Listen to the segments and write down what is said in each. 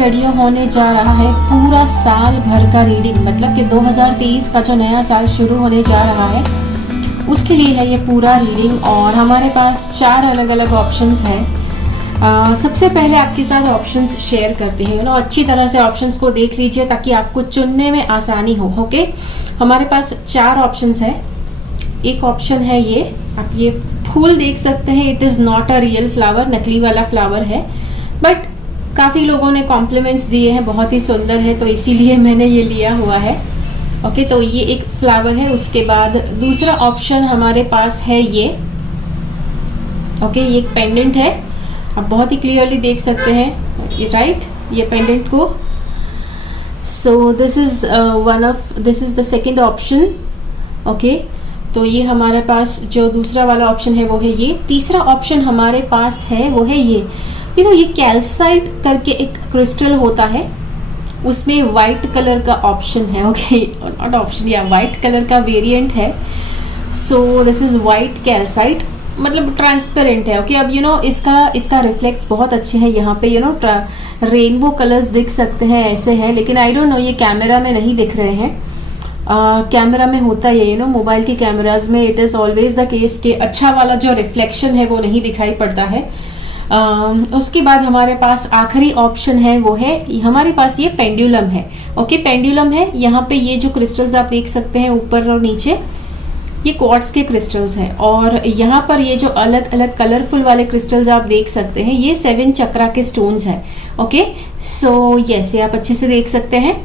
Video होने जा रहा है पूरा साल भर का रीडिंग, मतलब कि 2023 का जो नया साल शुरू होने जा रहा है उसके लिए है ये पूरा रीडिंग। और हमारे पास 4 अलग अलग ऑप्शंस हैं। सबसे पहले आपके साथ ऑप्शंस शेयर करते हैं, अच्छी तरह से ऑप्शंस को देख लीजिए ताकि आपको चुनने में आसानी हो। ओके, हमारे पास 4 ऑप्शंस है। एक ऑप्शन है ये, आप ये फूल देख सकते हैं, it is not a real flower, नकली वाला फ्लावर है, बट काफी लोगों ने कॉम्प्लीमेंट्स दिए हैं, बहुत ही सुंदर है, तो इसीलिए मैंने ये लिया हुआ है। ओके, तो ये एक फ्लावर है। उसके बाद दूसरा ऑप्शन हमारे पास है ये। ओके, ये एक पेंडेंट है, आप बहुत ही क्लियरली देख सकते हैं, ये राइट, ये पेंडेंट को। So this is the second option. Okay, तो ये हमारे पास जो दूसरा वाला ऑप्शन है वो है ये। तीसरा ऑप्शन हमारे पास है वो है ये। ये कैल्साइट करके एक क्रिस्टल होता है, उसमें व्हाइट कलर का ऑप्शन है। ओके, नॉट ऑप्शन, या व्हाइट कलर का वेरिएंट है। So this is white calcite, मतलब ट्रांसपेरेंट है। ओके, अब इसका रिफ्लेक्स बहुत अच्छे है, यहाँ पे रेनबो कलर्स दिख सकते हैं, ऐसे है, लेकिन आई डोंट नो ये कैमरा में नहीं दिख रहे हैं। कैमरा में होता है मोबाइल के कैमराज में it is always the case कि अच्छा वाला जो रिफ्लेक्शन है वो नहीं दिखाई पड़ता है। उसके बाद हमारे पास आखिरी ऑप्शन है वो है हमारे पास ये पेंडुलम है। ओके, पेंडुलम है, यहाँ पे ये जो क्रिस्टल्स आप देख सकते हैं ऊपर और नीचे, ये क्वार्ट्ज के क्रिस्टल्स हैं, और यहाँ पर ये जो अलग अलग कलरफुल वाले क्रिस्टल्स आप देख सकते हैं, ये 7 चक्रा के स्टोन्स हैं। ओके, सो यस, ये आप अच्छे से देख सकते हैं।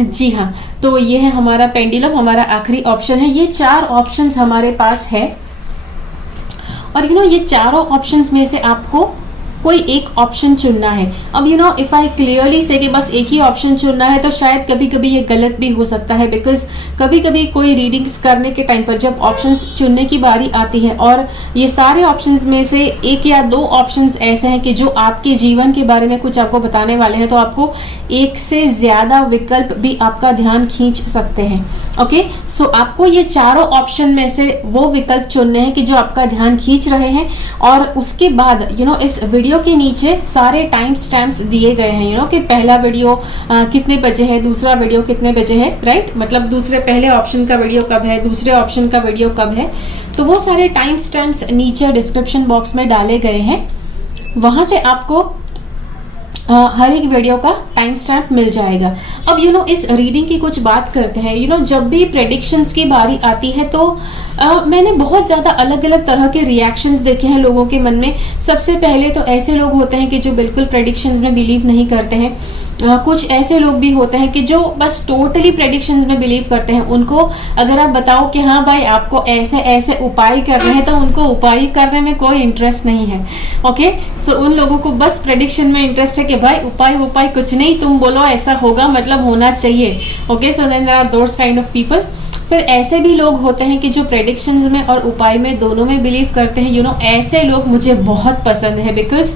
जी हाँ, तो ये है हमारा पेंडुलम, हमारा आखिरी ऑप्शन है। ये 4 ऑप्शंस हमारे पास है, और ये चारों ऑप्शंस में से आपको कोई एक ऑप्शन चुनना है। अब इफ आई क्लियरली से कि बस एक ही ऑप्शन चुनना है, तो शायद कभी कभी ये गलत भी हो सकता है, बिकॉज कभी कभी कोई रीडिंग्स करने के टाइम पर जब ऑप्शंस चुनने की बारी आती है और ये सारे ऑप्शंस में से 1 या 2 ऑप्शंस ऐसे हैं कि जो आपके जीवन के बारे में कुछ आपको बताने वाले हैं, तो आपको एक से ज्यादा विकल्प भी आपका ध्यान खींच सकते हैं। ओके, सो आपको ये चारों ऑप्शन में से वो विकल्प चुनने हैं कि जो आपका ध्यान खींच रहे हैं, और उसके बाद इस वीडियो के नीचे सारे टाइम स्टैम्प्स दिए गए हैं, कि पहला वीडियो कितने बजे है, दूसरा वीडियो कितने बजे है, राइट, मतलब पहले ऑप्शन का वीडियो कब है, दूसरे ऑप्शन का वीडियो कब है, तो वो सारे टाइम स्टैम्प्स नीचे डिस्क्रिप्शन बॉक्स में डाले गए हैं। वहां से आपको हर एक वीडियो का टाइम स्टैम्प मिल जाएगा। अब इस रीडिंग की कुछ बात करते हैं। जब भी प्रेडिक्शंस की बारी आती है तो मैंने बहुत ज्यादा अलग अलग तरह के रिएक्शंस देखे हैं लोगों के मन में। सबसे पहले तो ऐसे लोग होते हैं कि जो बिल्कुल प्रेडिक्शंस में बिलीव नहीं करते हैं। कुछ ऐसे लोग भी होते हैं कि जो बस टोटली प्रेडिक्शंस में बिलीव करते हैं। उनको अगर आप बताओ कि हाँ भाई आपको ऐसे ऐसे उपाय करने हैं, तो उनको उपाय करने में कोई इंटरेस्ट नहीं है। ओके, सो उन लोगों को बस प्रेडिक्शन में इंटरेस्ट है कि भाई उपाय कुछ नहीं, तुम बोलो ऐसा होगा मतलब होना चाहिए। Okay, so then there are those kind of people. फिर ऐसे भी लोग होते हैं कि जो प्रेडिक्शंस में और उपाय में दोनों में बिलीव करते हैं। ऐसे लोग मुझे बहुत पसंद है, because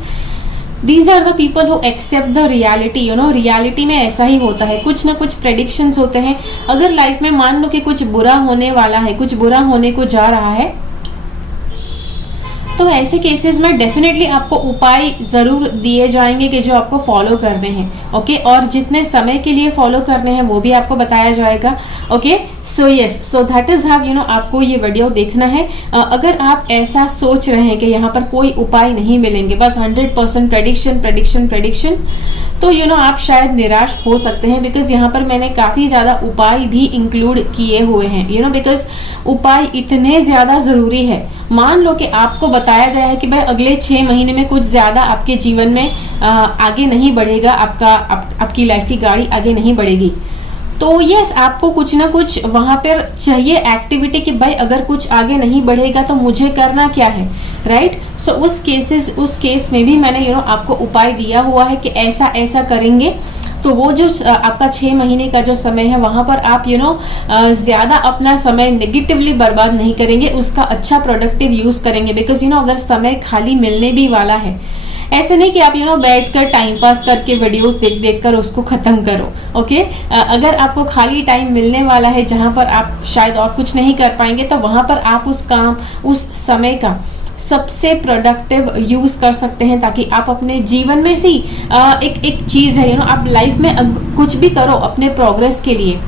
These are the people who accept the reality. Reality में ऐसा ही होता है, कुछ ना कुछ प्रेडिक्शंस होते हैं। अगर लाइफ में मान लो कि कुछ बुरा होने वाला है, कुछ बुरा होने को जा रहा है, तो ऐसे केसेस में डेफिनेटली आपको उपाय जरूर दिए जाएंगे कि जो आपको फॉलो करने हैं। ओके, और जितने समय के लिए फॉलो करने हैं वो भी आपको बताया जाएगा। Okay, so yes, so that is how आपको ये वीडियो देखना है। अगर आप ऐसा सोच रहे हैं कि यहाँ पर कोई उपाय नहीं मिलेंगे, बस 100% प्रेडिक्शन, तो आप शायद निराश हो सकते हैं, बिकॉज यहाँ पर मैंने काफी ज्यादा उपाय भी इंक्लूड किए हुए हैं। बिकॉज उपाय इतने ज्यादा जरूरी है। मान लो कि आपको बताया गया है कि भाई अगले 6 महीने में कुछ ज्यादा आपके जीवन में आगे नहीं बढ़ेगा, आपकी लाइफ की गाड़ी आगे नहीं बढ़ेगी, तो यस, आपको कुछ ना कुछ वहां पर चाहिए एक्टिविटी कि भाई अगर कुछ आगे नहीं बढ़ेगा तो मुझे करना क्या है, राइट। सो उस केस में भी मैंने आपको उपाय दिया हुआ है कि ऐसा ऐसा करेंगे, तो वो जो आपका 6 महीने का जो समय है वहां पर आप ज्यादा अपना समय नेगेटिवली बर्बाद नहीं करेंगे, उसका अच्छा प्रोडक्टिव यूज करेंगे। बिकॉज अगर समय खाली मिलने भी वाला है, ऐसे नहीं कि आप बैठकर टाइम पास करके वीडियोस देख कर उसको खत्म करो। ओके, अगर आपको खाली टाइम मिलने वाला है जहां पर आप शायद और कुछ नहीं कर पाएंगे, तो वहां पर आप उस समय का सबसे प्रोडक्टिव यूज कर सकते हैं, ताकि आप अपने जीवन में सी एक चीज है आप लाइफ में कुछ भी करो अपने प्रोग्रेस के लिए,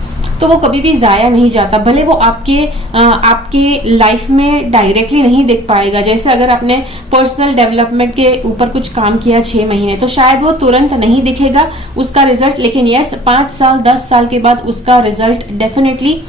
तो वो कभी भी जाया नहीं जाता। भले वो आपके लाइफ में डायरेक्टली नहीं दिख पाएगा, जैसे अगर आपने पर्सनल डेवलपमेंट के ऊपर कुछ काम किया 6 महीने, तो शायद वो तुरंत नहीं दिखेगा उसका रिजल्ट, लेकिन यस 5 साल 10 साल के बाद उसका रिजल्ट डेफिनेटली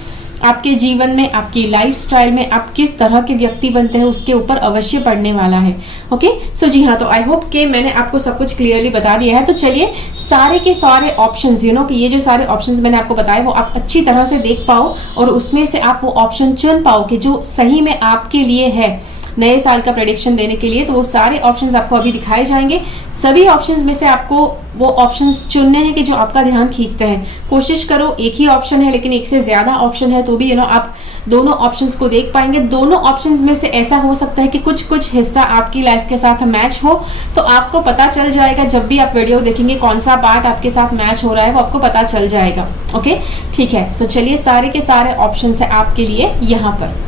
आपके जीवन में, आपकी लाइफस्टाइल में आप किस तरह के व्यक्ति बनते हैं उसके ऊपर अवश्य पड़ने वाला है। ओके सो जी हाँ, तो आई होप कि मैंने आपको सब कुछ क्लियरली बता दिया है। तो चलिए सारे के सारे ऑप्शंस कि ये जो सारे ऑप्शंस मैंने आपको बताए वो आप अच्छी तरह से देख पाओ और उसमें से आप वो ऑप्शन चुन पाओ कि जो सही में आपके लिए है नए साल का प्रेडिक्शन देने के लिए। तो वो सारे ऑप्शंस आपको अभी दिखाए जाएंगे। सभी ऑप्शंस में से आपको वो ऑप्शंस चुनने हैं कि जो आपका ध्यान खींचते हैं। कोशिश करो, एक ही ऑप्शन है लेकिन एक से ज्यादा ऑप्शन है तो भी आप दोनों ऑप्शंस को देख पाएंगे। दोनों ऑप्शंस में से ऐसा हो सकता है कि कुछ हिस्सा आपकी लाइफ के साथ मैच हो, तो आपको पता चल जाएगा जब भी आप वीडियो देखेंगे कौन सा पार्ट आपके साथ मैच हो रहा है, वो आपको पता चल जाएगा। ओके ठीक है, सो चलिए सारे के सारे ऑप्शन है आपके लिए यहाँ पर।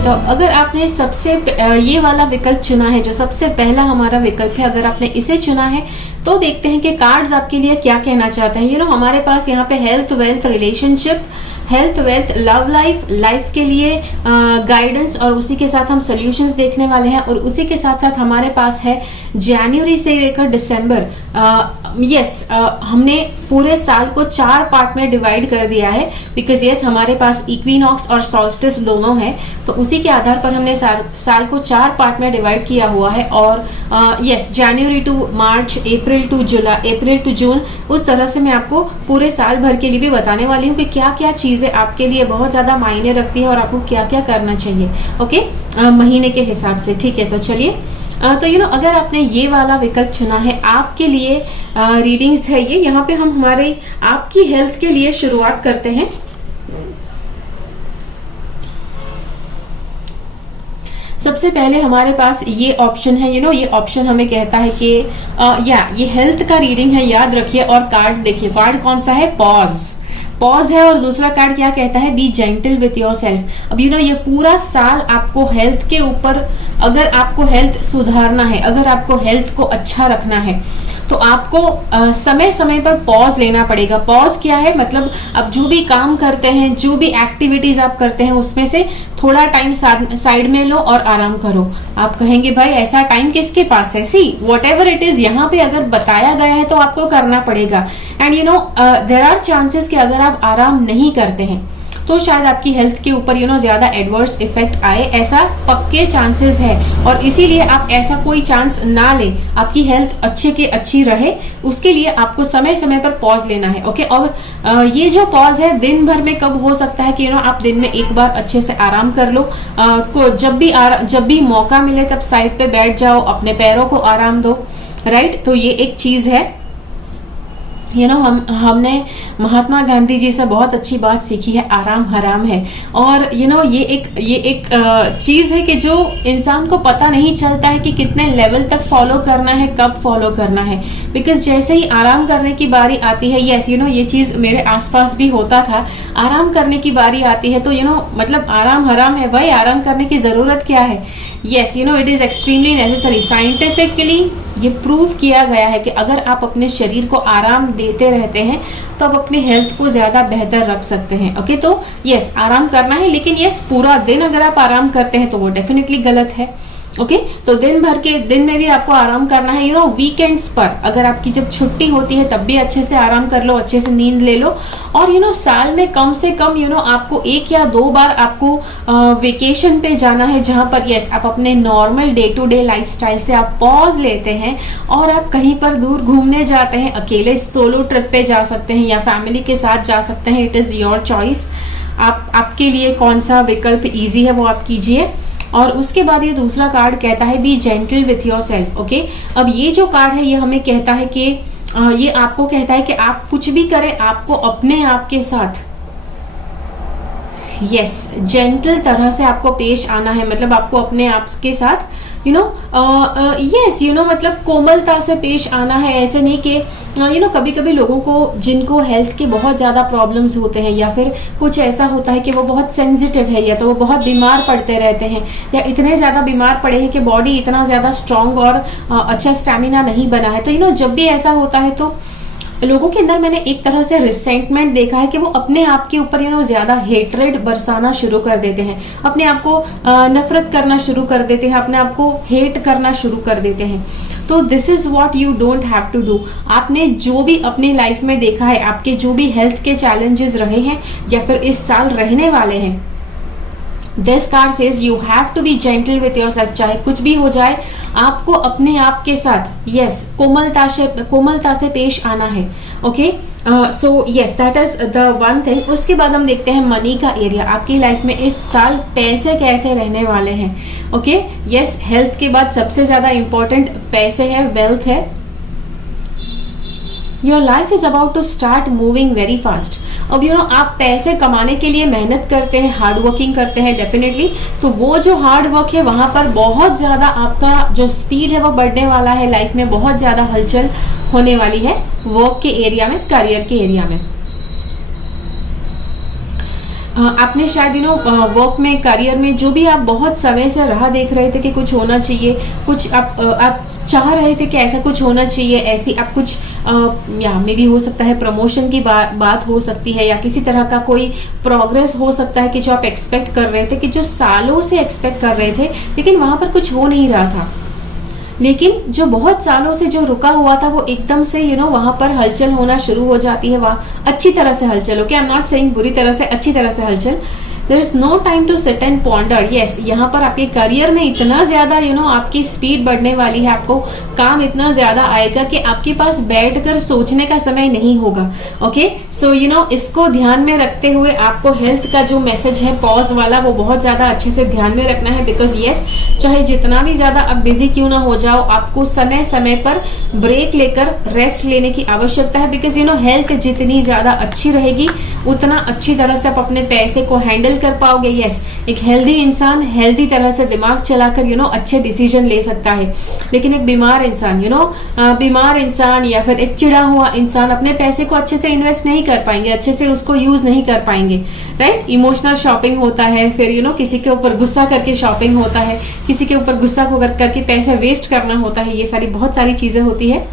तो अगर आपने सबसे ये वाला विकल्प चुना है, जो सबसे पहला हमारा विकल्प है, अगर आपने इसे चुना है तो देखते हैं कि कार्ड्स आपके लिए क्या कहना चाहते हैं। हमारे पास यहाँ पे health, wealth, relationship, health, wealth, love life, life के लिए गाइडेंस और उसी के साथ हम सॉल्यूशंस देखने वाले हैं। और उसी के साथ साथ हमारे पास है जनवरी से लेकर दिसंबर। हमने पूरे साल को 4 पार्ट में डिवाइड कर दिया है, बिकॉज हमारे पास इक्विनॉक्स और सॉल्स्टिस दोनों है, तो उसी के आधार पर हमने साल को 4 पार्ट में डिवाइड किया हुआ है। और जनवरी to March, April to June, उस तरह से मैं आपको पूरे साल भर के लिए भी बताने वाली हूँ कि क्या क्या चीजें आपके लिए बहुत ज्यादा मायने रखती है और आपको क्या क्या करना चाहिए। ओके महीने के हिसाब से। ठीक है, तो चलिए तो अगर आपने ये वाला विकल्प चुना है, आपके लिए रीडिंग्स है ये। यहाँ पे हम हमारे आपकी हेल्थ के लिए शुरुआत करते हैं। सबसे पहले हमारे पास ये ऑप्शन है, ये ऑप्शन हमें कहता है कि ये हेल्थ का रीडिंग है, याद रखिए। और कार्ड देखिए, कार्ड कौन सा है? पॉज है। और दूसरा कार्ड क्या कहता है? B gentle with your self. अब ये पूरा साल आपको हेल्थ के ऊपर, अगर आपको हेल्थ सुधारना है, अगर आपको हेल्थ को अच्छा रखना है, तो आपको समय समय पर पॉज लेना पड़ेगा। पॉज क्या है? मतलब अब जो भी काम करते हैं, जो भी एक्टिविटीज आप करते हैं, उसमें से थोड़ा टाइम साइड में लो और आराम करो। आप कहेंगे भाई ऐसा टाइम किसके पास है? See what ever it is, यहाँ पे अगर बताया गया है तो आपको करना पड़ेगा। एंड देयर आर चांसेस कि अगर आप आराम नहीं करते हैं तो शायद आपकी हेल्थ के ऊपर ज्यादा एडवर्स इफेक्ट आए, ऐसा पक्के चांसेस है। और इसीलिए आप ऐसा कोई चांस ना ले, आपकी हेल्थ अच्छे के अच्छी रहे, उसके लिए आपको समय समय पर पॉज लेना है। ओके, और ये जो पॉज है दिन भर में कब हो सकता है कि आप दिन में एक बार अच्छे से आराम कर लो। जब भी मौका मिले तब साइड पे बैठ जाओ, अपने पैरों को आराम दो। राइट, तो ये एक चीज है। हमने महात्मा गांधी जी से बहुत अच्छी बात सीखी है, आराम हराम है। और ये एक चीज है कि जो इंसान को पता नहीं चलता है कि कितने लेवल तक फॉलो करना है, कब फॉलो करना है। बिकॉज जैसे ही आराम करने की बारी आती है, यस ये चीज मेरे आसपास भी होता था, आराम करने की बारी आती है तो मतलब आराम हराम है भाई, आराम करने की जरूरत क्या है? Yes it is extremely necessary. Scientifically ये प्रूव किया गया है कि अगर आप अपने शरीर को आराम देते रहते हैं तो आप अपनी हेल्थ को ज्यादा बेहतर रख सकते हैं। ओके, तो यस आराम करना है, लेकिन यस पूरा दिन अगर आप आराम करते हैं तो वो डेफिनेटली गलत है। ओके, तो दिन में भी आपको आराम करना है। वीकेंड्स पर अगर आपकी जब छुट्टी होती है तब भी अच्छे से आराम कर लो, अच्छे से नींद ले लो। और साल में कम से कम आपको 1 या 2 बार आपको वेकेशन पे जाना है, जहां पर यस आप अपने normal day to day lifestyle से आप पॉज लेते हैं और आप कहीं पर दूर घूमने जाते हैं। अकेले सोलो ट्रिप पे जा सकते हैं या फैमिली के साथ जा सकते हैं। इट इज योर चॉइस, आपके लिए कौन सा विकल्प इजी है वो आप कीजिए। और उसके बाद ये दूसरा कार्ड कहता है B gentle with your self. Okay, अब ये जो कार्ड है ये हमें कहता है कि ये आपको कहता है कि आप कुछ भी करें, आपको अपने आप के साथ जेंटल तरह से आपको पेश आना है। मतलब आपको अपने आप के साथ यस मतलब कोमलता से पेश आना है। ऐसे नहीं कि कभी कभी लोगों को जिनको हेल्थ के बहुत ज्यादा प्रॉब्लम्स होते हैं या फिर कुछ ऐसा होता है कि वो बहुत सेंसिटिव है या तो वो बहुत बीमार पड़ते रहते हैं या इतने ज्यादा बीमार पड़े हैं कि बॉडी इतना ज्यादा स्ट्रांग और अच्छा स्टैमिना नहीं बना है। तो जब भी ऐसा होता है तो लोगों के अंदर मैंने एक तरह से रिसेंटमेंट देखा है कि वो अपने आप के ऊपर ज्यादा हेट्रेड बरसाना शुरू कर देते हैं, अपने आप को नफरत करना शुरू कर देते हैं, अपने आप को हेट करना शुरू कर देते हैं। तो this is what you don't have to do. आपने जो भी अपनी लाइफ में देखा है, आपके जो भी हेल्थ के चैलेंजेस रहे हैं या फिर इस साल रहने वाले हैं, this card says you have to be gentle with yourself. चाहे कुछ भी हो जाए, आपको अपने आप के साथ कोमलता से पेश आना है। Okay, so yes, that is the one thing. उसके बाद हम देखते हैं मनी का एरिया। आपकी लाइफ में इस साल पैसे कैसे रहने वाले हैं। ओके, यस, हेल्थ के बाद सबसे ज्यादा इंपॉर्टेंट पैसे है, वेल्थ है। Your life is about to start moving very fast. अब आप पैसे कमाने के लिए मेहनत करते हैं, हार्ड वर्किंग करते हैं डेफिनेटली, तो वो जो हार्ड वर्क है वहां पर बहुत ज्यादा आपका जो स्पीड है वो बढ़ने वाला है। लाइफ में बहुत ज्यादा हलचल होने वाली है वर्क के एरिया में, करियर के एरिया में। आपने शायद वर्क में, करियर में जो भी आप बहुत समय से राह देख रहे थे कि कुछ होना चाहिए, कुछ आप चाह रहे थे कि ऐसा कुछ होना चाहिए, ऐसी आप कुछ या मे भी हो सकता है प्रमोशन की बात हो सकती है या किसी तरह का कोई प्रोग्रेस हो सकता है कि जो आप एक्सपेक्ट कर रहे थे, कि जो सालों से एक्सपेक्ट कर रहे थे, लेकिन वहां पर कुछ हो नहीं रहा था। लेकिन जो बहुत सालों से जो रुका हुआ था वो एकदम से वहां पर हलचल होना शुरू हो जाती है। वहां अच्छी तरह से हलचल, okay, I am not saying बुरी तरह से, अच्छी तरह से हलचल। There is no time to sit and ponder. Yes, यहाँ पर आपके करियर में इतना ज्यादा आपकी स्पीड बढ़ने वाली है, आपको काम इतना ज्यादा आएगा कि आपके पास बैठकर सोचने का समय नहीं होगा। ओके, सो इसको ध्यान में रखते हुए आपको हेल्थ का जो मैसेज है पॉज वाला, वो बहुत ज्यादा अच्छे से ध्यान में रखना है। बिकॉज यस, चाहे जितना भी ज्यादा आप बिजी क्यों ना हो जाओ, आपको समय समय पर ब्रेक लेकर रेस्ट लेने की आवश्यकता है। बिकॉज हेल्थ जितनी ज्यादा अच्छी रहेगी उतना अच्छी तरह से आप अपने पैसे को हैंडल कर पाओगे। यस, एक हेल्दी इंसान हेल्दी तरह से दिमाग चलाकर अच्छे डिसीजन ले सकता है। लेकिन एक बीमार इंसान बीमार इंसान या फिर एक चिड़ा हुआ इंसान अपने पैसे को अच्छे से इन्वेस्ट नहीं कर पाएंगे, अच्छे से उसको यूज नहीं कर पाएंगे। राइट, इमोशनल शॉपिंग होता है, फिर किसी के ऊपर गुस्सा करके शॉपिंग होता है, किसी के ऊपर गुस्सा करके पैसे वेस्ट करना होता है। ये बहुत सारी चीजें होती है।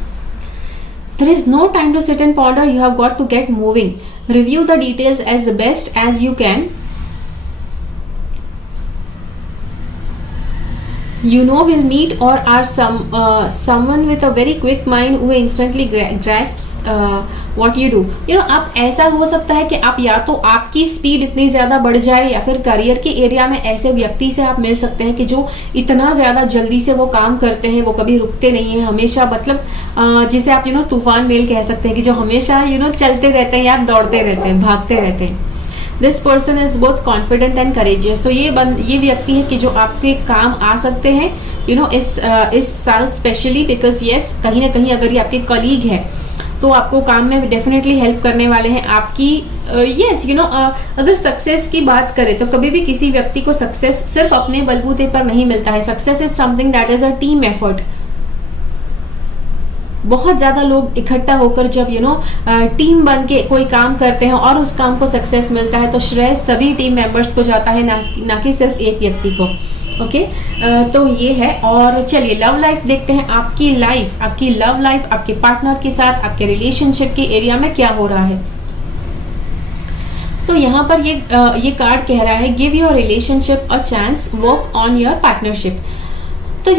There is no time to sit and ponder. You have got to get moving. Review the details as best as you can. Will meet or are someone with a very quick mind who instantly grasps what you do. आप ऐसा हो सकता है कि आप या तो आपकी स्पीड इतनी ज्यादा बढ़ जाए या फिर करियर के एरिया में ऐसे व्यक्ति से आप मिल सकते हैं कि जो इतना ज्यादा जल्दी से वो काम करते हैं, वो कभी रुकते नहीं है, हमेशा मतलब जिसे आप तूफान मेल कह सकते हैं कि जो हमेशा चलते रहते हैं या दौड़ते रहते हैं, भागते रहते हैं। This person is both confident and courageous. तो ये व्यक्ति है कि जो आपके काम आ सकते हैं इस साल स्पेशली। बिकॉज यस, कहीं ना कहीं अगर ये आपके कलीग है तो आपको काम में डेफिनेटली हेल्प करने वाले हैं आपकी। यस, अगर सक्सेस की बात करें तो कभी भी किसी व्यक्ति को सक्सेस सिर्फ अपने बलबूते पर नहीं मिलता है। Success is something that is a team effort. बहुत ज्यादा लोग इकट्ठा होकर जब टीम बन के कोई काम करते हैं और उस काम को सक्सेस मिलता है तो श्रेय सभी टीम मेंबर्स को जाता है, ना कि सिर्फ एक व्यक्ति को। ओके, तो ये है। और चलिए लव लाइफ देखते हैं। आपकी लव लाइफ आपके पार्टनर के साथ, आपके रिलेशनशिप के एरिया में क्या हो रहा है। तो यहाँ पर ये कार्ड कह रहा है give your relationship a chance, work on your partnership. तो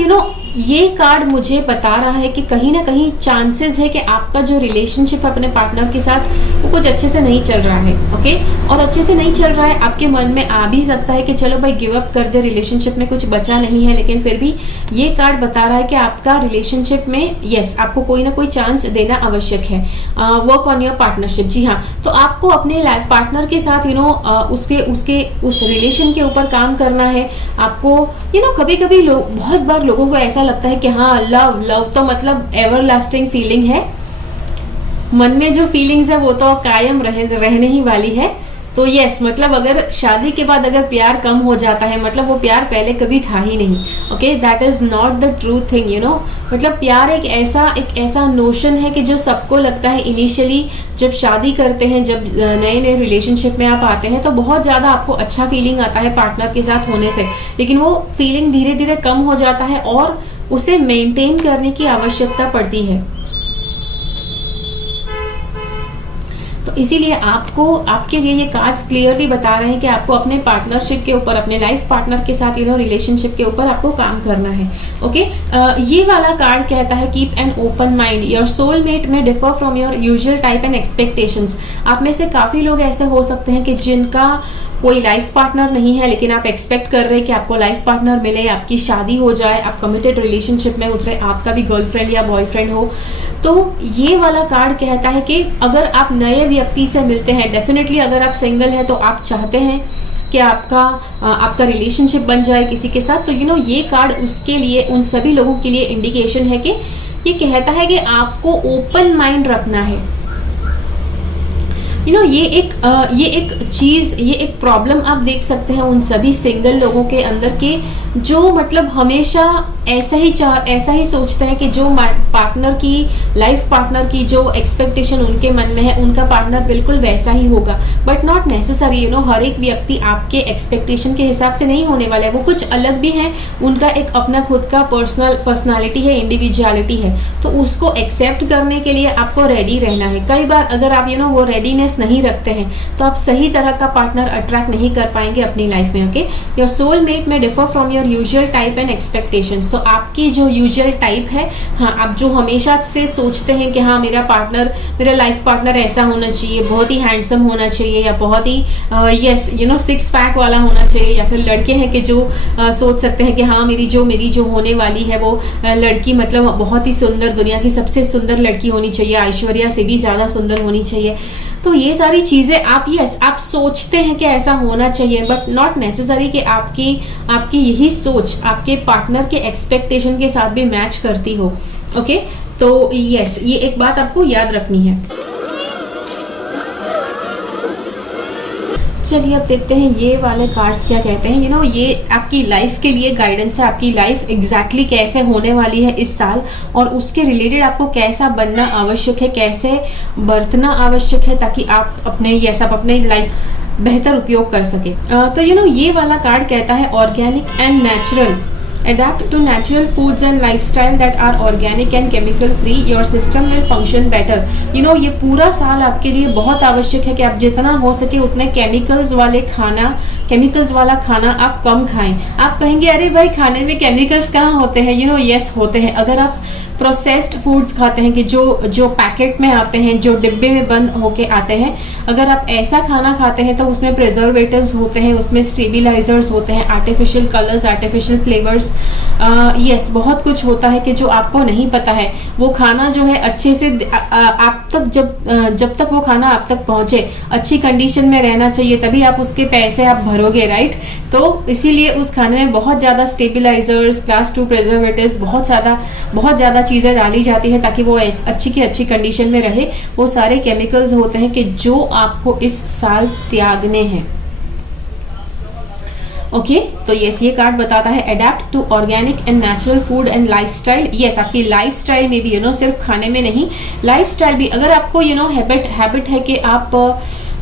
ये कार्ड मुझे बता रहा है कि कहीं ना कहीं चांसेस है कि आपका जो रिलेशनशिप है अपने पार्टनर के साथ वो कुछ अच्छे से नहीं चल रहा है। ओके, और अच्छे से नहीं चल रहा है, आपके मन में आ भी सकता है कि चलो भाई गिव अप कर दे, रिलेशनशिप में कुछ बचा नहीं है। लेकिन फिर भी ये कार्ड बता रहा है कि आपका रिलेशनशिप में यस, आपको कोई ना कोई चांस देना आवश्यक है। Work on your partnership. जी हाँ, तो आपको अपने लाइफ पार्टनर के साथ उस रिलेशन के ऊपर काम करना है आपको। कभी कभी बहुत बार लोगों को ऐसा लगता है कि हाँ, लव तो मतलब एवर लास्टिंग फीलिंग है, मन में जो फीलिंग्स है वो तो कायम रहने ही वाली है। तो यस, मतलब अगर शादी के बाद अगर प्यार कम हो जाता है, मतलब वो प्यार पहले कभी था ही नहीं। Okay, that is not the true thing, you know. मतलब प्यार एक ऐसा नोशन है कि जो सबको लगता है इनिशियली, जब शादी करते हैं, जब नए नए रिलेशनशिप में आप आते हैं, तो बहुत ज्यादा आपको अच्छा फीलिंग आता है पार्टनर के साथ होने से, लेकिन वो फीलिंग धीरे धीरे कम हो जाता है और उसे मेंटेन करने की आवश्यकता पड़ती है। तो इसीलिए आपको, आपके लिए ये कार्ड्स क्लियरली बता रहे हैं कि आपको अपने पार्टनरशिप के ऊपर, अपने लाइफ पार्टनर के साथ, यू नो, रिलेशनशिप के ऊपर आपको काम करना है। ओके, ये वाला कार्ड कहता है keep an open mind, your soulmate may differ from your usual type and expectations. आप में से काफी लोग ऐसे हो सकते हैं कि जिनका कोई लाइफ पार्टनर नहीं है, लेकिन आप एक्सपेक्ट कर रहे हैं कि आपको लाइफ पार्टनर मिले, आपकी शादी हो जाए, आप कमिटेड रिलेशनशिप में उतरे, आपका भी गर्लफ्रेंड या बॉयफ्रेंड हो। तो ये वाला कार्ड कहता है कि अगर आप नए व्यक्ति से मिलते हैं, डेफिनेटली अगर आप सिंगल हैं तो आप चाहते हैं कि आपका रिलेशनशिप बन जाए किसी के साथ, तो यू नो ये कार्ड उसके लिए, उन सभी लोगों के लिए इंडिकेशन है कि ये कहता है कि आपको ओपन माइंड रखना है। यू नो, ये एक चीज, ये एक प्रॉब्लम आप देख सकते हैं उन सभी सिंगल लोगों के अंदर के, जो मतलब हमेशा ऐसा ही सोचते हैं कि जो पार्टनर की, लाइफ पार्टनर की जो एक्सपेक्टेशन उनके मन में है, उनका पार्टनर बिल्कुल वैसा ही होगा। But not necessary, you know, हर एक व्यक्ति आपके एक्सपेक्टेशन के हिसाब से नहीं होने वाला है, वो कुछ अलग भी है, उनका एक अपना खुद का पर्सनालिटी है, इंडिविजुअलिटी है। तो उसको एक्सेप्ट करने के लिए आपको रेडी रहना है। कई बार अगर आप, यू नो, वो रेडीनेस नहीं रखते हैं तो आप सही तरह का पार्टनर अट्रैक्ट नहीं कर पाएंगे अपनी लाइफ में। Okay, your soulmate may differ from your usual type and expectations. तो आपकी जो यूजुअल टाइप है, हाँ, आप जो हमेशा से सोचते हैं कि हाँ मेरा लाइफ पार्टनर ऐसा होना चाहिए, बहुत ही हैंडसम होना चाहिए, या बहुत ही यस, यू नो, 6 पैक वाला होना चाहिए, या फिर लड़के हैं कि जो सोच सकते हैं कि हाँ मेरी जो होने वाली है वो लड़की मतलब बहुत ही सुंदर, दुनिया की सबसे सुंदर लड़की होनी चाहिए, ऐश्वर्या से भी ज्यादा सुंदर होनी चाहिए। तो ये सारी चीजें आप सोचते हैं कि ऐसा होना चाहिए, बट नॉट नेसेसरी कि आपकी यही सोच आपके पार्टनर के एक्सपेक्टेशन के साथ भी मैच करती हो। ओके, तो यस, ये एक बात आपको याद रखनी है। चलिए अब देखते हैं ये वाले कार्ड्स क्या कहते हैं। यू नो, ये आपकी लाइफ के लिए गाइडेंस है, आपकी लाइफ एग्जैक्टली कैसे होने वाली है इस साल, और उसके रिलेटेड आपको कैसा बनना आवश्यक है, कैसे बरतना आवश्यक है, ताकि आप अपने लाइफ बेहतर उपयोग कर सके। तो यू नो, ये वाला कार्ड कहता है organic and natural, adapt to natural foods and lifestyle that are organic and chemical free, your system will function better। you know, ये पूरा साल आपके लिए बहुत आवश्यक है कि आप जितना हो सके उतने केमिकल्स वाला खाना आप कम खाएं। आप कहेंगे अरे भाई खाने में केमिकल्स कहाँ होते हैं? यू नो, यस होते हैं। अगर आप प्रोसेस्ड फूड्स खाते हैं कि जो पैकेट में आते हैं, जो डिब्बे में बंद होके आते हैं, अगर आप ऐसा खाना खाते हैं तो उसमें प्रिजर्वेटिव्स होते हैं, उसमें स्टेबिलाइजर्स होते हैं, artificial colours, artificial flavours, yes बहुत कुछ होता है कि जो आपको नहीं पता है। वो खाना जो है अच्छे से आप तक जब तक वो खाना आप तक पहुंचे, अच्छी कंडीशन में रहना चाहिए, तभी आप उसके पैसे आप भरोगे, राइट? तो इसीलिए उस खाने में बहुत ज्यादा स्टेबिलाइजर्स, क्लास 2 प्रिजर्वेटिव्स, बहुत ज्यादा चीजें डाली जाती है ताकि वो अच्छी की अच्छी कंडीशन में रहे। वो सारे केमिकल्स होते हैं कि जो आपको इस साल त्यागने हैं। ओके, तो यस, ये कार्ड बताता है adapt to organic and natural food and lifestyle. Yes, आपकी लाइफस्टाइल में भी, यू नो, सिर्फ खाने में नहीं, लाइफस्टाइल भी। अगर आपको, यू नो, हैबिट है कि आप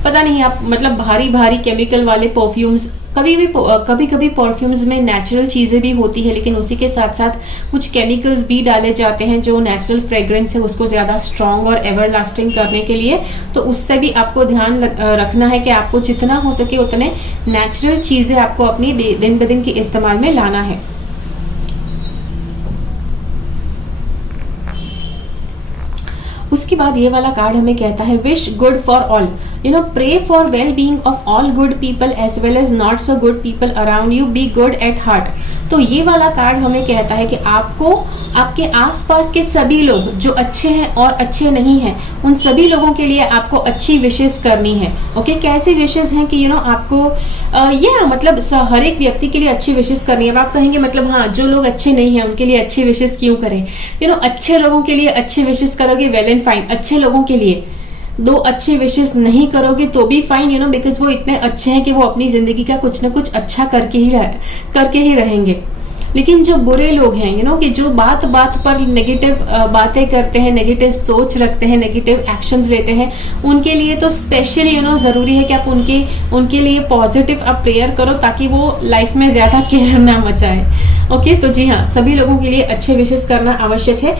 पता नहीं, आप मतलब भारी केमिकल वाले परफ्यूम्स, कभी परफ्यूम्स में नेचुरल चीजें भी होती है, लेकिन उसी के साथ साथ कुछ केमिकल्स भी डाले जाते हैं जो नेचुरल फ्रेग्रेंस है उसको ज्यादा स्ट्रॉन्ग और एवरलास्टिंग करने के लिए। तो उससे भी आपको ध्यान रखना है कि आपको जितना हो सके उतने नेचुरल चीजें आपको अपनी दिन ब दिन की इस्तेमाल में लाना है। उसके बाद ये वाला कार्ड हमें कहता है wish good for all, you know, pray for well being of all good people as well as not so good people around you, be good at heart. तो ये वाला कार्ड हमें कहता है कि आपको आपके आसपास के सभी लोग जो अच्छे हैं और अच्छे नहीं हैं, उन सभी लोगों के लिए आपको अच्छी विशेष करनी है। ओके, कैसी विशेष हैं कि, यू नो, आपको मतलब हर एक व्यक्ति के लिए अच्छी विशेष करनी है। आप कहेंगे मतलब हाँ, जो लोग अच्छे नहीं हैं उनके लिए अच्छी विशेष क्यों करें? यू नो, अच्छे लोगों के लिए अच्छी विशेष करोगे, वेल एंड फाइन। अच्छे लोगों के लिए दो अच्छे विशेष नहीं करोगे तो भी फाइन, यू नो, बिकॉज वो इतने अच्छे हैं कि वो अपनी जिंदगी का कुछ ना कुछ अच्छा करके ही रहेंगे। लेकिन जो बुरे लोग हैं, यू नो, कि जो बात बात पर नेगेटिव बातें करते हैं, नेगेटिव सोच रखते हैं, नेगेटिव एक्शंस लेते हैं, उनके लिए तो स्पेशली, यू नो, जरूरी है कि आप उनके लिए पॉजिटिव आप प्रेयर करो ताकि वो लाइफ में ज्यादा केयर ना मचाए। ओके, तो जी हाँ, सभी लोगों के लिए अच्छे विशेष करना आवश्यक है।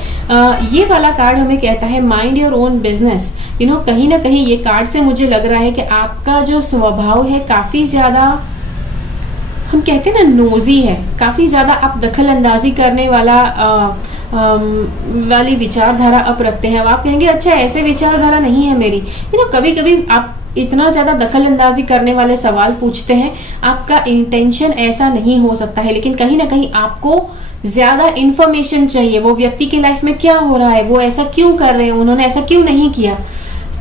ये वाला कार्ड हमें कहता है mind your own business. You know, कहीं ना कहीं ये कार्ड से मुझे लग रहा है कि आपका जो स्वभाव है काफी ज्यादा, हम कहते हैं ना, नोजी है, काफी ज्यादा आप दखल अंदाजी करने वाली विचारधारा आप रखते हैं। अब आप कहेंगे अच्छा ऐसे विचारधारा नहीं है मेरी, यू नो, कभी कभी आप इतना ज्यादा दखल अंदाजी करने वाले सवाल पूछते हैं, आपका इंटेंशन ऐसा नहीं हो सकता है, लेकिन कहीं ना कहीं आपको ज्यादा इंफॉर्मेशन चाहिए, वो व्यक्ति की लाइफ में क्या हो रहा है, वो ऐसा क्यों कर रहे हैं, उन्होंने ऐसा क्यों नहीं किया।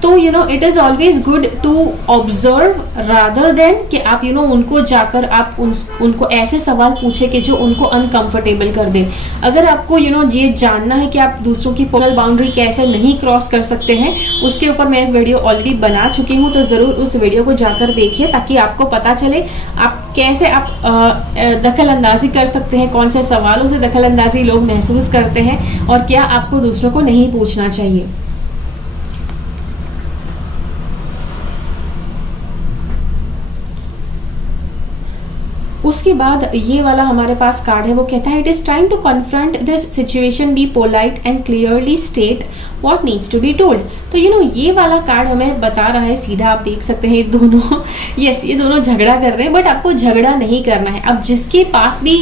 तो you know, it is always good to observe rather than कि आप, यू नो, उनको जाकर आप उनको ऐसे सवाल पूछे कि जो उनको अनकंफर्टेबल कर दे। अगर आपको, यू नो, ये जानना है कि आप दूसरों की पर्सनल बाउंड्री कैसे नहीं क्रॉस कर सकते हैं, उसके ऊपर मैं एक वीडियो ऑलरेडी बना चुकी हूँ, तो जरूर उस वीडियो को जाकर देखिए ताकि आपको पता चले आप कैसे आप दखल अंदाजी कर सकते हैं, कौन से सवालों से दखल अंदाजी लोग महसूस करते हैं और क्या आपको दूसरों को नहीं पूछना चाहिए। उसके बाद ये वाला हमारे पास कार्ड है, वो कहता है it is time to confront this situation, be polite and clearly state what needs to be told. तो यू नो, ये वाला कार्ड हमें बता रहा है सीधा, आप देख सकते हैं दोनों यस, ये दोनों झगड़ा कर रहे हैं, बट आपको झगड़ा नहीं करना है। अब जिसके पास भी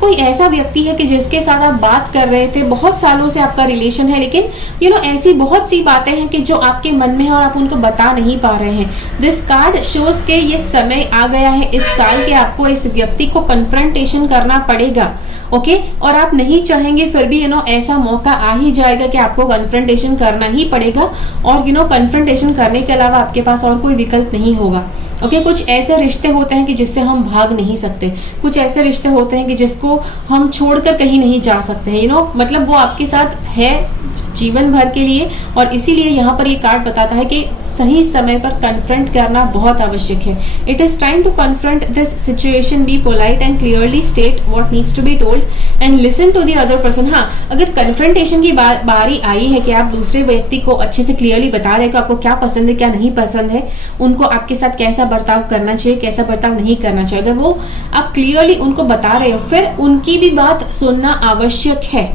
कोई ऐसा व्यक्ति है कि जिसके साथ आप बात कर रहे थे, बहुत सालों से आपका रिलेशन है, लेकिन यू नो, ऐसी बहुत सी बातें हैं कि जो आपके मन में है और आप उनको बता नहीं पा रहे हैं। दिस कार्ड शोज के ये समय आ गया है इस साल के आपको इस व्यक्ति को कन्फ्रंटेशन करना पड़ेगा। ओके, और आप नहीं चाहेंगे फिर भी, यू नो, ऐसा मौका आ ही जाएगा कि आपको कन्फ्रंटेशन करना ही पड़ेगा, और यू नो, कन्फ्रंटेशन करने के अलावा आपके पास और कोई विकल्प नहीं होगा। ओके, कुछ ऐसे रिश्ते होते हैं कि जिससे हम भाग नहीं सकते, कुछ ऐसे रिश्ते होते हैं कि जिसको हम छोड़कर कहीं नहीं जा सकते हैं, यू नो, मतलब वो आपके साथ है जीवन भर के लिए, और इसीलिए यहाँ पर ये कार्ड बताता है कि सही समय पर कन्फ्रंट करना बहुत आवश्यक है। It is time to confront this situation, be polite and clearly state what needs to be told and listen to the other person. हाँ, अगर कन्फ्रंटेशन की बारी आई है कि आप दूसरे व्यक्ति को अच्छे से क्लियरली बता रहे हैं कि आपको क्या पसंद है, क्या नहीं पसंद है, उनको आपके साथ कैसा बर्ताव करना चाहिए, कैसा बर्ताव नहीं करना चाहिए, अगर वो आप क्लियरली उनको बता रहे हो, फिर उनकी भी बात सुनना आवश्यक है।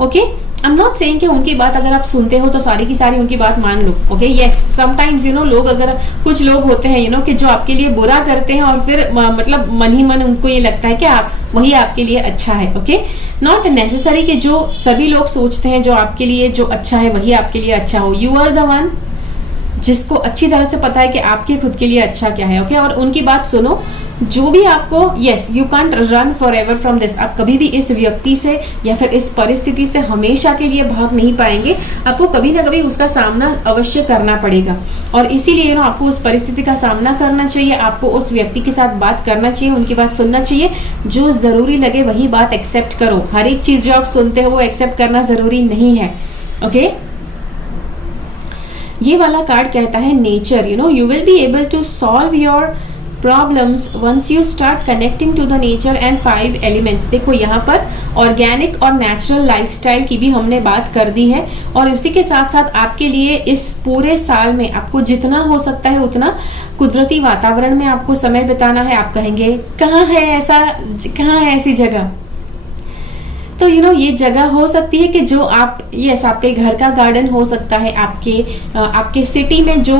Okay, I am not saying कि उनकी बात अगर आप सुनते हो तो सारी की सारी उनकी बात मान लो। Okay, yes, sometimes, you know, लोग, अगर कुछ लोग होते हैं, यू नो, कि जो आपके लिए बुरा करते हैं और फिर मतलब मन ही मन उनको ये लगता है कि आप वही आपके लिए अच्छा है। ओके, नॉट नेसेसरी कि जो सभी लोग सोचते हैं जो आपके लिए जो अच्छा है वही आपके लिए अच्छा हो। यू आर द वन जिसको अच्छी तरह से पता है कि आपके खुद के लिए अच्छा क्या है। ओके, और उनकी बात सुनो, जो भी आपको, yes, you can't run for ever from this. आप कभी भी इस व्यक्ति से या फिर इस परिस्थिति से हमेशा के लिए भाग नहीं पाएंगे, आपको कभी ना कभी उसका सामना अवश्य करना पड़ेगा, और इसीलिए ना आपको उस परिस्थिति का सामना करना चाहिए, आपको उस व्यक्ति के साथ बात करना चाहिए, उनकी बात सुनना चाहिए, जो जरूरी लगे वही बात एक्सेप्ट करो। हर एक चीज जो आप सुनते हो वो एक्सेप्ट करना जरूरी नहीं है। ओके, ये वाला कार्ड कहता है nature, you know, you will be able to solve your problems once you start connecting to the nature and 5 elements। देखो, यहाँ पर ऑर्गेनिक और नेचुरल लाइफस्टाइल की भी हमने बात कर दी है, और इसी के साथ साथ आपके लिए इस पूरे साल में आपको जितना हो सकता है उतना कुदरती वातावरण में आपको समय बिताना है। आप कहेंगे कहाँ है ऐसा, कहाँ है ऐसी जगह, तो यू नो, ये जगह हो सकती है कि जो आप, यस, आपके घर का गार्डन हो सकता है, आपके सिटी में जो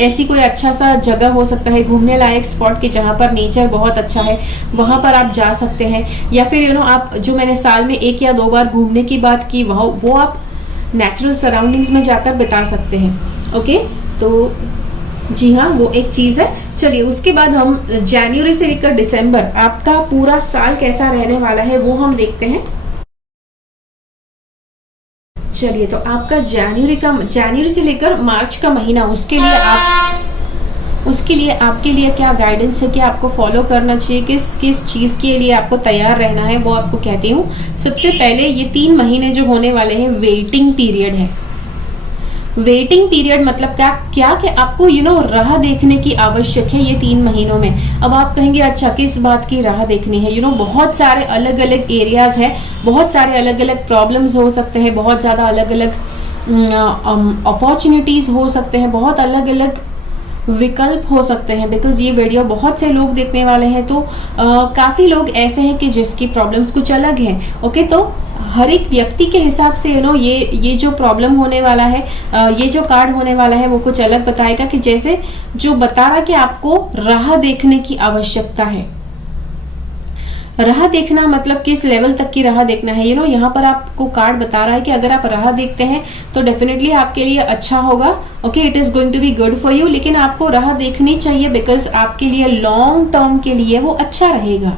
ऐसी कोई अच्छा सा जगह हो सकता है, घूमने लायक स्पॉट के जहाँ पर नेचर बहुत अच्छा है, वहां पर आप जा सकते हैं। या फिर यू नो, आप जो मैंने साल में 1 या 2 बार घूमने की बात की, वो आप नेचुरल सराउंडिंग्स में जाकर बिता सकते हैं। ओके, तो जी हाँ, वो एक चीज है। चलिए, उसके बाद हम जनवरी से लेकर दिसंबर आपका पूरा साल कैसा रहने वाला है वो हम देखते हैं। चलिए, तो आपका जनवरी से लेकर मार्च का महीना, उसके लिए आपके लिए क्या गाइडेंस है, क्या आपको फॉलो करना चाहिए, किस चीज के लिए आपको तैयार रहना है, वो आपको कहती हूँ। सबसे पहले ये 3 महीने जो होने वाले हैं वेटिंग पीरियड है। वेटिंग पीरियड मतलब क्या क्या कि आपको राह देखने की आवश्यक है ये 3 महीनों में। अब आप कहेंगे अच्छा किस बात की राह देखनी है, बहुत सारे अलग अलग एरियाज है, बहुत सारे अलग अलग प्रॉब्लम्स हो सकते हैं, बहुत ज्यादा अलग अलग अपॉर्चुनिटीज हो सकते हैं, बहुत अलग अलग विकल्प हो सकते हैं। बिकॉज ये वीडियो बहुत से लोग देखने वाले हैं, तो काफी लोग ऐसे हैं कि जिसकी प्रॉब्लम्स कुछ अलग हैं। ओके, तो हर एक व्यक्ति के हिसाब से ये जो प्रॉब्लम होने वाला है, ये जो कार्ड होने वाला है वो कुछ अलग बताएगा। कि जैसे जो बता रहा कि आपको राह देखने की आवश्यकता है। राह देखना मतलब किस लेवल तक की राह देखना है, यहाँ पर आपको कार्ड बता रहा है कि अगर आप राह देखते हैं तो डेफिनेटली आपके लिए अच्छा होगा। Okay, it is going to be good for you. लेकिन आपको राह देखनी चाहिए बिकॉज आपके लिए लॉन्ग टर्म के लिए वो अच्छा रहेगा।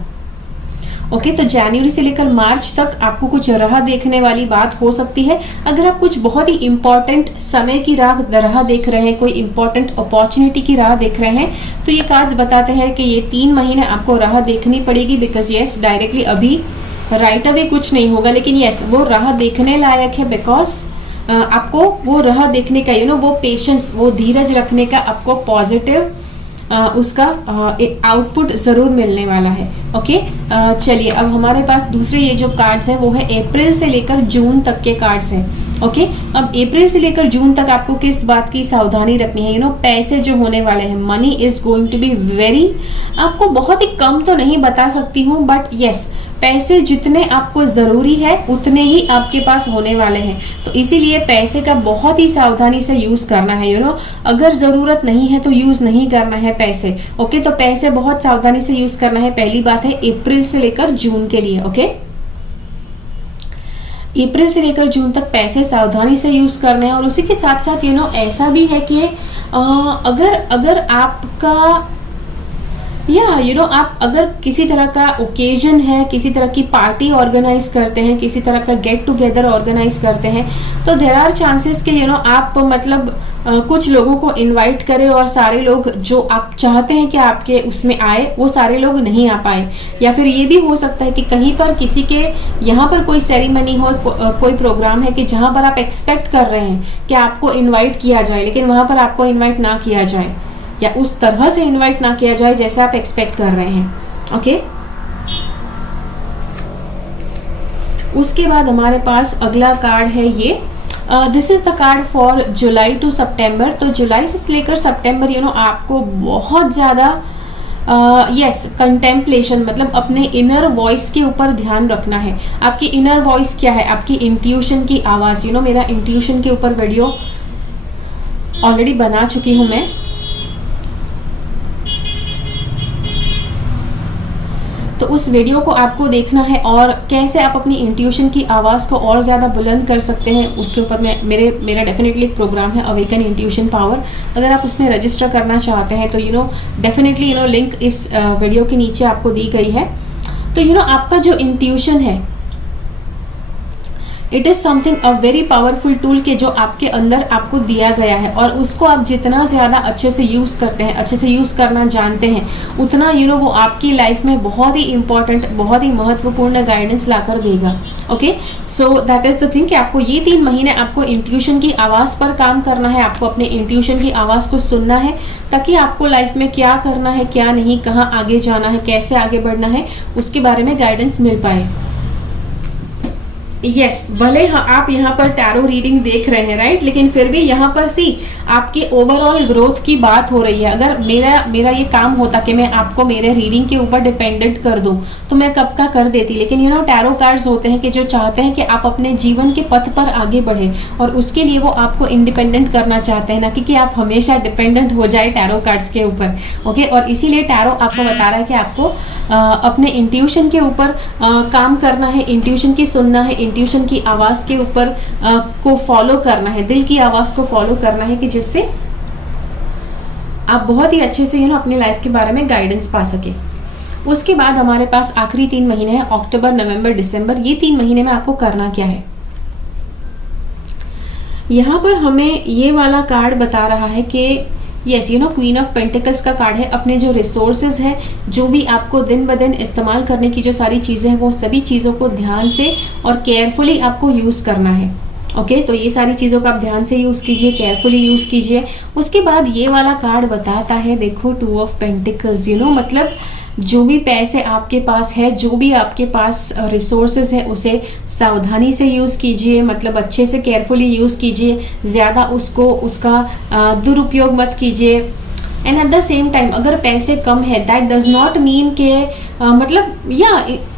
ओके, तो जनवरी से लेकर मार्च तक आपको कुछ राह देखने वाली बात हो सकती है। अगर आप कुछ बहुत ही इंपॉर्टेंट समय की राह देख रहे हैं, कोई इंपॉर्टेंट अपॉर्चुनिटी की राह देख रहे हैं, तो ये कार्ड्स बताते हैं कि ये 3 महीने आपको राह देखनी पड़ेगी। बिकॉज यस, डायरेक्टली अभी राइट अवे कुछ नहीं होगा, लेकिन यस वो राह देखने लायक है। बिकॉज आपको वो राह देखने का वो पेशेंस, वो धीरज रखने का आपको पॉजिटिव उसका आउटपुट जरूर मिलने वाला है। ओके, चलिए अब हमारे पास दूसरे ये जो कार्ड्स हैं वो है अप्रैल से लेकर जून तक के कार्ड्स हैं। ओके, अब अप्रैल से लेकर जून तक आपको किस बात की सावधानी रखनी है। पैसे जो होने वाले हैं, money is going to be very, आपको बहुत ही कम तो नहीं बता सकती हूँ, बट यस पैसे जितने आपको जरूरी है उतने ही आपके पास होने वाले हैं। तो इसीलिए पैसे का बहुत ही सावधानी से यूज करना है। अगर जरूरत नहीं है तो यूज नहीं करना है पैसे। ओके, तो पैसे बहुत सावधानी से यूज करना है। पहली बात है अप्रैल से लेकर जून के लिए। ओके, अप्रैल से लेकर जून तक पैसे सावधानी से यूज करने हैं। और उसी के साथ साथ ऐसा भी है कि अगर आपका आप अगर किसी तरह का ओकेजन है, किसी तरह की पार्टी ऑर्गेनाइज करते हैं, किसी तरह का गेट टुगेदर ऑर्गेनाइज करते हैं, तो देयर आर चांसेस कि आप मतलब कुछ लोगों को इनवाइट करें और सारे लोग जो आप चाहते हैं कि आपके उसमें आए वो सारे लोग नहीं आ पाए। या फिर ये भी हो सकता है कि कहीं पर किसी के यहाँ पर कोई सेरेमनी हो, कोई प्रोग्राम है कि जहां पर आप एक्सपेक्ट कर रहे हैं कि आपको इन्वाइट किया जाए, लेकिन वहां पर आपको इन्वाइट ना किया जाए या उस तरह से इनवाइट ना किया जाए जैसे आप एक्सपेक्ट कर रहे हैं। ओके, उसके बाद हमारे पास अगला कार्ड है ये, this is the card for July to September. तो जुलाई से लेकर सितंबर आपको बहुत ज्यादा यस कंटेम्पलेशन मतलब अपने इनर वॉइस के ऊपर ध्यान रखना है। आपकी इनर वॉइस क्या है, आपकी इंट्यूशन की आवाज। मेरा इंट्यूशन के ऊपर वीडियो ऑलरेडी बना चुकी हूं मैं, तो उस वीडियो को आपको देखना है और कैसे आप अपनी इंट्यूशन की आवाज़ को और ज़्यादा बुलंद कर सकते हैं उसके ऊपर मेरा डेफिनेटली एक प्रोग्राम है अवेकन इंट्यूशन पावर। अगर आप उसमें रजिस्टर करना चाहते हैं तो डेफिनेटली लिंक इस वीडियो के नीचे आपको दी गई है। तो आपका जो इंट्यूशन है it is something a very powerful tool के जो आपके अंदर आपको दिया गया है, और उसको आप जितना ज्यादा अच्छे से यूज करते हैं, अच्छे से यूज करना जानते हैं, उतना वो आपकी लाइफ में बहुत ही इंपॉर्टेंट, बहुत ही महत्वपूर्ण गाइडेंस लाकर देगा। Okay, so that is the thing कि आपको ये 3 महीने आपको इंट्यूशन की आवाज पर काम करना है, आपको अपने इंट्यूशन की आवाज को सुनना है ताकि आपको लाइफ में क्या करना है, क्या नहीं, कहाँ आगे जाना है, कैसे आगे बढ़ना है, उसके बारे में गाइडेंस मिल पाए। यस, भले आप यहाँ पर टैरो रीडिंग देख रहे हैं राइट, लेकिन फिर भी यहाँ पर आपकी ओवरऑल ग्रोथ की बात हो रही है। अगर मेरा ये काम होता कि मैं आपको मेरे रीडिंग के ऊपर डिपेंडेंट कर दूं तो मैं कब का कर देती, लेकिन टैरो कार्ड्स होते हैं कि जो चाहते हैं कि आप अपने जीवन के पथ पर आगे बढ़े और उसके लिए वो आपको इंडिपेंडेंट करना चाहते हैं, ना कि आप हमेशा डिपेंडेंट हो जाए टैरो कार्ड्स के ऊपर। ओके, और इसीलिए टैरो आपको बता रहा है कि आपको अपने इंट्यूशन के ऊपर काम करना है, इंट्यूशन की सुनना है, इंट्यूशन की आवाज के ऊपर को फॉलो करना है, दिल की आवाज को फॉलो करना है कि जिससे आप बहुत ही अच्छे से अपनी लाइफ के बारे में गाइडेंस पा सके। उसके बाद हमारे पास आखिरी 3 महीने हैं, अक्टूबर, नवंबर, दिसंबर। ये 3 महीने में आपको करना क्या है। यहाँ पर हमें ये वाला कार्ड बता रहा है कि यस क्वीन ऑफ पेंटिकल्स का कार्ड है। अपने जो रिसोर्सेज है, जो भी आपको दिन ब दिन इस्तेमाल करने की जो सारी चीजें हैं, वो सभी चीजों को ध्यान से और केयरफुली आपको यूज करना है। ओके तो ये सारी चीज़ों का आप ध्यान से यूज़ कीजिए, केयरफुली यूज़ कीजिए। उसके बाद ये वाला कार्ड बताता है, देखो 2 ऑफ पेंटिकल्स, मतलब जो भी पैसे आपके पास है, जो भी आपके पास रिसोर्सेज है, उसे सावधानी से यूज़ कीजिए, मतलब अच्छे से केयरफुली यूज़ कीजिए, ज़्यादा उसका दुरुपयोग मत कीजिए। And at the same time अगर पैसे कम है, दैट डज नॉट मीन के मतलब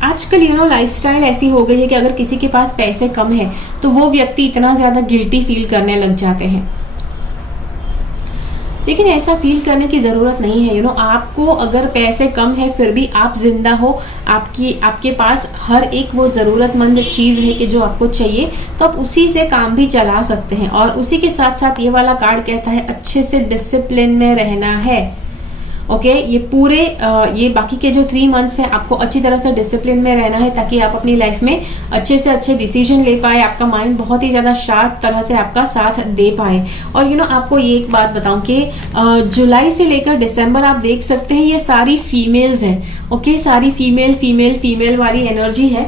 आजकल लाइफस्टाइल ऐसी हो गई है कि अगर किसी के पास पैसे कम है तो वो व्यक्ति इतना ज़्यादा गिल्टी फील करने लग जाते हैं, लेकिन ऐसा फील करने की ज़रूरत नहीं है। आपको अगर पैसे कम है फिर भी आप जिंदा हो, आपके पास हर एक वो ज़रूरतमंद चीज़ है कि जो आपको चाहिए, तो आप उसी से काम भी चला सकते हैं। और उसी के साथ साथ ये वाला कार्ड कहता है अच्छे से डिसिप्लिन में रहना है। ओके ये पूरे ये बाकी के जो 3 मंथ्स हैं आपको अच्छी तरह से डिसिप्लिन में रहना है, ताकि आप अपनी लाइफ में अच्छे से अच्छे डिसीजन ले पाए, आपका माइंड बहुत ही ज्यादा शार्प तरह से आपका साथ दे पाए। और आपको ये एक बात बताऊं कि जुलाई से लेकर दिसंबर आप देख सकते हैं ये सारी फीमेल्स हैं। ओके सारी फीमेल वाली एनर्जी है।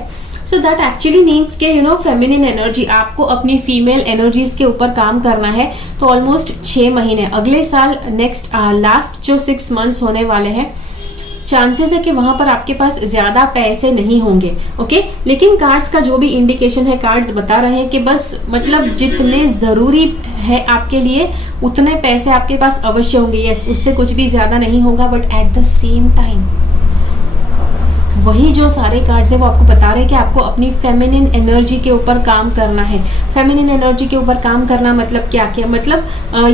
सो दैट एक्चुअली मीन्स के फेमिनिन एनर्जी, आपको अपनी फीमेल एनर्जीज के ऊपर काम करना है। तो ऑलमोस्ट 6 महीने अगले साल नेक्स्ट लास्ट जो 6 मंथ्स होने वाले हैं, चांसेस है कि वहां पर आपके पास ज्यादा पैसे नहीं होंगे। ओके लेकिन कार्ड्स का जो भी इंडिकेशन है, कार्ड्स बता रहे हैं कि बस मतलब जितने जरूरी है आपके लिए उतने पैसे आपके पास अवश्य होंगे। यस उससे कुछ भी ज्यादा नहीं होगा, but at the same time वही जो सारे कार्ड्स है वो आपको बता रहे हैं कि आपको अपनी फेमिनिन एनर्जी के ऊपर काम करना है। फेमिनिन एनर्जी के ऊपर काम करना मतलब क्या क्या, मतलब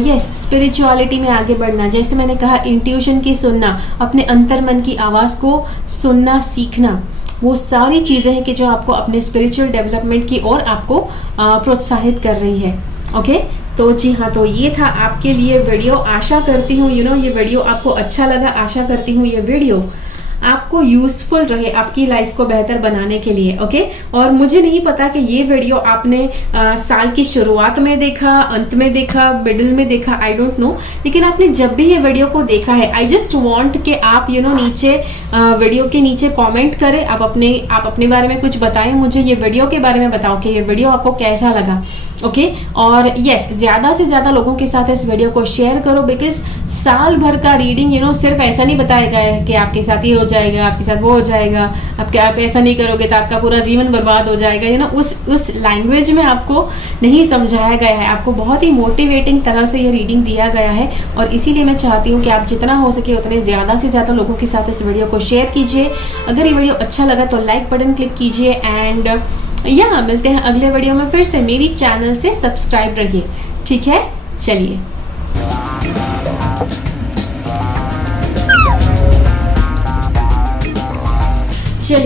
यस स्पिरिचुअलिटी में आगे बढ़ना। जैसे मैंने कहा इंट्यूशन की सुनना, अपने अंतर्मन की आवाज को सुनना सीखना, वो सारी चीजें हैं कि जो आपको अपने स्पिरिचुअल डेवलपमेंट की ओर आपको प्रोत्साहित कर रही है। ओके तो जी हाँ, तो ये था आपके लिए वीडियो। आशा करती हूँ ये वीडियो आपको अच्छा लगा। आशा करती हूँ ये वीडियो आपको यूजफुल रहे आपकी लाइफ को बेहतर बनाने के लिए। ओके और मुझे नहीं पता कि ये वीडियो आपने साल की शुरुआत में देखा, अंत में देखा, मिडिल में देखा, आई डोंट नो, लेकिन आपने जब भी ये वीडियो को देखा है, आई जस्ट वांट कि आप नीचे वीडियो के नीचे कमेंट करें, आप अपने बारे में कुछ बताएं, मुझे ये वीडियो के बारे में बताओ कि ये वीडियो आपको कैसा लगा। ओके और यस ज्यादा से ज्यादा लोगों के साथ इस वीडियो को शेयर करो, बिकॉज साल भर का रीडिंग सिर्फ ऐसा नहीं बताया गया है कि आपके साथ ये हो जाएगा, आपके साथ वो हो जाएगा, आप ऐसा नहीं करोगे तो आपका पूरा जीवन बर्बाद हो जाएगा। उस लैंग्वेज में आपको नहीं समझाया गया है, आपको बहुत ही मोटिवेटिंग तरह से ये रीडिंग दिया गया है। और इसीलिए मैं चाहती हूँ कि आप जितना हो सके उतने ज्यादा से ज्यादा लोगों के साथ इस वीडियो को शेयर कीजिए। अगर ये वीडियो अच्छा लगा तो लाइक बटन क्लिक कीजिए एंड मिलते हैं अगले वीडियो में फिर से। मेरी चैनल से सब्सक्राइब रहिए, ठीक है। चलिए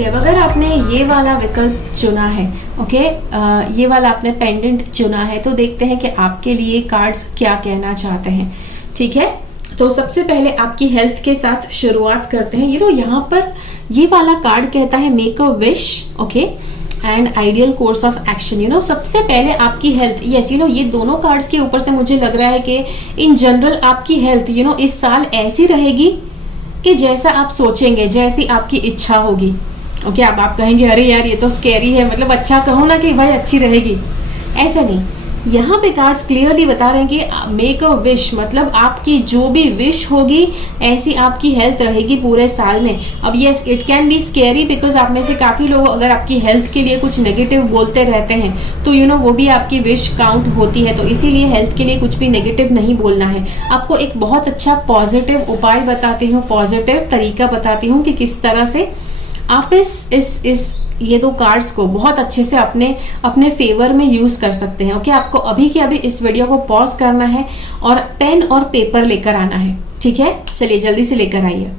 अब अगर आपने ये वाला विकल्प चुना है, ओके ये वाला आपने पेंडेंट चुना है, तो देखते हैं कि आपके लिए कार्ड्स क्या कहना चाहते हैं। ठीक है तो सबसे पहले आपकी हेल्थ के साथ शुरुआत करते हैं। यहाँ पर ये वाला कार्ड कहता है make a wish, okay and ideal course of action. सबसे पहले आपकी हेल्थ, यस ये दोनों कार्ड्स के ऊपर से मुझे लग रहा है कि इन जनरल आपकी हेल्थ इस साल ऐसी रहेगी कि जैसा आप सोचेंगे, जैसी आपकी इच्छा होगी। ओके अब आप कहेंगे अरे यार ये तो स्कैरी है, मतलब अच्छा कहो ना कि भाई अच्छी रहेगी, ऐसा नहीं। यहाँ पे कार्ड्स क्लियरली बता रहे हैं कि मेक अ विश, मतलब आपकी जो भी विश होगी ऐसी आपकी हेल्थ रहेगी पूरे साल में। अब yes it can be scary because आप में से काफी लोग अगर आपकी हेल्थ के लिए कुछ नेगेटिव बोलते रहते हैं तो वो भी आपकी विश काउंट होती है। तो इसीलिए हेल्थ के लिए कुछ भी नेगेटिव नहीं बोलना है। आपको एक बहुत अच्छा पॉजिटिव उपाय बताती हूँ, पॉजिटिव तरीका बताती हूँ कि किस तरह से आप इस ये 2 कार्ड्स को बहुत अच्छे से अपने फेवर में यूज कर सकते हैं। ओके आपको अभी के अभी इस वीडियो को पॉज करना है और पेन और पेपर लेकर आना है। ठीक है चलिए जल्दी से लेकर आइए।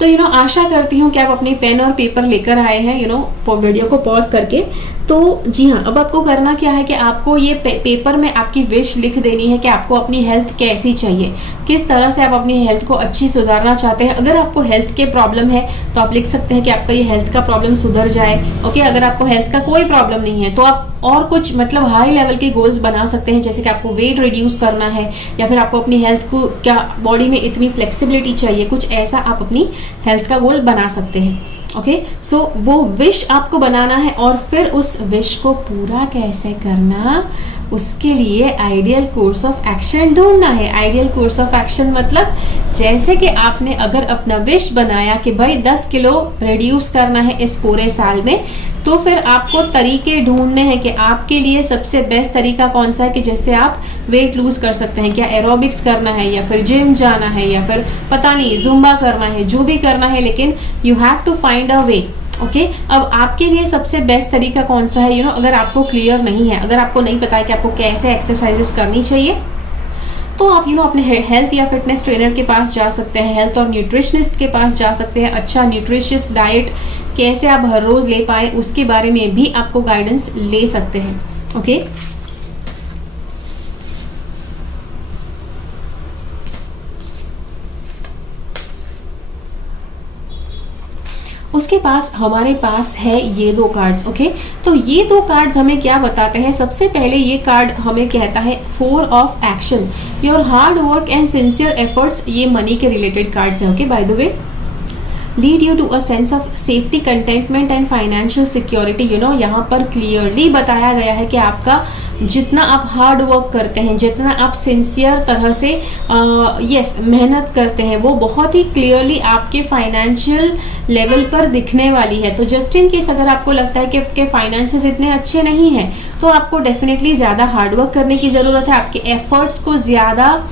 तो आशा करती हूँ कि आप अपनी पेन और पेपर लेकर आए हैं वीडियो को पॉज करके। तो जी हाँ अब आपको करना क्या है कि आपको ये पेपर में आपकी विश लिख देनी है कि आपको अपनी हेल्थ कैसी चाहिए, किस तरह से आप अपनी हेल्थ को अच्छी सुधारना चाहते हैं। अगर आपको हेल्थ के प्रॉब्लम है तो आप लिख सकते हैं कि आपका ये हेल्थ का प्रॉब्लम सुधर जाए। ओके अगर आपको हेल्थ का कोई प्रॉब्लम नहीं है तो आप और कुछ मतलब हाई लेवल के गोल्स बना सकते हैं, जैसे कि आपको वेट रिड्यूस करना है या फिर आपको अपनी हेल्थ को क्या बॉडी में इतनी फ्लेक्सिबिलिटी चाहिए, कुछ ऐसा आप अपनी हेल्थ का गोल बना सकते हैं। ओके सो वो विश आपको बनाना है और फिर उस विश को पूरा कैसे करना, उसके लिए आइडियल कोर्स ऑफ एक्शन ढूंढना है। आइडियल कोर्स ऑफ एक्शन मतलब जैसे कि आपने अगर अपना विश बनाया कि भाई 10 किलो रिड्यूस करना है इस पूरे साल में, तो फिर आपको तरीके ढूंढने हैं कि आपके लिए सबसे बेस्ट तरीका कौन सा है कि जिससे आप वेट लूज कर सकते हैं। क्या एरोबिक्स करना है या फिर जिम जाना है या फिर पता नहीं जुम्बा करना है, जो भी करना है, लेकिन you have to find a way. Okay अब आपके लिए सबसे बेस्ट तरीका कौन सा है, अगर आपको क्लियर नहीं है, अगर आपको नहीं पता है कि आपको कैसे एक्सरसाइजेस करनी चाहिए, तो आप अपने हेल्थ या फिटनेस ट्रेनर के पास जा सकते हैं, हेल्थ और न्यूट्रिशनिस्ट के पास जा सकते हैं। अच्छा न्यूट्रिशियस डाइट कैसे आप हर रोज ले पाए उसके बारे में भी आपको गाइडेंस ले सकते हैं। ओके उसके पास हमारे पास है ये 2 कार्ड्स। ओके तो ये 2 कार्ड्स हमें क्या बताते हैं, सबसे पहले ये कार्ड हमें कहता है 4 of action, your hard work and sincere efforts. ये मनी के रिलेटेड कार्ड्स हैं। Okay by the way, lead you to a sense of safety, contentment and financial security. यहाँ पर क्लियरली बताया गया है कि आपका जितना आप हार्ड वर्क करते हैं, जितना आप सिंसियर तरह से मेहनत करते हैं, वो बहुत ही क्लियरली आपके फाइनेंशियल लेवल पर दिखने वाली है। तो जस्ट इन केस अगर आपको लगता है कि आपके फाइनेंसेस इतने अच्छे नहीं हैं, तो आपको डेफिनेटली ज्यादा हार्ड वर्क करने की जरूरत है। आपके एफर्ट्स को ज्यादा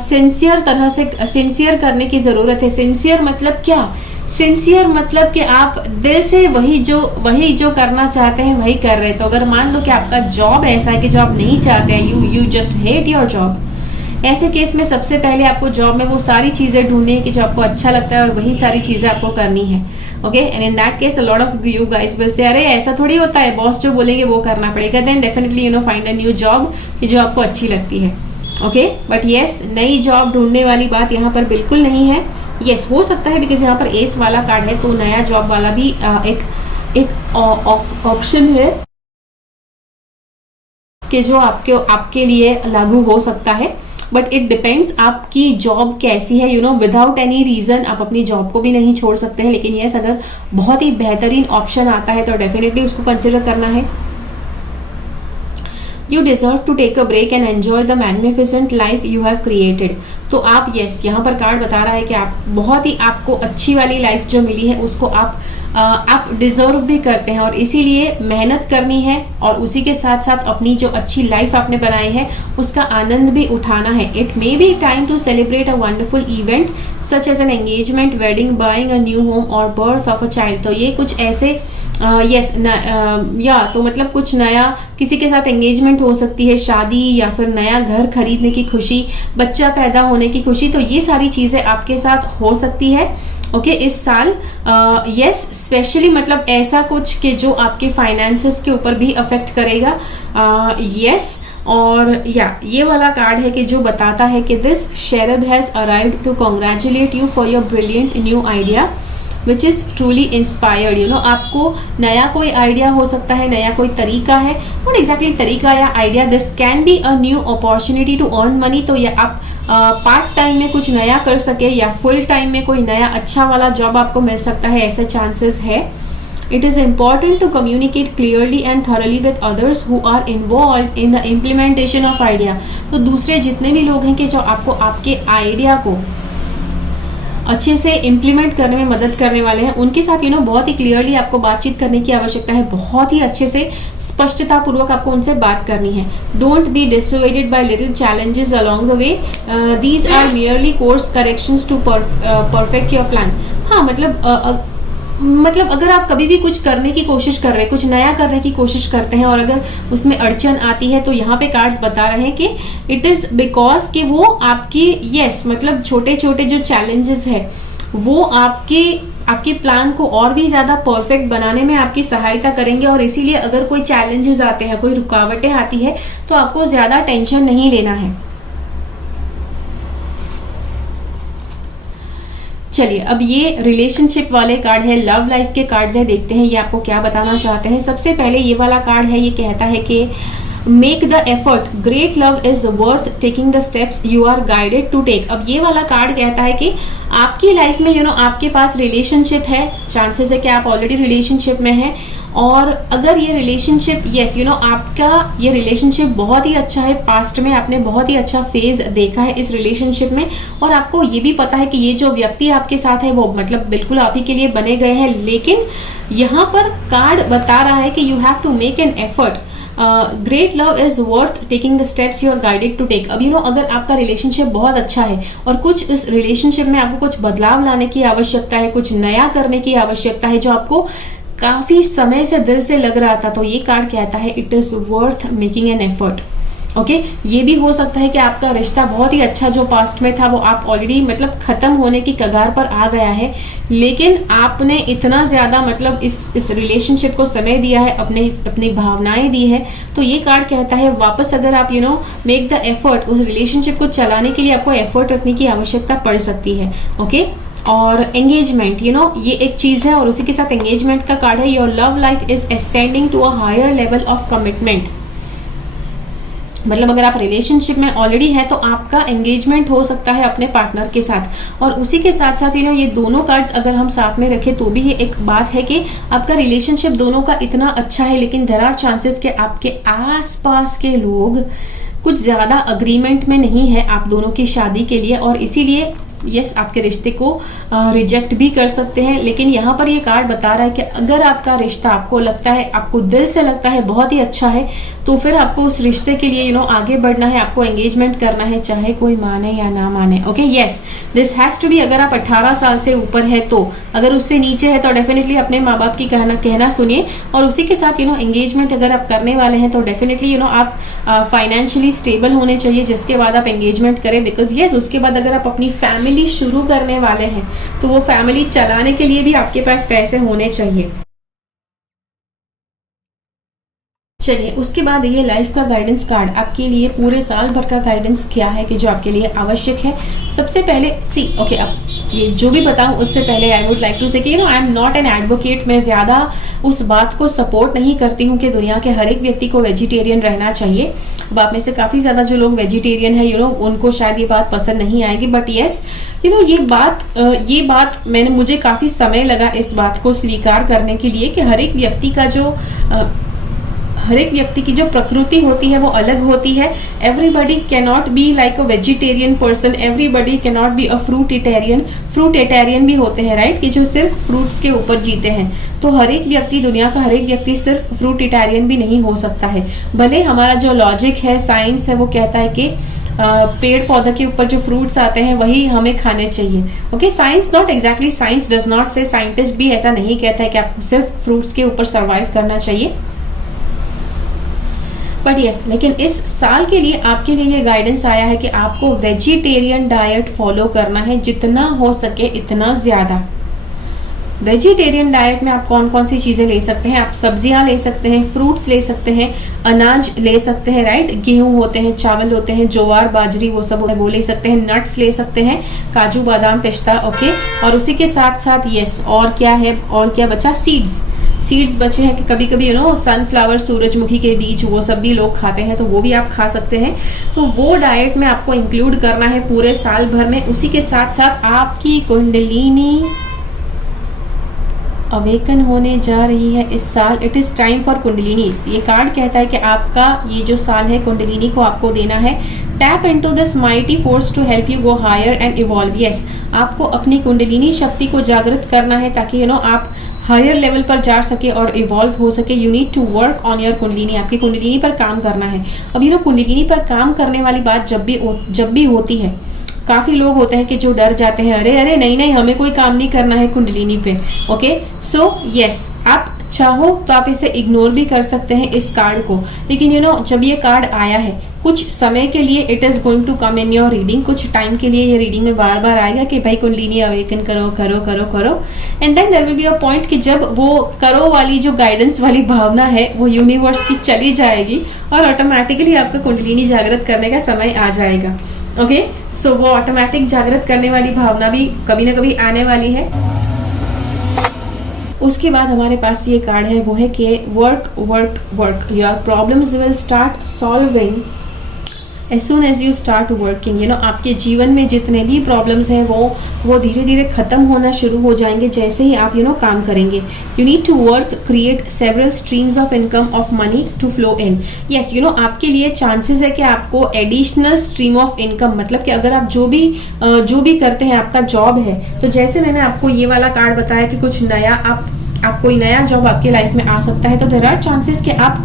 सिंसियर तरह से सिंसियर करने की जरूरत है। सिंसियर मतलब क्या, सिंसियर मतलब कि आप दिल से वही जो करना चाहते हैं वही कर रहे हैं। तो अगर मान लो कि आपका जॉब ऐसा है कि जो आप नहीं चाहते हैं, you just hate your job, ऐसे केस में सबसे पहले आपको जॉब में वो सारी चीजें ढूंढनी है कि जो आपको अच्छा लगता है और वही सारी चीजें आपको करनी है। Okay and in that case a lot of you guys will say अरे ऐसा थोड़ी होता है, बॉस जो बोलेंगे वो करना पड़ेगा। Then definitely find a new job कि जो आपको अच्छी लगती है। ओके बट यस, नई जॉब ढूंढने वाली बात यहाँ पर बिल्कुल नहीं है। यस हो सकता है बिकॉज यहाँ पर एस वाला कार्ड है, तो नया जॉब वाला भी एक ऑप्शन है कि जो आपके लिए लागू हो सकता है। बट इट डिपेंड्स आपकी जॉब कैसी है। विदाउट एनी रीजन आप अपनी जॉब को भी नहीं छोड़ सकते हैं, लेकिन यस अगर बहुत ही बेहतरीन ऑप्शन आता है तो डेफिनेटली उसको कंसिडर करना है। You deserve to take a break and enjoy the magnificent life you have created। तो आप यहाँ पर कार्ड बता रहा है कि आप बहुत ही आपको अच्छी वाली लाइफ जो मिली है उसको आप डिजर्व भी करते हैं और इसीलिए मेहनत करनी है और उसी के साथ साथ अपनी जो अच्छी लाइफ आपने बनाई है उसका आनंद भी उठाना है। It may be time to celebrate a wonderful event such as an engagement, wedding, buying a new home और बर्थ ऑफ अ चाइल्ड। तो ये कुछ ऐसे तो मतलब कुछ नया किसी के साथ एंगेजमेंट हो सकती है, शादी या फिर नया घर खरीदने की खुशी, बच्चा पैदा होने की खुशी। तो ये सारी चीजें आपके साथ हो सकती है इस साल। स्पेशली मतलब ऐसा कुछ कि जो आपके फाइनेंसेस के ऊपर भी अफेक्ट करेगा। और ये वाला कार्ड है कि जो बताता है कि this cherub has arrived to congratulate you for your brilliant new idea which is truly inspired. आपको नया कोई आइडिया हो सकता है, नया कोई तरीका है, नॉट एग्जैक्टली तरीका या idea, this can be a new opportunity to earn money. तो या आप पार्ट टाइम में कुछ नया कर सके या फुल टाइम में कोई नया अच्छा वाला जॉब आपको मिल सकता है, ऐसे चांसेस है। It is important to communicate clearly and thoroughly with others who are involved in the implementation of idea। तो दूसरे जितने भी लोग हैं कि जो आपको आपके आइडिया को अच्छे से इम्प्लीमेंट करने में मदद करने वाले हैं, उनके साथ बहुत ही क्लियरली आपको बातचीत करने की आवश्यकता है। बहुत ही अच्छे से स्पष्टता पूर्वक आपको उनसे बात करनी है। Don't be dissuaded by little challenges along the way, these are merely course corrections to perfect your plan. हाँ मतलब अगर आप कभी भी कुछ करने की कोशिश कर रहे हैं, कुछ नया करने की कोशिश करते हैं और अगर उसमें अड़चन आती है, तो यहाँ पे कार्ड्स बता रहे हैं कि इट इज बिकॉज कि वो आपकी मतलब छोटे छोटे जो चैलेंजेस है वो आपके प्लान को और भी ज्यादा परफेक्ट बनाने में आपकी सहायता करेंगे। और इसीलिए अगर कोई चैलेंजेस आते हैं, कोई रुकावटें आती है, तो आपको ज्यादा टेंशन नहीं लेना है। चलिए अब ये रिलेशनशिप वाले कार्ड है, लव लाइफ के कार्ड्स है, देखते हैं ये आपको क्या बताना चाहते हैं। सबसे पहले ये वाला कार्ड है, ये कहता है कि make the effort, great love is worth taking the steps you are guided to take. अब ये वाला कार्ड कहता है कि आपकी लाइफ में आपके पास रिलेशनशिप है, चांसेस है कि आप ऑलरेडी रिलेशनशिप में हैं, और अगर ये रिलेशनशिप आपका ये रिलेशनशिप बहुत ही अच्छा है, पास्ट में आपने बहुत ही अच्छा फेज देखा है इस रिलेशनशिप में, और आपको ये भी पता है कि ये जो व्यक्ति आपके साथ है वो मतलब बिल्कुल आप ही के लिए बने गए हैं, लेकिन यहाँ पर कार्ड बता रहा है कि you have to make an effort, great love is worth taking the steps you are guided to take. अब अगर आपका रिलेशनशिप बहुत अच्छा है और कुछ इस रिलेशनशिप में आपको कुछ बदलाव लाने की आवश्यकता है, कुछ नया करने की आवश्यकता है जो आपको काफी समय से दिल से लग रहा था, तो ये कार्ड कहता है it is worth making an effort. Okay, ये भी हो सकता है कि आपका रिश्ता बहुत ही अच्छा जो पास्ट में था वो आप ऑलरेडी मतलब खत्म होने की कगार पर आ गया है, लेकिन आपने इतना ज्यादा मतलब इस रिलेशनशिप को समय दिया है, अपनी भावनाएं दी है, तो ये कार्ड कहता है वापस अगर आप मेक द एफर्ट, उस रिलेशनशिप को चलाने के लिए आपको एफर्ट रखने की आवश्यकता पड़ सकती है। ओके, और एंगेजमेंट ये एक चीज है, और उसी के साथ एंगेजमेंट का कार्ड है, your love life is ascending to a higher level of commitment. मतलब अगर आप रिलेशनशिप में ऑलरेडी है तो आपका एंगेजमेंट हो सकता है अपने पार्टनर के साथ, और उसी के साथ साथ ये दोनों कार्ड्स अगर हम साथ में रखें तो भी ये एक बात है कि आपका रिलेशनशिप दोनों का इतना अच्छा है, लेकिन देयर आर चांसेस कि आपके आसपास के लोग कुछ ज्यादा अग्रीमेंट में नहीं है आप दोनों की शादी के लिए, और इसीलिए यस आपके रिश्ते को रिजेक्ट भी कर सकते हैं। लेकिन यहाँ पर ये कार्ड बता रहा है कि अगर आपका रिश्ता आपको लगता है, आपको दिल से लगता है बहुत ही अच्छा है, तो फिर आपको उस रिश्ते के लिए आगे बढ़ना है, आपको एंगेजमेंट करना है, चाहे कोई माने या ना माने। Okay, yes this has to be. अगर आप 18 साल से ऊपर है तो, अगर उससे नीचे है तो डेफिनेटली अपने माँ बाप की कहना सुनिए, और उसी के साथ एंगेजमेंट अगर आप करने वाले हैं तो डेफिनेटली आप फाइनेंशियली स्टेबल होने चाहिए, जिसके बाद आप एंगेजमेंट करें, बिकॉज यस उसके बाद अगर आप अपनी फैमिली शुरू करने वाले हैं तो वो फैमिली चलाने के लिए भी आपके पास पैसे होने चाहिए। चलिए, उसके बाद ये लाइफ का गाइडेंस कार्ड आपके लिए पूरे साल भर का गाइडेंस क्या है कि जो आपके लिए आवश्यक है। सबसे पहले अब ये जो भी बताऊं उससे पहले आई वुड लाइक टू से कि आई एम नॉट एन एडवोकेट। मैं ज्यादा उस बात को सपोर्ट नहीं करती हूँ कि दुनिया के हर एक व्यक्ति को वेजिटेरियन रहना चाहिए। अब आप में से काफी ज्यादा जो लोग वेजिटेरियन है उनको शायद ये बात पसंद नहीं आएगी, बट यस ये बात मुझे काफी समय लगा इस बात को स्वीकार करने के लिए कि हर एक व्यक्ति की जो प्रकृति होती है वो अलग होती है। Everybody cannot be like a vegetarian person, everybody cannot be a fruitarian भी होते हैं, राइट, कि जो सिर्फ फ्रूट्स के ऊपर जीते हैं। तो हर एक व्यक्ति, दुनिया का हर एक व्यक्ति सिर्फ फ्रूटेरियन भी नहीं हो सकता है। भले हमारा जो लॉजिक है, साइंस है, वो कहता है कि पेड़ पौधे के ऊपर जो फ्रूट्स आते हैं वही हमें खाने चाहिए। Okay, science not exactly, science does not से, साइंटिस्ट भी ऐसा नहीं कहता है कि आप सिर्फ फ्रूट्स के ऊपर सर्वाइव करना चाहिए। बट यस, लेकिन इस साल के लिए आपके लिए ये गाइडेंस आया है कि आपको वेजिटेरियन डाइट फॉलो करना है, जितना हो सके इतना ज्यादा। वेजिटेरियन डाइट में आप कौन कौन सी चीजें ले सकते हैं? आप सब्जियां ले सकते हैं, फ्रूट्स ले सकते हैं, अनाज ले सकते हैं, राइट, गेहूं होते हैं, चावल होते हैं, ज्वार बाजरी वो सब वो ले सकते हैं, नट्स ले सकते हैं, काजू बादाम पिस्ता। ओके, और उसी के साथ साथ यस और क्या बचा? सीड्स बचे हैं कि कभी कभी सनफ्लावर, सूरजमुखी के बीज, वो सब भी लोग खाते हैं, तो वो भी आप खा सकते हैं। तो वो डाइट में आपको इंक्लूड करना है पूरे साल भर में। उसी के साथ साथ आपकी कुंडलिनी अवेकन होने जा रही है इस साल। It is time for kundalini. ये कार्ड कहता है कि आपका ये जो साल है कुंडलिनी को आपको देना है। Tap into this mighty force to help you go higher and evolve. Yes, आपको अपनी कुंडलिनी शक्ति को जागृत करना है ताकि आप हायर लेवल पर जा सके और इवॉल्व हो सके। You need to work on your kundalini. आपकी कुंडलिनी पर काम करना है। अब कुंडलिनी पर काम करने वाली बात जब भी होती है, काफी लोग होते हैं कि जो डर जाते हैं, अरे नहीं हमें कोई काम नहीं करना है कुंडलिनी पे। ओके, सो यस, आप चाहो तो आप इसे इग्नोर भी कर सकते हैं इस कार्ड को, लेकिन जब ये कार्ड आया है कुछ समय के लिए it is going to come in your reading. कुछ टाइम के लिए ये रीडिंग में बार बार आएगा कि भाई कुंडलिनी अवेकन करो, and then there will be a point कि जब वो करो वाली जो गाइडेंस वाली भावना है वो यूनिवर्स की चली जाएगी और ऑटोमेटिकली आपका कुंडलिनी जागृत करने का समय आ जाएगा। ओके, सो वो ऑटोमेटिक जागृत करने वाली भावना भी कभी ना कभी आने वाली है। उसके बाद हमारे पास ये कार्ड है, वो है कि work your problems will start solving as soon as you start working, आपके जीवन में जितने भी प्रॉब्लम्स हैं वो धीरे धीरे खत्म होना शुरू हो जाएंगे जैसे ही आप काम करेंगे. You need to work, create several streams of income of money to flow in. Yes, आपके लिए चांसेस है कि आपको एडिशनल स्ट्रीम ऑफ इनकम, मतलब कि अगर आप जो भी करते हैं, आपका जॉब है, तो जैसे मैंने आपको ये वाला कार्ड बताया कि कुछ नया आप कोई नया जॉब आपके लाइफ में आ सकता है, तो देयर आर चांसेस कि आप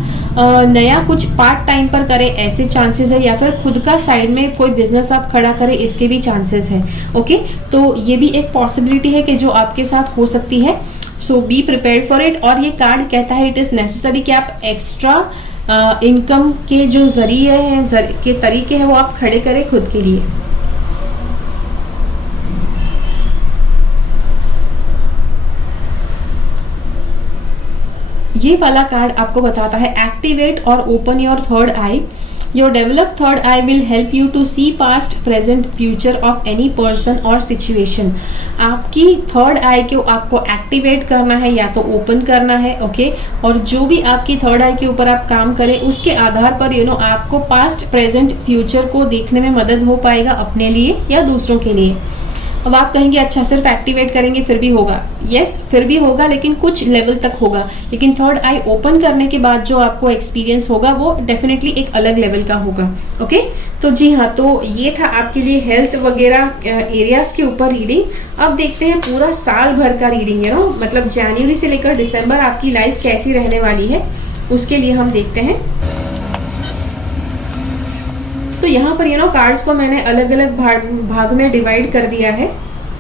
नया कुछ पार्ट टाइम पर करें, ऐसे चांसेस है, या फिर खुद का साइड में कोई बिजनेस आप खड़ा करें, इसके भी चांसेस है. ओके, तो ये भी एक पॉसिबिलिटी है कि जो आपके साथ हो सकती है. सो बी प्रिपेयर्ड फॉर इट. और ये कार्ड कहता है इट इज नेसेसरी कि आप एक्स्ट्रा इनकम के जो जरिए हैं, के तरीके हैं, वो आप खड़े करें खुद के लिए. ये वाला कार्ड आपको बताता है एक्टिवेट और open your third eye. Your develop third eye will help you to see past, present, future of any person और सिचुएशन. आपकी थर्ड आई को आपको एक्टिवेट करना है या तो ओपन करना है. ओके, और जो भी आपकी थर्ड आई के ऊपर आप काम करें उसके आधार पर आपको पास्ट, प्रेजेंट, फ्यूचर को देखने में मदद हो पाएगा अपने लिए या दूसरों के लिए. अब आप कहेंगे अच्छा सिर्फ एक्टिवेट करेंगे फिर भी होगा. यस, फिर भी होगा, लेकिन कुछ लेवल तक होगा. लेकिन थर्ड आई ओपन करने के बाद जो आपको एक्सपीरियंस होगा वो डेफिनेटली एक अलग लेवल का होगा. ओके, तो जी हाँ, तो ये था आपके लिए हेल्थ वगैरह एरियाज के ऊपर रीडिंग. अब देखते हैं पूरा साल भर का रीडिंग मतलब जनवरी से लेकर दिसंबर आपकी लाइफ कैसी रहने वाली है, उसके लिए हम देखते हैं. तो यहाँ पर कार्ड्स को मैंने अलग अलग भाग में डिवाइड कर दिया है.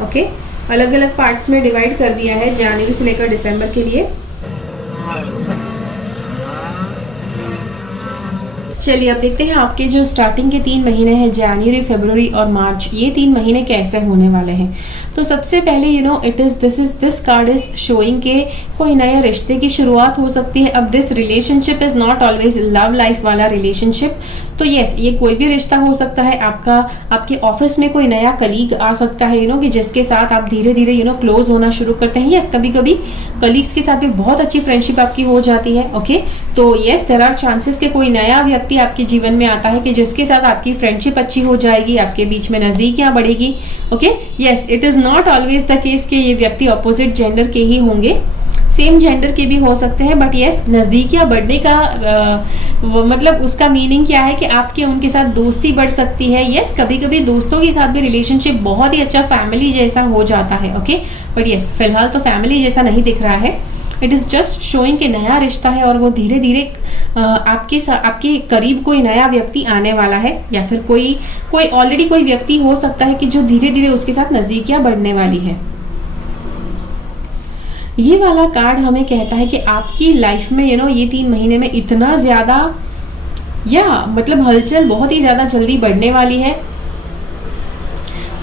ओके, अलग अलग पार्ट्स में डिवाइड कर दिया है जनवरी से लेकर दिसंबर के लिए. चलिए अब देखते हैं आपके जो स्टार्टिंग के 3 महीने हैं, जनवरी, फरवरी और मार्च, ये 3 महीने कैसे होने वाले हैं. तो सबसे पहले दिस कार्ड इज शोइंग के कोई नए रिश्ते की शुरुआत हो सकती है. अब this relationship is not always love life वाला रिलेशनशिप. तो यस, ये कोई भी रिश्ता हो सकता है. आपके ऑफिस में कोई नया कलीग आ सकता है कि जिसके साथ आप धीरे धीरे क्लोज होना शुरू करते हैं. यस, कभी कभी कलीग्स के साथ भी बहुत अच्छी फ्रेंडशिप आपकी हो जाती है. ओके, तो यस, देयर आर चांसेस कि कोई नया व्यक्ति आपके जीवन में आता है कि जिसके साथ आपकी फ्रेंडशिप अच्छी हो जाएगी, आपके बीच में नजदीकियां बढ़ेगी. Okay, yes, it is not always the case कि ये व्यक्ति अपोजिट जेंडर के ही होंगे, सेम जेंडर के भी हो सकते हैं. बट यस, नजदीकियां बढ़ने का मतलब उसका मीनिंग क्या है कि आपके उनके साथ दोस्ती बढ़ सकती है. यस, कभी कभी दोस्तों के साथ भी रिलेशनशिप बहुत ही अच्छा फैमिली जैसा हो जाता है. ओके, बट यस, फिलहाल तो फैमिली जैसा नहीं दिख रहा है. इट इज जस्ट शोइंग कि नया रिश्ता है और वो धीरे धीरे आपके करीब कोई नया व्यक्ति आने वाला है, या फिर कोई ऑलरेडी कोई व्यक्ति हो सकता है कि जो धीरे धीरे उसके साथ नजदीकियां बढ़ने वाली है. ये वाला कार्ड हमें कहता है कि आपकी लाइफ में ये 3 महीने में इतना ज्यादा मतलब हलचल बहुत ही ज्यादा जल्दी बढ़ने वाली है,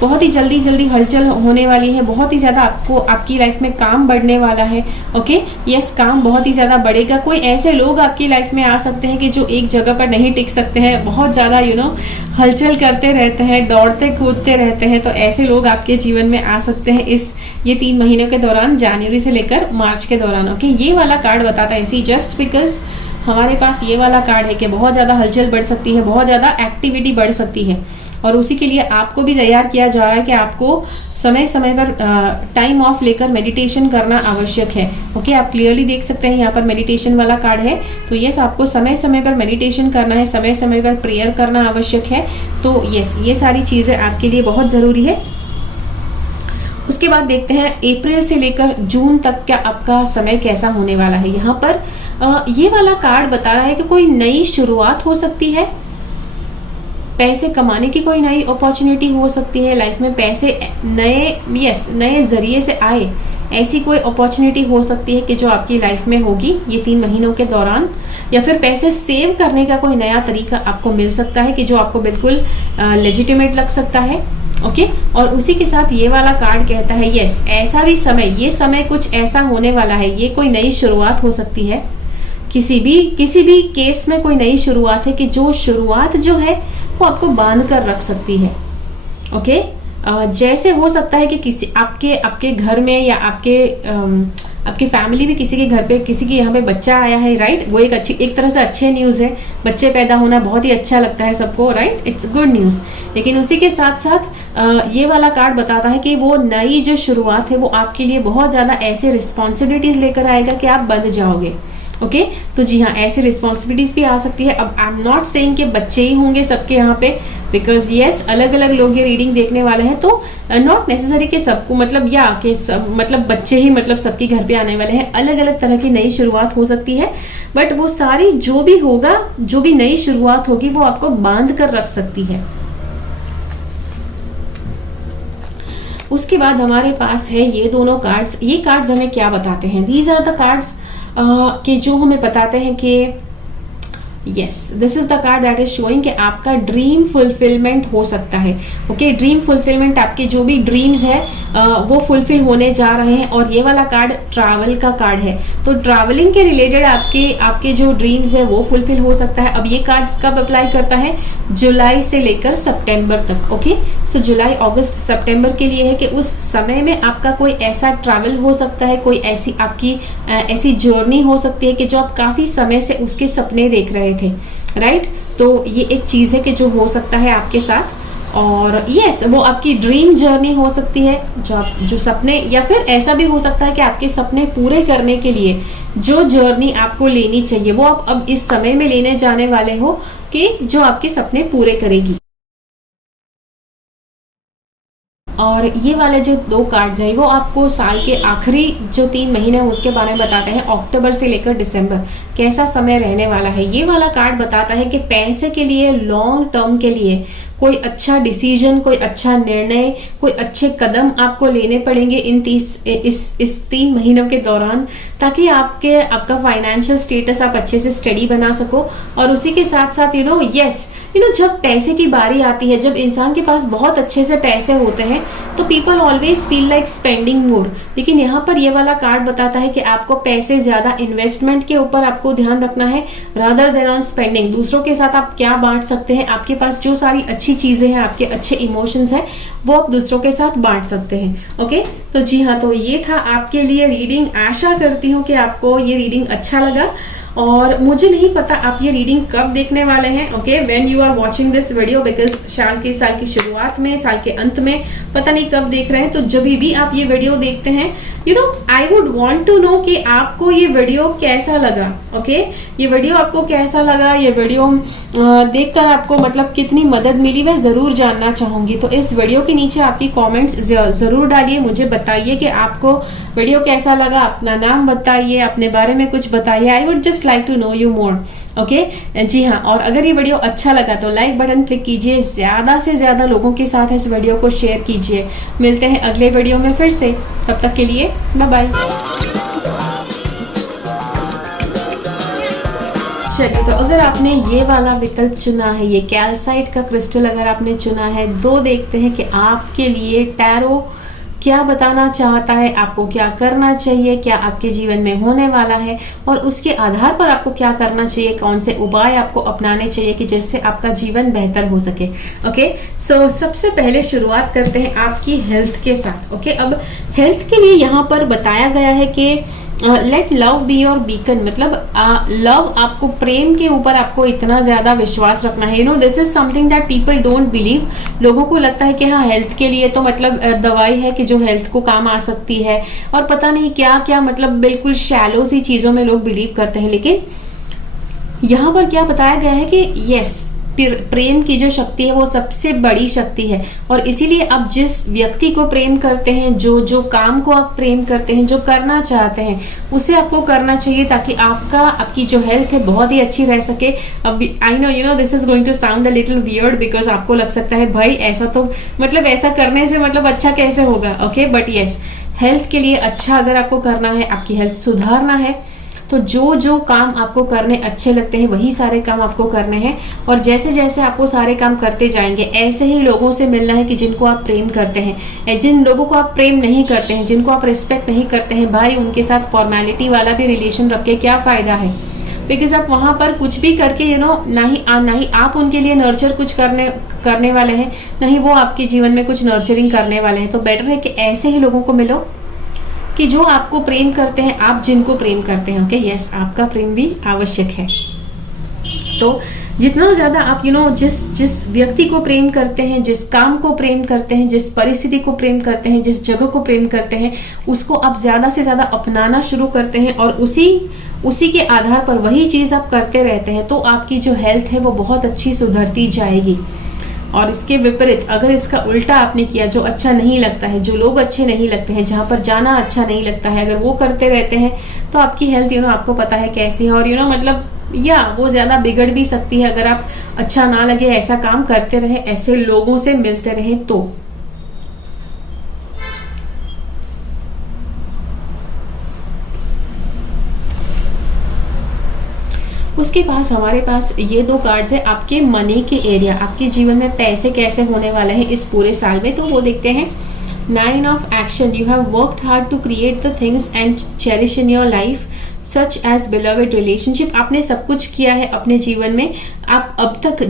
बहुत ही जल्दी हलचल होने वाली है, बहुत ही ज्यादा आपकी लाइफ में काम बढ़ने वाला है. ओके, यस, काम बहुत ही ज्यादा बढ़ेगा. कोई ऐसे लोग आपकी लाइफ में आ सकते हैं कि जो एक जगह पर नहीं टिक सकते हैं, बहुत ज्यादा हलचल करते रहते हैं, दौड़ते कूदते रहते हैं. तो ऐसे लोग आपके जीवन में आ सकते हैं ये 3 महीनों के दौरान, जनवरी से लेकर मार्च के दौरान. ओके, ये वाला कार्ड बताता है इसी जस्ट बिकॉज हमारे पास ये वाला कार्ड है कि बहुत ज्यादा हलचल बढ़ सकती है, बहुत ज्यादा एक्टिविटी बढ़ सकती है. और उसी के लिए आपको भी तैयार किया जा रहा है कि आपको समय समय पर टाइम ऑफ लेकर मेडिटेशन करना आवश्यक है. ओके, आप क्लियरली देख सकते हैं यहाँ पर मेडिटेशन वाला कार्ड है. तो यस, आपको समय समय पर मेडिटेशन करना है, समय समय पर प्रेयर करना आवश्यक है. तो यस, ये सारी चीजें आपके लिए बहुत जरूरी है. उसके बाद देखते हैं अप्रैल से लेकर जून तक का आपका समय कैसा होने वाला है. यहाँ पर ये वाला कार्ड बता रहा है कि कोई नई शुरुआत हो सकती है, पैसे कमाने की कोई नई अपॉर्चुनिटी हो सकती है, लाइफ में पैसे नए जरिए से आए, ऐसी कोई अपॉर्चुनिटी हो सकती है कि जो आपकी लाइफ में होगी ये 3 महीनों के दौरान. या फिर पैसे सेव करने का कोई नया तरीका आपको मिल सकता है कि जो आपको बिल्कुल लेजिटिमेट लग सकता है. ओके, और उसी के साथ ये वाला कार्ड कहता है यस, ऐसा भी समय, ये समय कुछ ऐसा होने वाला है, ये कोई नई शुरुआत हो सकती है. किसी भी केस में कोई नई शुरुआत है कि जो शुरुआत जो है वो आपको बांध कर रख सकती है. ओके, जैसे हो सकता है कि किसी आपके घर में या आपके आपकी फैमिली में किसी के घर पे, किसी के यहाँ पे बच्चा आया है, राइट, वो एक तरह से अच्छे न्यूज है। बच्चे पैदा होना बहुत ही अच्छा लगता है सबको, राइट, इट्स गुड न्यूज। लेकिन उसी के साथ साथ ये वाला कार्ड बताता है कि वो नई जो शुरुआत है वो आपके लिए बहुत ज्यादा ऐसे रिस्पॉन्सिबिलिटीज लेकर आएगा कि आप बंध जाओगे। ओके तो जी हाँ, ऐसी रिस्पॉन्सिबिलिटीज भी आ सकती है। अब आई एम नॉट सेइंग कि बच्चे ही होंगे सबके यहाँ पे, बिकॉज यस अलग अलग लोग ये रीडिंग देखने वाले हैं, तो नॉट नेसेसरी कि सबको मतलब या कि सब मतलब बच्चे ही मतलब सबके घर पे आने वाले हैं। अलग अलग तरह की नई शुरुआत हो सकती है, बट वो सारी जो भी होगा, जो भी नई शुरुआत होगी वो आपको बांध कर रख सकती है। उसके बाद हमारे पास है ये दोनों कार्ड्स। ये कार्ड्स हमें क्या बताते हैं? दीज आर द कार्ड्स कि जो हमें बताते हैं कि yes this is the card that is showing कि आपका ड्रीम फुलफिलमेंट हो सकता है। ओके ड्रीम फुलफिलमेंट, आपके जो भी ड्रीम्स है वो फुलफिल होने जा रहे हैं। और ये वाला कार्ड ट्रैवल का कार्ड है, तो ट्रैवलिंग के रिलेटेड आपके जो ड्रीम्स है वो फुलफिल हो सकता है। अब ये कार्ड कब अप्लाई करता है? जुलाई से लेकर सितंबर तक। ओके सो जुलाई, अगस्त, सितंबर के लिए है कि उस समय में आपका कोई ऐसा ट्रैवल हो सकता है, कोई ऐसी आपकी ऐसी जर्नी हो सकती है कि जो आप काफी समय से उसके सपने देख रहे थे, राइट। तो ये एक चीज है कि जो हो सकता है आपके साथ। और यस वो आपकी ड्रीम जर्नी हो सकती है, जो सपने, या फिर ऐसा भी हो सकता है कि आपके सपने पूरे करने के लिए जो जर्नी आपको लेनी चाहिए वो आप अब इस समय में लेने जाने वाले हो, कि जो आपके सपने पूरे करेगी। और ये वाले जो दो कार्ड्स हैं वो आपको साल के आखिरी जो 3 महीने हैं उसके बारे में बताते हैं। अक्टूबर से लेकर दिसंबर कैसा समय रहने वाला है। ये वाला कार्ड बताता है कि पैसे के लिए, लॉन्ग टर्म के लिए कोई अच्छा डिसीजन, कोई अच्छा निर्णय, कोई अच्छे कदम आपको लेने पड़ेंगे इस 3 महीनों के दौरान, ताकि आपका फाइनेंशियल स्टेटस आप अच्छे से स्टडी बना सको। और उसी के साथ साथ जब पैसे की बारी आती है, जब इंसान के पास बहुत अच्छे से पैसे होते हैं तो people always feel like spending more. लेकिन यहाँ पर ये वाला कार्ड बताता है कि आपको पैसे ज्यादा इन्वेस्टमेंट के ऊपर आपको ध्यान रखना है, रादर देन ऑन स्पेंडिंग। दूसरों के साथ आप क्या बांट सकते हैं, आपके पास जो सारी अच्छी चीजें हैं, आपके अच्छे इमोशंस हैं, वो आप दूसरों के साथ बांट सकते हैं। ओके तो जी हाँ, तो ये था आपके लिए रीडिंग। आशा करती हूँ कि आपको ये रीडिंग अच्छा लगा। और मुझे नहीं पता आप ये रीडिंग कब देखने वाले हैं, okay, when you are watching this video, because साल की शुरुआत में, साल के अंत में, पता नहीं कब देख रहे हैं। तो जब भी आप ये वीडियो देखते हैं, I would want to know कि आपको ये वीडियो कैसा लगा। ओके ये वीडियो आपको कैसा लगा, ये वीडियो देखकर आपको मतलब कितनी मदद मिली, मैं जरूर जानना चाहूंगी। तो इस वीडियो के नीचे आपकी कमेंट्स जरूर डालिए, मुझे बताइए कि आपको वीडियो कैसा लगा, अपना नाम बताइए, अपने बारे में कुछ बताइए। I would just like to know you more. Okay जी हाँ, और अगर ये वीडियो अच्छा लगा तो लाइक बटन क्लिक कीजिए, ज्यादा से ज्यादा लोगों के साथ इस वीडियो को शेयर कीजिए। मिलते हैं अगले वीडियो में फिर से, तब तक के लिए बाय बाय। चलिए, तो अगर आपने ये वाला विकल्प चुना है, ये कैल्साइट का क्रिस्टल अगर आपने चुना है, तो देखते हैं कि आपके लिए टैरो क्या बताना चाहता है, आपको क्या करना चाहिए, क्या आपके जीवन में होने वाला है, और उसके आधार पर आपको क्या करना चाहिए, कौन से उपाय आपको अपनाने चाहिए कि जिससे आपका जीवन बेहतर हो सके। ओके सो सबसे पहले शुरुआत करते हैं आपकी हेल्थ के साथ। ओके अब हेल्थ के लिए यहाँ पर बताया गया है कि let love be your beacon, मतलब लव, आपको प्रेम के ऊपर आपको इतना ज्यादा विश्वास रखना है। This is something that people don't believe. लोगों को लगता है कि हाँ हेल्थ के लिए तो मतलब दवाई है कि जो हेल्थ को काम आ सकती है, और पता नहीं क्या क्या, मतलब बिल्कुल शैलो सी चीजों में लोग बिलीव करते हैं। लेकिन यहाँ पर क्या बताया गया है कि यस प्रेम की जो शक्ति है वो सबसे बड़ी शक्ति है, और इसीलिए आप जिस व्यक्ति को प्रेम करते हैं, जो काम को आप प्रेम करते हैं, जो करना चाहते हैं, उसे आपको करना चाहिए, ताकि आपकी जो हेल्थ है बहुत ही अच्छी रह सके। अब I know this is going to sound a little weird, because आपको लग सकता है भाई ऐसा तो मतलब ऐसा करने से मतलब अच्छा कैसे होगा। ओके बट यस हेल्थ के लिए अच्छा अगर आपको करना है, आपकी हेल्थ सुधारना है, तो जो काम आपको करने अच्छे लगते हैं वही सारे काम आपको करने हैं। और जैसे जैसे आप वो सारे काम करते जाएंगे, ऐसे ही लोगों से मिलना है कि जिनको आप प्रेम करते हैं। जिन लोगों को आप प्रेम नहीं करते हैं, जिनको आप रिस्पेक्ट नहीं करते हैं, भाई उनके साथ फॉर्मेलिटी वाला भी रिलेशन रख के क्या फायदा है। बिकॉज आप वहां पर कुछ भी करके ना ही आप उनके लिए नर्चर कुछ करने वाले हैं, ना ही वो आपके जीवन में कुछ नर्चरिंग करने वाले हैं। तो बेटर है कि ऐसे ही लोगों को मिलो कि जो आपको प्रेम करते हैं, आप जिनको प्रेम करते हैं, ओके, यस, आपका प्रेम भी आवश्यक है। तो जितना ज्यादा आप जिस व्यक्ति को प्रेम करते हैं, जिस काम को प्रेम करते हैं, जिस परिस्थिति को प्रेम करते हैं, जिस जगह को प्रेम करते हैं, उसको आप ज्यादा से ज्यादा अपनाना शुरू करते हैं और उसी के आधार पर वही चीज आप करते रहते हैं, तो आपकी जो हेल्थ है वो बहुत अच्छी सुधरती जाएगी। और इसके विपरीत अगर इसका उल्टा आपने किया, जो अच्छा नहीं लगता है, जो लोग अच्छे नहीं लगते हैं, जहां पर जाना अच्छा नहीं लगता है, अगर वो करते रहते हैं, तो आपकी हेल्थ आपको पता है कैसी है। और मतलब वो ज्यादा बिगड़ भी सकती है अगर आप अच्छा ना लगे ऐसा काम करते रहे, ऐसे लोगों से मिलते रहे तो। उसके पास हमारे पास ये 2 कार्ड्स है आपके मनी के एरिया, आपके जीवन में पैसे कैसे होने वाले हैं इस पूरे साल में। तो वो देखते हैं 9 of action. You have worked hard to create the things and cherish in your life such as beloved relationship. आपने सब कुछ किया है अपने जीवन में। आप अब तक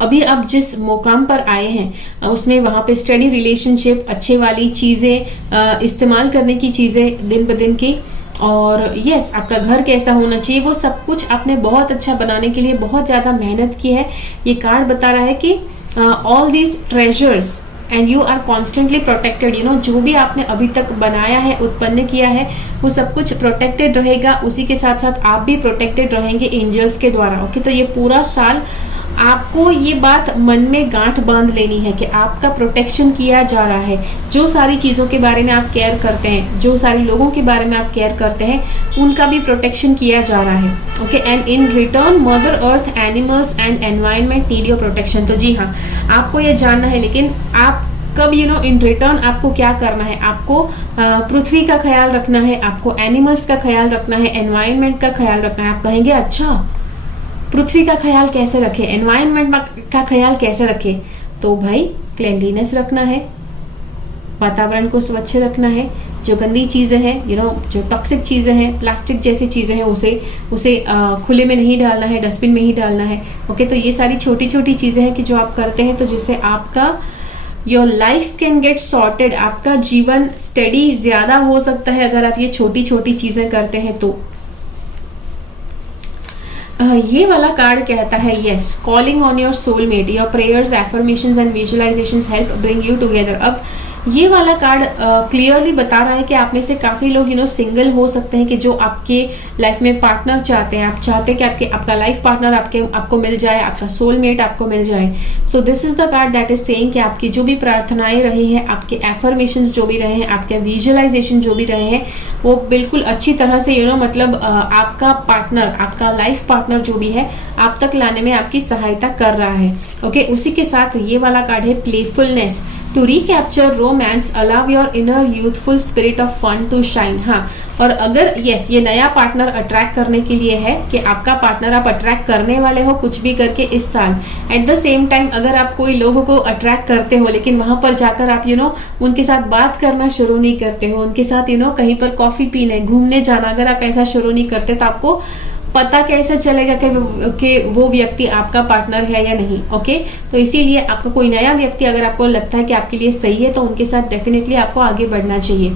अभी आप जिस मुकाम पर आए हैं उसमें वहां पे स्टडी रिलेशनशिप, अच्छे वाली चीजें, इस्तेमाल करने की चीजें दिन ब दिन की, और यस, आपका घर कैसा होना चाहिए, वो सब कुछ आपने बहुत अच्छा बनाने के लिए बहुत ज्यादा मेहनत की है। ये कार्ड बता रहा है कि all these treasures and you are constantly protected. जो भी आपने अभी तक बनाया है, उत्पन्न किया है, वो सब कुछ प्रोटेक्टेड रहेगा। उसी के साथ साथ आप भी प्रोटेक्टेड रहेंगे एंजल्स के द्वारा। ओके, तो ये पूरा साल आपको ये बात मन में गांठ बांध लेनी है कि आपका प्रोटेक्शन किया जा रहा है। जो सारी चीजों के बारे में आप केयर करते हैं, जो सारे लोगों के बारे में आप केयर करते हैं, उनका भी प्रोटेक्शन किया जा रहा है। Okay, and in return mother earth, animals and environment need your protection. तो जी हाँ, आपको ये जानना है, लेकिन आप कब इन रिटर्न आपको क्या करना है। आपको पृथ्वी का ख्याल रखना है, आपको एनिमल्स का ख्याल रखना है, एनवायरनमेंट का ख्याल रखना है। आप कहेंगे अच्छा, पृथ्वी का ख्याल कैसे रखे, एनवायरनमेंट का ख्याल कैसे रखे। तो भाई क्लीनलीनेस रखना है, वातावरण को स्वच्छ रखना है, जो गंदी चीजें हैं, जो टॉक्सिक चीजें हैं, प्लास्टिक जैसी चीजें हैं, उसे खुले में नहीं डालना है, डस्टबिन में ही डालना है। ओके, तो ये सारी छोटी छोटी चीजें हैं कि जो आप करते हैं, तो जिससे आपका your life can get sorted. आपका जीवन स्टडी ज्यादा हो सकता है अगर आप ये छोटी छोटी चीजें करते हैं तो। ये वाला कार्ड कहता है yes, calling on your soulmate, your prayers, affirmations and visualisations help bring you together. अब ये वाला कार्ड क्लियरली बता रहा है कि आप में से काफी लोग सिंगल हो सकते हैं कि जो आपके लाइफ में पार्टनर चाहते हैं। आप चाहते हैं कि आपका लाइफ पार्टनर आपको मिल जाए, आपका सोलमेट आपको मिल जाए। So this is the card that is saying कि आपकी जो भी प्रार्थनाएं रही हैं, आपके एफर्मेशंस जो भी रहे हैं, आपके विजुअलाइजेशन जो भी रहे हैं, वो बिल्कुल अच्छी तरह से मतलब आपका पार्टनर, आपका लाइफ पार्टनर जो भी है, आप तक लाने में आपकी सहायता कर रहा है। ओके, उसी के साथ ये वाला कार्ड है playfulness. To recapture romance, allow your inner youthful spirit of fun to shine. हाँ, और अगर यस, ये नया पार्टनर अट्रैक्ट करने के लिए है कि आपका पार्टनर आप अट्रैक्ट करने वाले हो कुछ भी करके इस साल। एट द सेम टाइम अगर आप कोई लोगों को अट्रैक्ट करते हो, लेकिन वहां पर जाकर आप उनके साथ बात करना शुरू नहीं करते हो, उनके साथ कहीं पर कॉफी पीने, घूमने जाना, अगर आप ऐसा शुरू नहीं करते, तो आपको पता कैसे चलेगा कि वो व्यक्ति आपका पार्टनर है या नहीं। ओके, तो इसीलिए आपका कोई नया व्यक्ति अगर आपको लगता है कि आपके लिए सही है, तो उनके साथ डेफिनेटली आपको आगे बढ़ना चाहिए।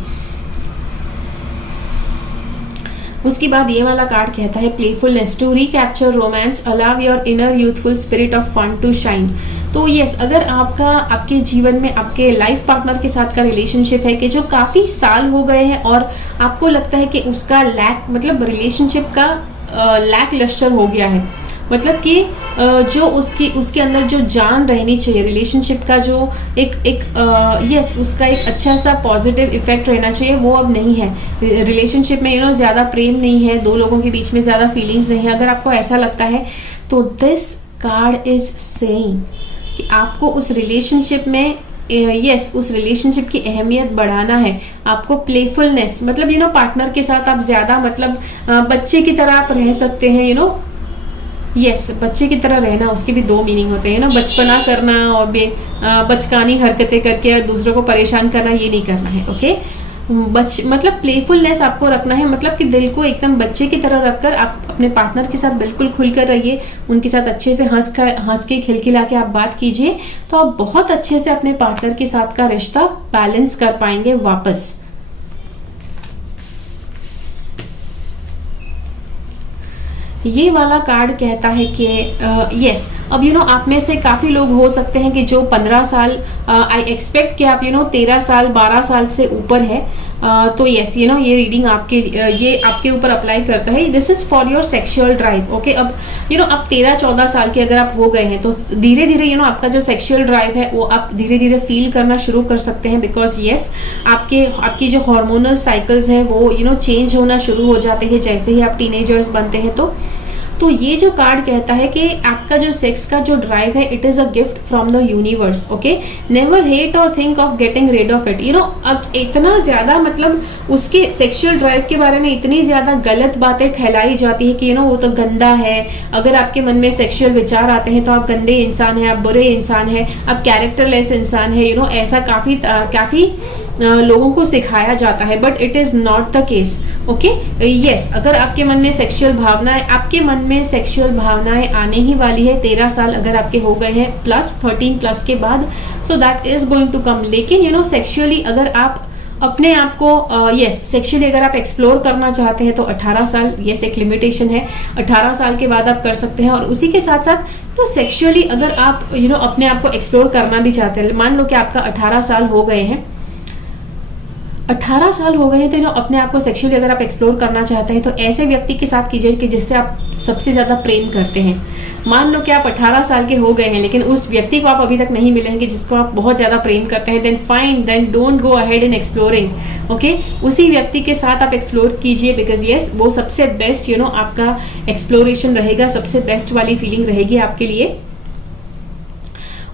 उसके बाद ये वाला कार्ड कहता है playfulness. To recapture romance, allow your inner youthful spirit of fun to shine. तो यस, अगर आपके जीवन में आपके लाइफ पार्टनर के साथ का रिलेशनशिप है कि जो काफी साल हो गए हैं और आपको लगता है कि उसका मतलब रिलेशनशिप का लैक लस्टर हो गया है, मतलब कि जो उसके अंदर जो जान रहनी चाहिए, रिलेशनशिप का जो यस, उसका एक अच्छा सा पॉजिटिव इफेक्ट रहना चाहिए, वो अब नहीं है। रिलेशनशिप में ज्यादा प्रेम नहीं है, दो लोगों के बीच में ज्यादा फीलिंग्स नहीं है। अगर आपको ऐसा लगता है, तो दिस कार्ड इज सेइंग कि आपको उस रिलेशनशिप में उस रिलेशनशिप की अहमियत बढ़ाना है। आपको प्लेफुलनेस, मतलब पार्टनर के साथ आप ज्यादा बच्चे की तरह आप रह सकते हैं। बच्चे की तरह रहना, उसके भी 2 मीनिंग होते हैं बचपना करना और बचकानी हरकतें करके दूसरों को परेशान करना, ये नहीं करना है। ओके, मतलब प्लेफुलनेस आपको रखना है, मतलब कि दिल को एकदम बच्चे की तरह रखकर आप अपने पार्टनर के साथ बिल्कुल खुलकर रहिए, उनके साथ अच्छे से हंस के खिलखिला के आप बात कीजिए, तो आप बहुत अच्छे से अपने पार्टनर के साथ का रिश्ता बैलेंस कर पाएंगे वापस। ये वाला कार्ड कहता है कि यस, अब आप में से काफी लोग हो सकते हैं कि जो 15 साल, आई एक्सपेक्ट कि आप 13 साल 12 साल से ऊपर है, तो यस ये रीडिंग ये आपके ऊपर अप्लाई करता है। This is for your sexual drive. Okay, अब अब 13-14 साल के अगर आप हो गए हैं तो धीरे धीरे आपका जो सेक्सुअल ड्राइव है वो आप धीरे धीरे फील करना शुरू कर सकते हैं, बिकॉज यस आपकी जो हार्मोनल साइकिल्स है वो चेंज होना शुरू हो जाते हैं जैसे ही आप टीनेजर्स बनते हैं। तो ये जो कार्ड कहता है कि आपका जो सेक्स का जो ड्राइव है, it is a gift from the universe. Okay, never hate और think of getting rid of it. इतना ज्यादा मतलब उसके सेक्सुअल ड्राइव के बारे में इतनी ज्यादा गलत बातें फैलाई जाती है कि वो तो गंदा है। अगर आपके मन में सेक्सुअल विचार आते हैं तो आप गंदे इंसान हैं, आप बुरे इंसान हैं, आप कैरेक्टरलेस इंसान है। ऐसा काफी लोगों को सिखाया जाता है, but it is not the case. Okay, yes, अगर आपके मन में सेक्सुअल भावनाएं आने ही वाली है 13 साल अगर आपके हो गए हैं प्लस 13 प्लस के बाद, so that is going to come. लेकिन सेक्सुअली अगर आप अपने आप को सेक्सुअली अगर आप एक्सप्लोर करना चाहते हैं तो 18 साल एक लिमिटेशन है, 18 साल के बाद आप कर सकते हैं। और उसी के साथ साथ सेक्सुअली अगर आप अपने आप को एक्सप्लोर करना भी चाहते हैं, मान लो कि आपका 18 साल हो गए हैं, 18 साल हो गए हैं, तो अपने आप को सेक्सुअली अगर आप एक्सप्लोर करना चाहते हैं तो ऐसे व्यक्ति के साथ कीजिए कि जिससे आप सबसे ज्यादा प्रेम करते हैं। मान लो कि आप 18 साल के हो गए हैं लेकिन उस व्यक्ति को आप अभी तक नहीं मिले हैं कि जिसको आप बहुत ज्यादा प्रेम करते हैं, then fine, then don't go ahead in exploring. Okay, उसी व्यक्ति के साथ आप एक्सप्लोर कीजिए, बिकॉज यस वो सबसे बेस्ट आपका एक्सप्लोरेशन रहेगा, सबसे बेस्ट वाली फीलिंग रहेगी आपके लिए।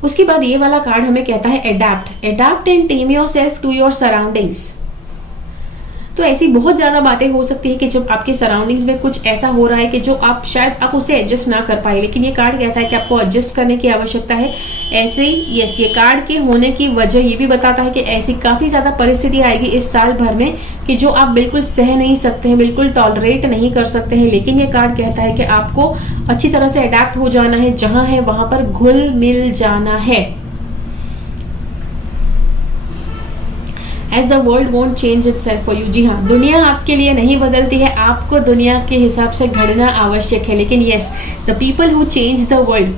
उसके बाद ये वाला कार्ड हमें कहता है adapt and tame yourself to your surroundings. तो ऐसी बहुत ज्यादा बातें हो सकती है कि जब आपके सराउंडिंग्स में कुछ ऐसा हो रहा है कि जो आप शायद आप उसे एडजस्ट ना कर पाए, लेकिन ये कार्ड कहता है कि आपको एडजस्ट करने की आवश्यकता है। ऐसे ही यस, ये कार्ड के होने की वजह ये भी बताता है कि ऐसी काफी ज्यादा परिस्थिति आएगी इस साल भर में कि जो आप बिल्कुल सह नहीं सकते हैं, बिल्कुल टॉलरेट नहीं कर सकते हैं। लेकिन ये कार्ड कहता है कि आपको अच्छी तरह से अडेप्ट हो जाना है, जहां है वहां पर घुल मिल जाना है। As the world won't change itself for you। जी हाँ, दुनिया आपके लिए नहीं बदलती है, आपको दुनिया के हिसाब से घड़ना आवश्यक है। लेकिन yes, the people who change the world,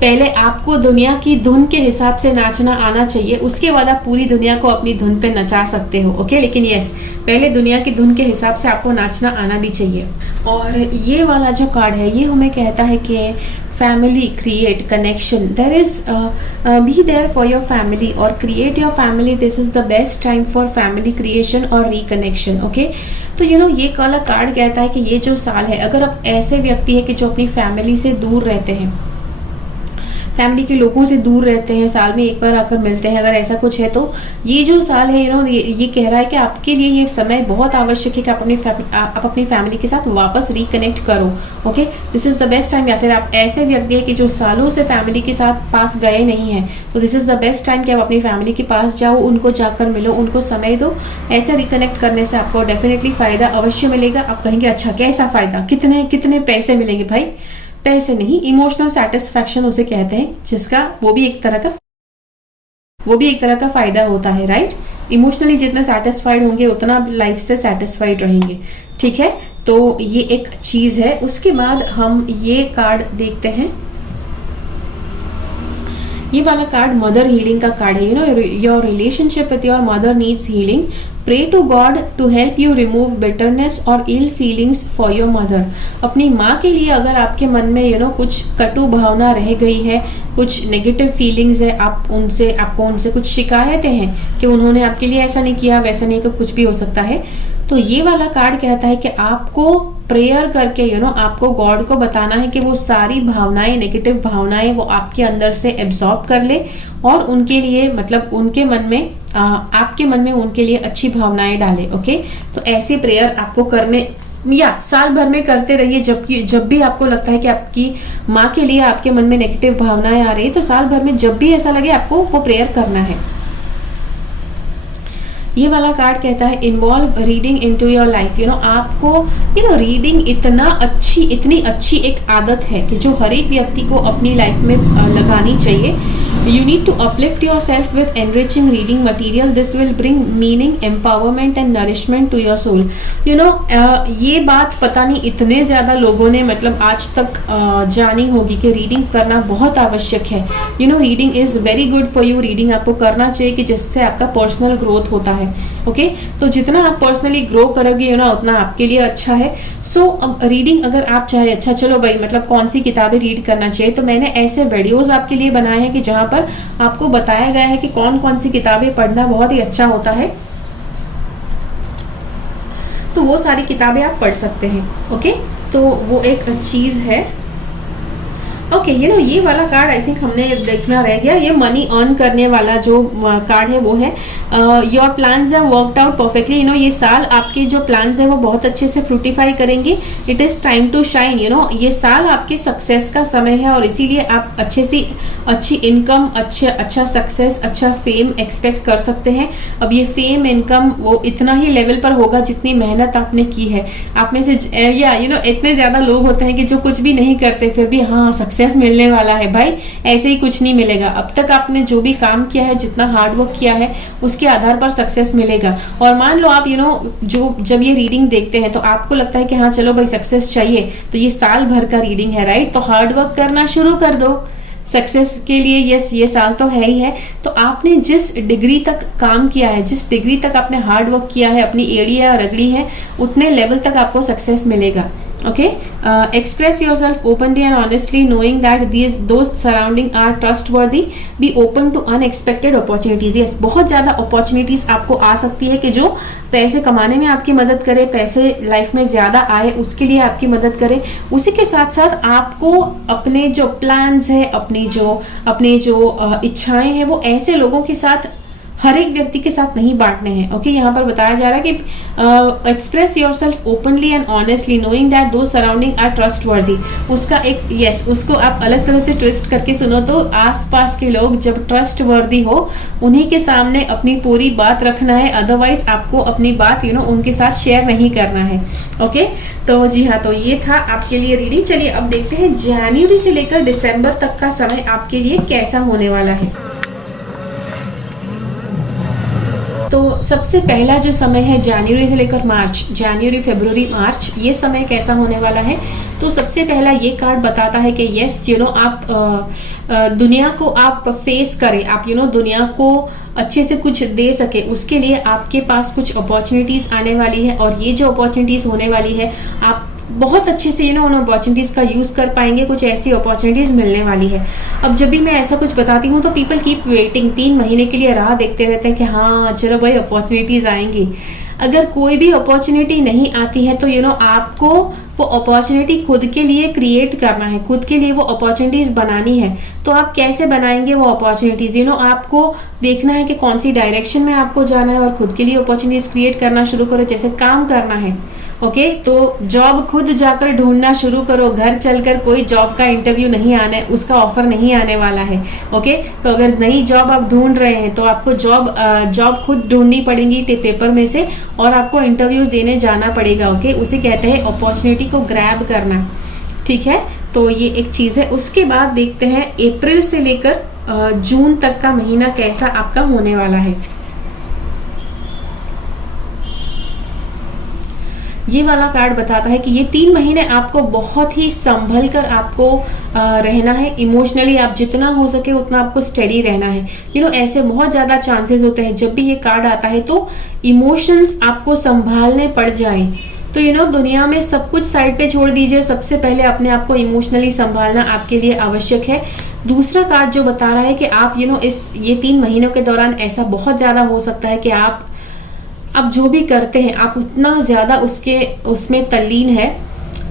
पहले आपको दुनिया की धुन के हिसाब से नाचना आना चाहिए, उसके बाद आप पूरी दुनिया को अपनी धुन पे नचा सकते हो। ओके, लेकिन यस, पहले दुनिया की धुन के हिसाब से आपको नाचना आना भी चाहिए। और ये वाला जो कार्ड है ये हमें कहता है कि family create connection, there is be there for your family और create your family. This is the best time for family creation और रिकनेक्शन। ओके, तो ये वाला कार्ड कहता है कि ये जो साल है, अगर आप ऐसे व्यक्ति है कि जो अपनी फैमिली से दूर रहते हैं, फैमिली के लोगों से दूर रहते हैं, साल में एक बार आकर मिलते हैं, अगर ऐसा कुछ है तो ये जो साल है ये कह रहा है कि आपके लिए ये समय बहुत आवश्यक है कि आप अपनी फैमिली के साथ वापस रिकनेक्ट करो। Okay, this is the best time. या फिर आप ऐसे व्यक्ति है कि जो सालों से फैमिली के साथ पास गए नहीं है, तो this is the best time कि आप अपनी फैमिली के पास जाओ, उनको जाकर मिलो, उनको समय दो। ऐसे रिकनेक्ट करने से आपको डेफिनेटली फायदा अवश्य मिलेगा। आप कहेंगे अच्छा कैसा फायदा, कितने पैसे मिलेंगे? भाई पैसे नहीं, इमोशनल सेटिस्फैक्शन उसे कहते हैं, जिसका वो भी एक तरह का फायदा होता है, राइट। इमोशनली जितना सेटिस्फाइड होंगे उतना लाइफ से सेटिस्फाइड रहेंगे। ठीक है, तो ये एक चीज है। उसके बाद हम ये कार्ड देखते हैं, ये वाला कार्ड मदर हीलिंग का कार्ड है। Your relationship with your mother needs healing, pray to God to help you remove bitterness और ill feelings for your mother. अपनी माँ के लिए अगर आपके मन में कुछ कटु भावना रह गई है, कुछ नेगेटिव फीलिंग्स है, आपको उनसे कुछ शिकायतें हैं कि उन्होंने आपके लिए ऐसा नहीं किया, वैसा नहीं किया, कुछ भी हो सकता है, तो ये वाला कार्ड कहता है कि आपको प्रेयर करके आपको गॉड को बताना है कि वो सारी भावनाएं, नेगेटिव भावनाएं वो आपके अंदर से एब्जॉर्ब कर ले और उनके लिए मतलब उनके मन में आपके मन में उनके लिए अच्छी भावनाएं डाले। ओके, तो ऐसे प्रेयर आपको करने या साल भर में करते रहिए। जब भी आपको लगता है कि आपकी माँ के लिए आपके मन में नेगेटिव भावनाएं आ रही है, तो साल भर में जब भी ऐसा लगे आपको वो प्रेयर करना है। ये वाला कार्ड कहता है involve reading into your life. आपको रीडिंग इतनी अच्छी एक आदत है कि जो हर एक व्यक्ति को अपनी लाइफ में लगानी चाहिए। You need to uplift yourself with enriching reading material. This will bring meaning, empowerment and nourishment to your soul. You know, ये बात पता नहीं इतने ज़्यादा लोगों ने मतलब आज तक जानी होगी कि रीडिंग करना बहुत आवश्यक है. You know, reading is very good for you. Reading आपको करना चाहिए कि जिससे आपका पर्सनल ग्रोथ होता है. ओके, तो जितना आप पर्सनली ग्रो करोगे ना उतना आपके लिए अच्छा है. सो अब रीडिंग अगर आप चाहे, अच्छा चलो भाई मतलब कौन सी किताबें रीड करना चाहिए, तो मैंने ऐसे वीडियोस आपके लिए बनाए हैं कि जहां पर आपको बताया गया है कि कौन कौन सी किताबें पढ़ना बहुत ही अच्छा होता है. तो वो सारी किताबें आप पढ़ सकते हैं. ओके, तो वो एक चीज है. ओके, यू नो ये वाला कार्ड आई थिंक हमने देखना रह गया. ये मनी अर्न करने वाला जो कार्ड है वो है your plans have worked out perfectly. You know ये साल आपके जो प्लान्स है वो बहुत अच्छे से फ्रूटिफाई करेंगे. It is time to shine. You know ये साल आपके सक्सेस का समय है और इसीलिए आप अच्छी इनकम, अच्छा सक्सेस, अच्छा फेम एक्सपेक्ट कर सकते हैं. अब ये फेम इनकम वो इतना ही लेवल पर होगा जितनी मेहनत आपने की है. आप में से या यू नो इतने ज्यादा लोग होते हैं कि जो कुछ भी नहीं करते फिर भी हाँ सक्सेस मिलने वाला है. भाई ऐसे ही कुछ नहीं मिलेगा. अब तक आपने जो भी काम किया है, जितना हार्ड वर्क किया है, उसके आधार पर सक्सेस मिलेगा. और मान लो आप यू नो जब ये रीडिंग देखते हैं तो आपको लगता है कि हाँ चलो भाई सक्सेस चाहिए, तो ये साल भर का रीडिंग है, राइट. तो हार्ड वर्क करना शुरू कर दो सक्सेस के लिए. यस, ये साल तो है ही है. तो आपने जिस डिग्री तक काम किया है, जिस डिग्री तक आपने हार्ड वर्क किया है, अपनी एड़ियां रगड़ी है, उतने लेवल तक आपको सक्सेस मिलेगा. Okay, express yourself openly and honestly, knowing that those surrounding are trustworthy. Be open to unexpected opportunities. Yes, बहुत ज्यादा opportunities आपको आ सकती है कि जो पैसे कमाने में आपकी मदद करे, पैसे लाइफ में ज्यादा आए उसके लिए आपकी मदद करे. उसी के साथ साथ आपको अपने जो प्लान्स है, अपने जो इच्छाएं हैं वो ऐसे लोगों के साथ, हर एक व्यक्ति के साथ नहीं बांटने हैं. ओके, यहाँ पर बताया जा रहा है कि express yourself openly and honestly knowing that दो सराउंडिंग आर ट्रस्टवर्दी. उसका एक उसको आप अलग तरह से ट्विस्ट करके सुनो तो आसपास के लोग जब ट्रस्टवर्दी हो उन्हीं के सामने अपनी पूरी बात रखना है. अदरवाइज आपको अपनी बात उनके साथ शेयर नहीं करना है. ओके, तो जी हाँ, तो ये था आपके लिए रीडिंग. चलिए अब देखते हैं जनवरी से लेकर दिसंबर तक का समय आपके लिए कैसा होने वाला है. तो सबसे पहला जो समय है जनवरी से लेकर मार्च, जनवरी, फरवरी, मार्च, ये समय कैसा होने वाला है. तो सबसे पहला ये कार्ड बताता है कि यस यू नो आप दुनिया को आप फेस करें, आप दुनिया को अच्छे से कुछ दे सके, उसके लिए आपके पास कुछ अपॉर्चुनिटीज आने वाली है. और ये जो अपॉर्चुनिटीज होने वाली है आप बहुत अच्छे से उन अपॉर्चुनिटीज का यूज कर पाएंगे. कुछ ऐसी अपॉर्चुनिटीज मिलने वाली है. अब जब भी मैं ऐसा कुछ बताती हूँ तो पीपल कीप वेटिंग, 3 महीने के लिए राह देखते रहते हैं कि हाँ चलो भाई अपॉर्चुनिटीज आएंगी. अगर कोई भी अपॉर्चुनिटी नहीं आती है तो आपको वो अपॉर्चुनिटी खुद के लिए क्रिएट करना है, खुद के लिए वो अपॉर्चुनिटीज बनानी है. तो आप कैसे बनाएंगे वो अपॉर्चुनिटीज, आपको देखना है कि कौन सी डायरेक्शन में आपको जाना है और खुद के लिए अपॉर्चुनिटीज क्रिएट करना शुरू करो. जैसे काम करना है, ओके, तो जॉब खुद जाकर ढूंढना शुरू करो. घर चलकर कोई जॉब का इंटरव्यू नहीं आने, उसका ऑफर नहीं आने वाला है. ओके, तो अगर नई जॉब आप ढूंढ रहे हैं तो आपको जॉब खुद ढूंढनी पड़ेगी पेपर में से और आपको इंटरव्यूज देने जाना पड़ेगा. ओके, उसे कहते हैं अपॉर्चुनिटी को ग्रैब करना. ठीक है, तो ये एक चीज है. उसके बाद देखते हैं अप्रैल से लेकर जून तक का महीना कैसा आपका होने वाला है. ये वाला कार्ड बताता है कि ये 3 महीने आपको बहुत ही संभल कर आपको रहना है. इमोशनली आप जितना हो सके उतना आपको स्टेडी रहना है. ऐसे बहुत ज्यादा चांसेस होते हैं जब भी ये कार्ड आता है तो इमोशंस आपको संभालने पड़ जाएं. तो दुनिया में सब कुछ साइड पे छोड़ दीजिए, सबसे पहले अपने आप को इमोशनली संभालना आपके लिए आवश्यक है. दूसरा कार्ड जो बता रहा है कि आप ये 3 महीनों के दौरान ऐसा बहुत ज्यादा हो सकता है कि आप जो भी करते हैं आप उतना ज्यादा उसमें तल्लीन है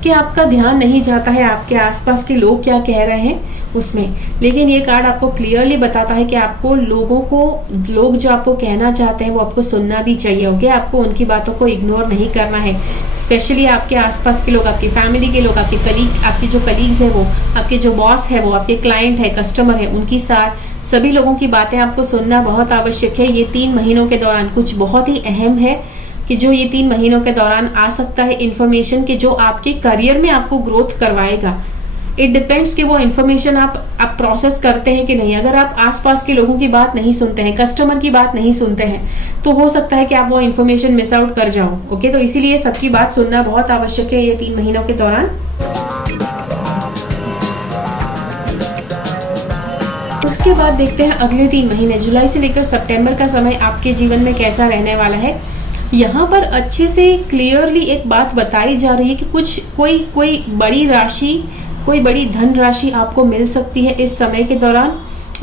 कि आपका ध्यान नहीं जाता है आपके आसपास के लोग क्या कह रहे हैं उसमें. लेकिन ये कार्ड आपको क्लियरली बताता है कि आपको लोग जो आपको कहना चाहते हैं वो आपको सुनना भी चाहिए. ओके, आपको उनकी बातों को इग्नोर नहीं करना है. स्पेशली आपके आसपास के लोग, आपकी फैमिली के लोग, आपके जो कलीग्स है वो, आपके जो बॉस है वो, आपके क्लाइंट है, कस्टमर है, उनकी सभी लोगों की बातें आपको सुनना बहुत आवश्यक है. ये 3 महीनों के दौरान कुछ बहुत ही अहम है कि जो ये 3 महीनों के दौरान आ सकता है इन्फॉर्मेशन कि जो आपके करियर में आपको ग्रोथ करवाएगा. इट डिपेंड्स कि वो इन्फॉर्मेशन आप प्रोसेस करते हैं कि नहीं। अगर आप आसपास के लोगों की बात नहीं सुनते हैं, कस्टमर की बात नहीं सुनते हैं, तो हो सकता है कि आप वो इन्फॉर्मेशन मिस आउट कर जाओ। ओके, तो इसीलिए सबकी बात सुनना बहुत आवश्यक है ये 3 महीनों के दौरान। उसके बाद देखते हैं अगले 3 महीने, जुलाई से लेकर सितंबर का समय आपके जीवन में कैसा रहने वाला है। यहाँ पर अच्छे से क्लियरली एक बात बताई जा रही है कि कोई बड़ी राशि, कोई बड़ी धन राशि आपको मिल सकती है इस समय के दौरान।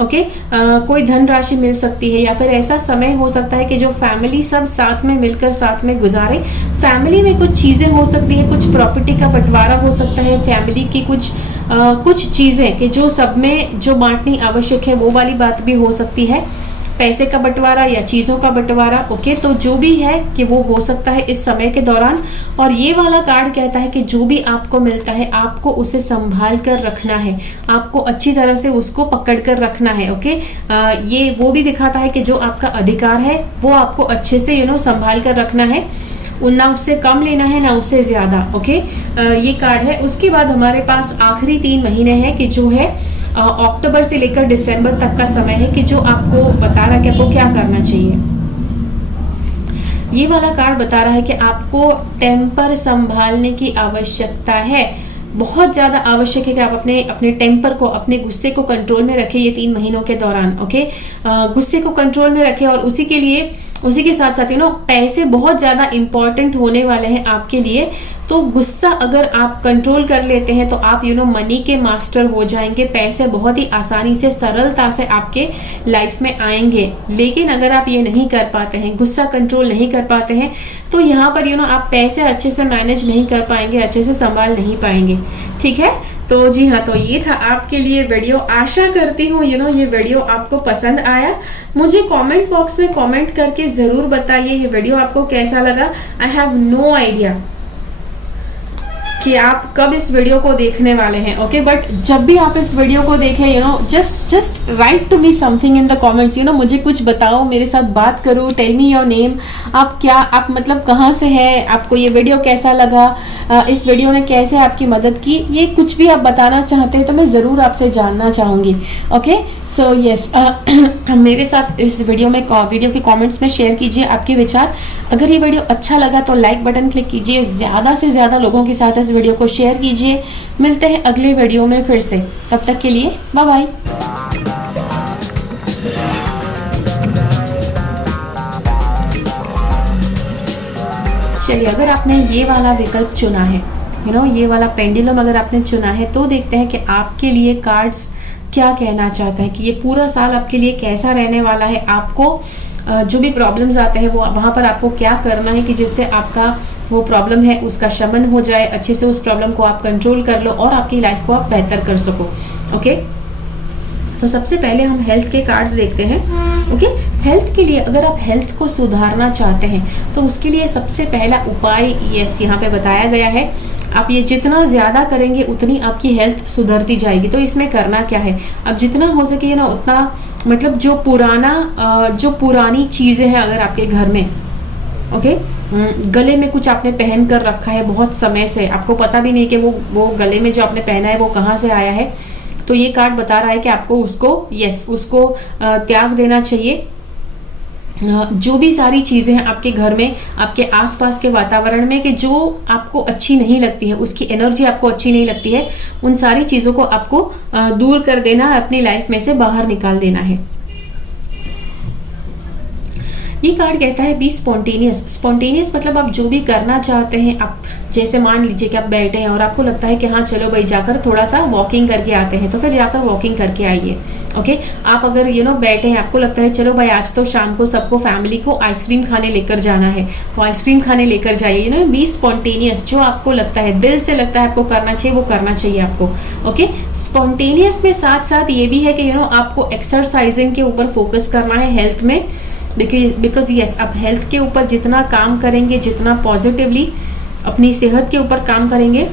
ओके, कोई धन राशि मिल सकती है, या फिर ऐसा समय हो सकता है कि जो फैमिली सब साथ में मिलकर साथ में गुजारे। फैमिली में कुछ चीजें हो सकती है, कुछ प्रॉपर्टी का बंटवारा हो सकता है, फैमिली की कुछ चीजें कि जो सब में जो बांटनी आवश्यक है वो वाली बात भी हो सकती है, पैसे का बंटवारा या चीजों का बंटवारा। ओके, तो जो भी है कि वो हो सकता है इस समय के दौरान। और ये वाला कार्ड कहता है कि जो भी आपको मिलता है आपको उसे संभाल कर रखना है, आपको अच्छी तरह से उसको पकड़ कर रखना है। ओके, ये वो भी दिखाता है कि जो आपका अधिकार है वो आपको अच्छे से संभाल कर रखना है, ना उससे कम लेना है ना उससे ज्यादा। ओके, ये कार्ड है। उसके बाद हमारे पास आखिरी 3 महीने हैं कि जो है अक्टूबर से लेकर दिसंबर तक का समय है कि जो आपको बता रहा है कि आपको क्या करना चाहिए। ये वाला कार्ड बता रहा है कि आपको टेम्पर संभालने की आवश्यकता है, बहुत ज्यादा आवश्यक है कि आप अपने टेम्पर को, अपने गुस्से को कंट्रोल में रखें ये 3 महीनों के दौरान। ओके, गुस्से को कंट्रोल में रखें, और उसी के साथ साथ पैसे बहुत ज्यादा इंपॉर्टेंट होने वाले हैं आपके लिए। तो गुस्सा अगर आप कंट्रोल कर लेते हैं तो आप मनी के मास्टर हो जाएंगे, पैसे बहुत ही आसानी से, सरलता से आपके लाइफ में आएंगे। लेकिन अगर आप ये नहीं कर पाते हैं, गुस्सा कंट्रोल नहीं कर पाते हैं, तो यहाँ पर आप पैसे अच्छे से मैनेज नहीं कर पाएंगे, अच्छे से संभाल नहीं पाएंगे। ठीक है, तो जी हाँ, तो ये था आपके लिए वीडियो। आशा करती हूँ ये वीडियो आपको पसंद आया। मुझे कमेंट बॉक्स में कमेंट करके जरूर बताइए ये वीडियो आपको कैसा लगा। आई हैव नो आइडिया कि आप कब इस वीडियो को देखने वाले हैं। ओके, बट जब भी आप इस वीडियो को देखें just write to me something in the comments. मुझे कुछ बताओ, मेरे साथ बात करो, टेल मी योर नेम, आप मतलब कहाँ से हैं, आपको ये वीडियो कैसा लगा, इस वीडियो ने कैसे आपकी मदद की, ये कुछ भी आप बताना चाहते हैं तो मैं जरूर आपसे जानना चाहूंगी। ओके, सो यस, मेरे साथ इस वीडियो के कमेंट्स में शेयर कीजिए आपके विचार। अगर ये वीडियो अच्छा लगा तो लाइक बटन क्लिक कीजिए, ज्यादा से ज्यादा लोगों के साथ इस वीडियो को शेयर कीजिए। मिलते हैं अगले वीडियो में फिर से, तब तक के लिए बाय बाय। चलिए, अगर आपने ये वाला विकल्प चुना है, ये वाला पेंडुलम अगर आपने चुना है, तो देखते हैं कि आपके लिए कार्ड्स क्या कहना चाहता है कि ये पूरा साल आपके लिए कैसा रहने वाला है। आपको जो भी प्रॉब्लम्स आते हैं वो वहां पर आपको क्या करना है कि जिससे आपका वो प्रॉब्लम है उसका शमन हो जाए, अच्छे से उस प्रॉब्लम को आप कंट्रोल कर लो और आपकी लाइफ को आप बेहतर कर सको। ओके, तो सबसे पहले हम हेल्थ के कार्ड्स देखते हैं। ओके, हेल्थ के लिए अगर आप हेल्थ को सुधारना चाहते हैं तो उसके लिए सबसे पहला उपाय यहाँ पे बताया गया है। आप ये जितना ज्यादा करेंगे उतनी आपकी हेल्थ सुधरती जाएगी। तो इसमें करना क्या है, अब जितना हो सके उतना, मतलब जो पुरानी चीजें हैं अगर आपके घर में, ओके, गले में कुछ आपने पहन कर रखा है बहुत समय से, आपको पता भी नहीं कि वो गले में जो आपने पहना है वो कहाँ से आया है, तो ये कार्ड बता रहा है कि आपको उसको त्याग देना चाहिए। जो भी सारी चीजें हैं आपके घर में, आपके आसपास के वातावरण में कि जो आपको अच्छी नहीं लगती है, उसकी एनर्जी आपको अच्छी नहीं लगती है, उन सारी चीजों को आपको दूर कर देना है, अपनी लाइफ में से बाहर निकाल देना है। ये कार्ड कहता है बी स्पॉन्टेनियस मतलब आप जो भी करना चाहते हैं, आप जैसे मान लीजिए कि आप बैठे हैं और आपको लगता है कि हाँ चलो भाई जाकर थोड़ा सा वॉकिंग करके आते हैं, तो फिर जाकर वॉकिंग करके आइए। ओके, आप अगर बैठे हैं, आपको लगता है चलो भाई आज तो शाम को सबको फैमिली को आइसक्रीम खाने लेकर जाना है, तो आइसक्रीम खाने लेकर जाइए। बी स्पॉन्टेनियस, जो आपको लगता है, दिल से लगता है आपको करना चाहिए, वो करना चाहिए आपको। ओके, स्पॉन्टेनियस में साथ साथ ये भी है कि आपको एक्सरसाइजिंग के ऊपर फोकस करना है हेल्थ में, बिकॉज यस, आप हेल्थ के ऊपर जितना काम करेंगे, जितना पॉजिटिवली अपनी सेहत के ऊपर काम करेंगे,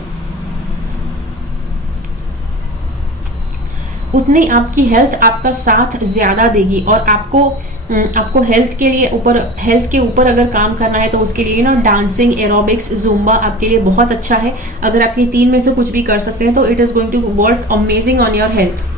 उतनी आपकी हेल्थ आपका साथ ज्यादा देगी और आपको आपको हेल्थ के ऊपर अगर काम करना है तो उसके लिए डांसिंग, एरोबिक्स, जुम्बा आपके लिए बहुत अच्छा है। अगर आप ये 3 में से कुछ भी कर सकते हैं तो it is going to work amazing on your health.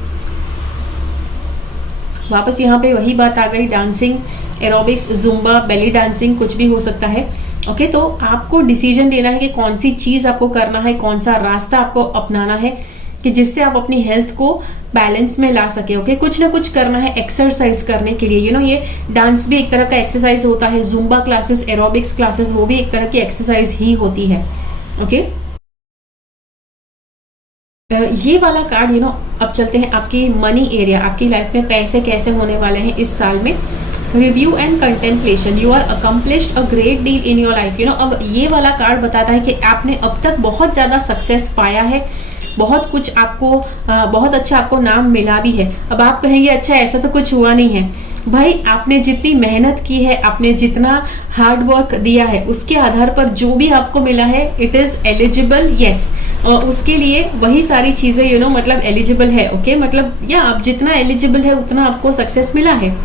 वापस यहाँ पे वही बात आ गई, dancing, aerobics, Zumba, belly dancing, कुछ भी हो सकता है। ओके, तो आपको डिसीजन लेना है कि कौन सी चीज आपको करना है, कौन सा रास्ता आपको अपनाना है कि जिससे आप अपनी हेल्थ को बैलेंस में ला सके। ओके, कुछ ना कुछ करना है एक्सरसाइज करने के लिए। ये डांस भी एक तरह का एक्सरसाइज होता है, जुम्बा क्लासेस, एरोबिक्स क्लासेस, वो भी एक तरह की एक्सरसाइज ही होती है। ओके, ये वाला कार्ड अब चलते हैं आपकी मनी एरिया, आपकी लाइफ में पैसे कैसे होने वाले हैं इस साल में। Review and contemplation, you are accomplished a great deal in your life. अब ये वाला कार्ड बताता है कि आपने अब तक बहुत ज्यादा सक्सेस पाया है, बहुत कुछ आपको बहुत अच्छा आपको नाम मिला भी है। अब आप कहेंगे अच्छा ऐसा तो कुछ हुआ नहीं है। भाई, आपने जितनी मेहनत की है, आपने जितना हार्ड वर्क दिया है, उसके आधार पर जो भी आपको मिला है इट इज एलिजिबल। यस, उसके लिए वही सारी चीजें मतलब एलिजिबल है। ओके, मतलब या आप जितना एलिजिबल है उतना आपको सक्सेस मिला है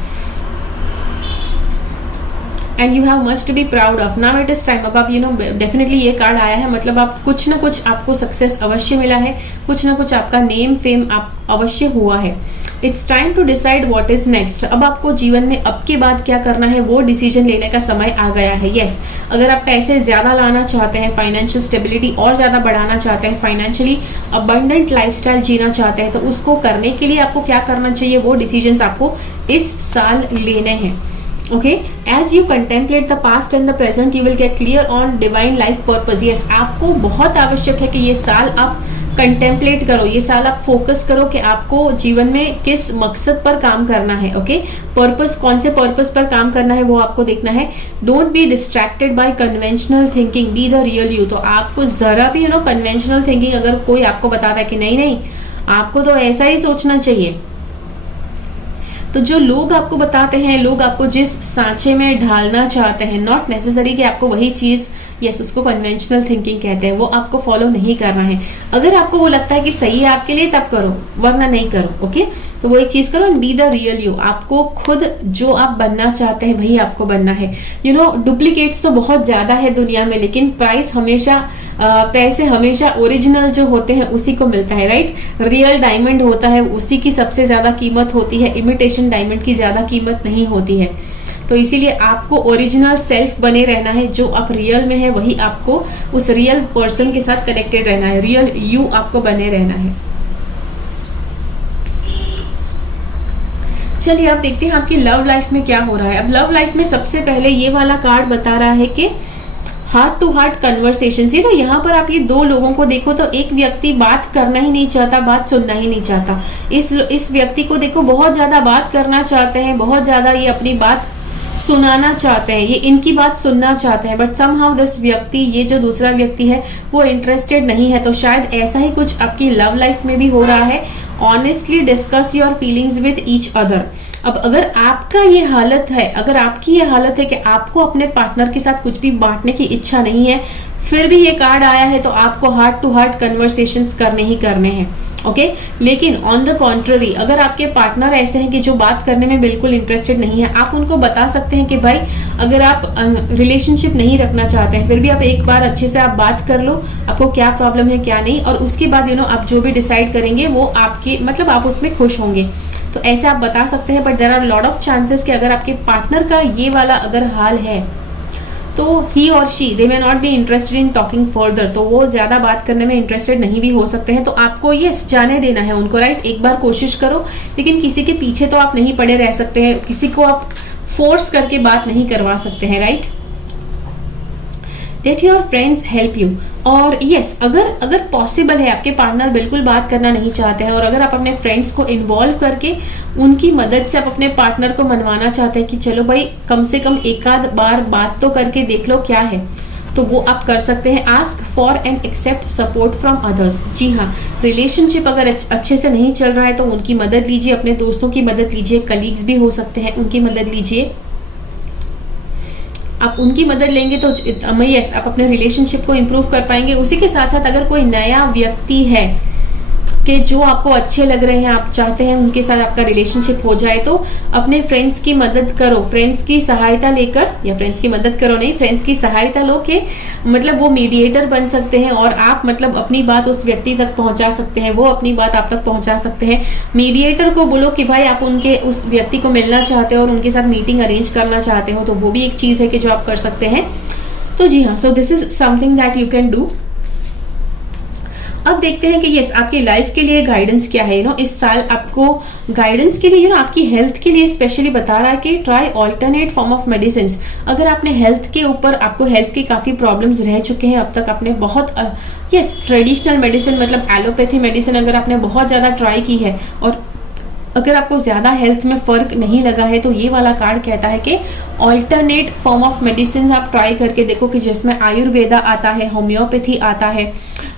and you have much to be proud of. Now it is time. अब आप डेफिनेटली ये कार्ड आया है, मतलब आप कुछ ना कुछ आपको सक्सेस अवश्य मिला है, कुछ ना कुछ आपका नेम फेम आप अवश्य हुआ है। It's time to decide what is next. अब आपको जीवन में अब के बाद क्या करना है वो डिसीजन लेने का समय आ गया है। यस, अगर आप पैसे ज्यादा लाना चाहते हैं, फाइनेंशियल स्टेबिलिटी और ज्यादा बढ़ाना चाहते हैं, फाइनेंशियली अबंडेंट लाइफस्टाइल जीना चाहते हैं, तो उसको करने के लिए आपको क्या करना चाहिए, वो डिसीजंस आपको इस साल लेने हैं। Okay, as you contemplate the past and the present, you will get clear on divine life purpose. Yes, आपको बहुत आवश्यक है कि ये साल आप कंटेम्पलेट करो, ये साल आप फोकस करो कि आपको जीवन में किस मकसद पर काम करना है। ओके, पर्पस, कौन से पर्पस पर काम करना है वो आपको देखना है। Don't B distracted by conventional thinking, be the real you. तो आपको जरा भी कन्वेंशनल थिंकिंग अगर कोई आपको बताता है कि नहीं नहीं आपको तो ऐसा ही सोचना चाहिए, तो जो लोग आपको बताते हैं, लोग आपको जिस सांचे में ढालना चाहते हैं, नॉट नेसेसरी कि आपको वही चीज, यस उसको कन्वेंशनल थिंकिंग कहते हैं, वो आपको फॉलो नहीं करना है। अगर आपको वो लगता है कि सही है आपके लिए तब करो, वरना नहीं करो। ओके, तो वो एक चीज करो, बी द रियल यू। आपको खुद जो आप बनना चाहते हैं वही आपको बनना है। डुप्लीकेट्स तो बहुत ज्यादा है दुनिया में, लेकिन प्राइस हमेशा पैसे हमेशा ओरिजिनल जो होते हैं उसी को मिलता है, राइट। रियल डायमंड होता है उसी की सबसे ज्यादा कीमत होती है, इमिटेशन डायमंड की ज्यादा कीमत नहीं होती है। तो इसीलिए आपको ओरिजिनल सेल्फ बने रहना है, जो आप रियल में है वही आपको उस रियल पर्सन के साथ कनेक्टेड रहना है, रियल यू आपको बने रहना है। चलिए आप देखते हैं आपकी लव लाइफ में क्या हो रहा है। अब लव लाइफ में सबसे पहले ये वाला कार्ड बता रहा है कि हार्ट टू हार्ट कन्वर्सेशन। यहाँ पर आप ये दो लोगों को देखो तो एक व्यक्ति बात करना ही नहीं चाहता, बात सुनना ही नहीं चाहता। इस व्यक्ति को देखो बहुत ज्यादा बात करना चाहते हैं, बहुत ज्यादा ये अपनी बात सुनाना चाहते हैं, ये इनकी बात सुनना चाहते हैं, बट समहाउ दिस व्यक्ति, ये जो दूसरा व्यक्ति है वो इंटरेस्टेड नहीं है। तो शायद ऐसा ही कुछ आपकी लव लाइफ में भी हो रहा है। Honestly discuss your feelings with each other. अब अगर आपका ये हालत है, अगर आपकी ये हालत है कि आपको अपने पार्टनर के साथ कुछ भी बांटने की इच्छा नहीं है, फिर भी ये कार्ड आया है, तो आपको हार्ट टू हार्ट कन्वर्सेशंस करने ही करने हैं। ओके, लेकिन ऑन द कॉन्ट्ररी अगर आपके पार्टनर ऐसे हैं कि जो बात करने में बिल्कुल इंटरेस्टेड नहीं है, आप उनको बता सकते हैं कि भाई अगर आप रिलेशनशिप नहीं रखना चाहते हैं, फिर भी आप एक बार अच्छे से आप बात कर लो, आपको क्या प्रॉब्लम है क्या नहीं, और उसके बाद आप जो भी डिसाइड करेंगे वो आपके मतलब आप उसमें खुश होंगे। तो ऐसे आप बता सकते हैं, but there are lot of chances कि अगर आपके पार्टनर का ये वाला अगर हाल है तो ही और she they may not be interested in talking further, तो वो ज्यादा बात करने में इंटरेस्टेड नहीं भी हो सकते हैं। तो आपको ये जाने देना है उनको, राइट। एक बार कोशिश करो, लेकिन किसी के पीछे तो आप नहीं पड़े रह सकते हैं, किसी को आप फोर्स करके बात नहीं करवा सकते हैं, right. Let your friends help you. और यस, अगर पॉसिबल है, आपके पार्टनर बिल्कुल बात करना नहीं चाहते हैं और अगर आप अपने फ्रेंड्स को इन्वॉल्व करके उनकी मदद से आप अपने पार्टनर को मनवाना चाहते हैं कि चलो भाई कम से कम एक आध बार बात तो करके देख लो क्या है, तो वो आप कर सकते हैं। Ask for and accept support from others. जी हाँ, रिलेशनशिप अगर अच्छे से नहीं चल रहा है तो उनकी मदद लीजिए, अपने दोस्तों की मदद लीजिए, कलीग्स भी हो सकते हैं उनकी मदद लीजिए। आप उनकी मदद लेंगे तो यस आप अपने रिलेशनशिप को इम्प्रूव कर पाएंगे। उसी के साथ साथ अगर कोई नया व्यक्ति है कि जो आपको अच्छे लग रहे हैं, आप चाहते हैं उनके साथ आपका रिलेशनशिप हो जाए, तो अपने फ्रेंड्स की मदद करो, फ्रेंड्स की सहायता लेकर, या फ्रेंड्स की मदद करो नहीं, फ्रेंड्स की सहायता लो कि मतलब वो मीडिएटर बन सकते हैं और आप मतलब अपनी बात उस व्यक्ति तक पहुंचा सकते हैं, वो अपनी बात आप तक पहुंचा सकते हैं। मीडिएटर को बोलो कि भाई आप उनके उस व्यक्ति को मिलना चाहते हो और उनके साथ मीटिंग अरेंज करना चाहते हो, तो वो भी एक चीज है कि जो आप कर सकते हैं। तो जी हाँ, so this is something that you can do. अब देखते हैं कि यस आपकी लाइफ के लिए गाइडेंस क्या है। इस साल आपको गाइडेंस के लिए आपकी हेल्थ के लिए स्पेशली बता रहा है कि try alternate form of medicine. अगर आपने हेल्थ के ऊपर, आपको हेल्थ के काफी प्रॉब्लम्स रह चुके हैं अब तक, आपने बहुत ट्रेडिशनल मेडिसिन मतलब एलोपैथी मेडिसिन अगर आपने बहुत ज्यादा ट्राई की है और अगर आपको ज्यादा हेल्थ में फर्क नहीं लगा है, तो ये वाला कार्ड कहता है कि ऑल्टरनेट फॉर्म ऑफ मेडिसिन आप ट्राई करके देखो, कि जिसमें आयुर्वेदा आता है, होम्योपैथी आता है,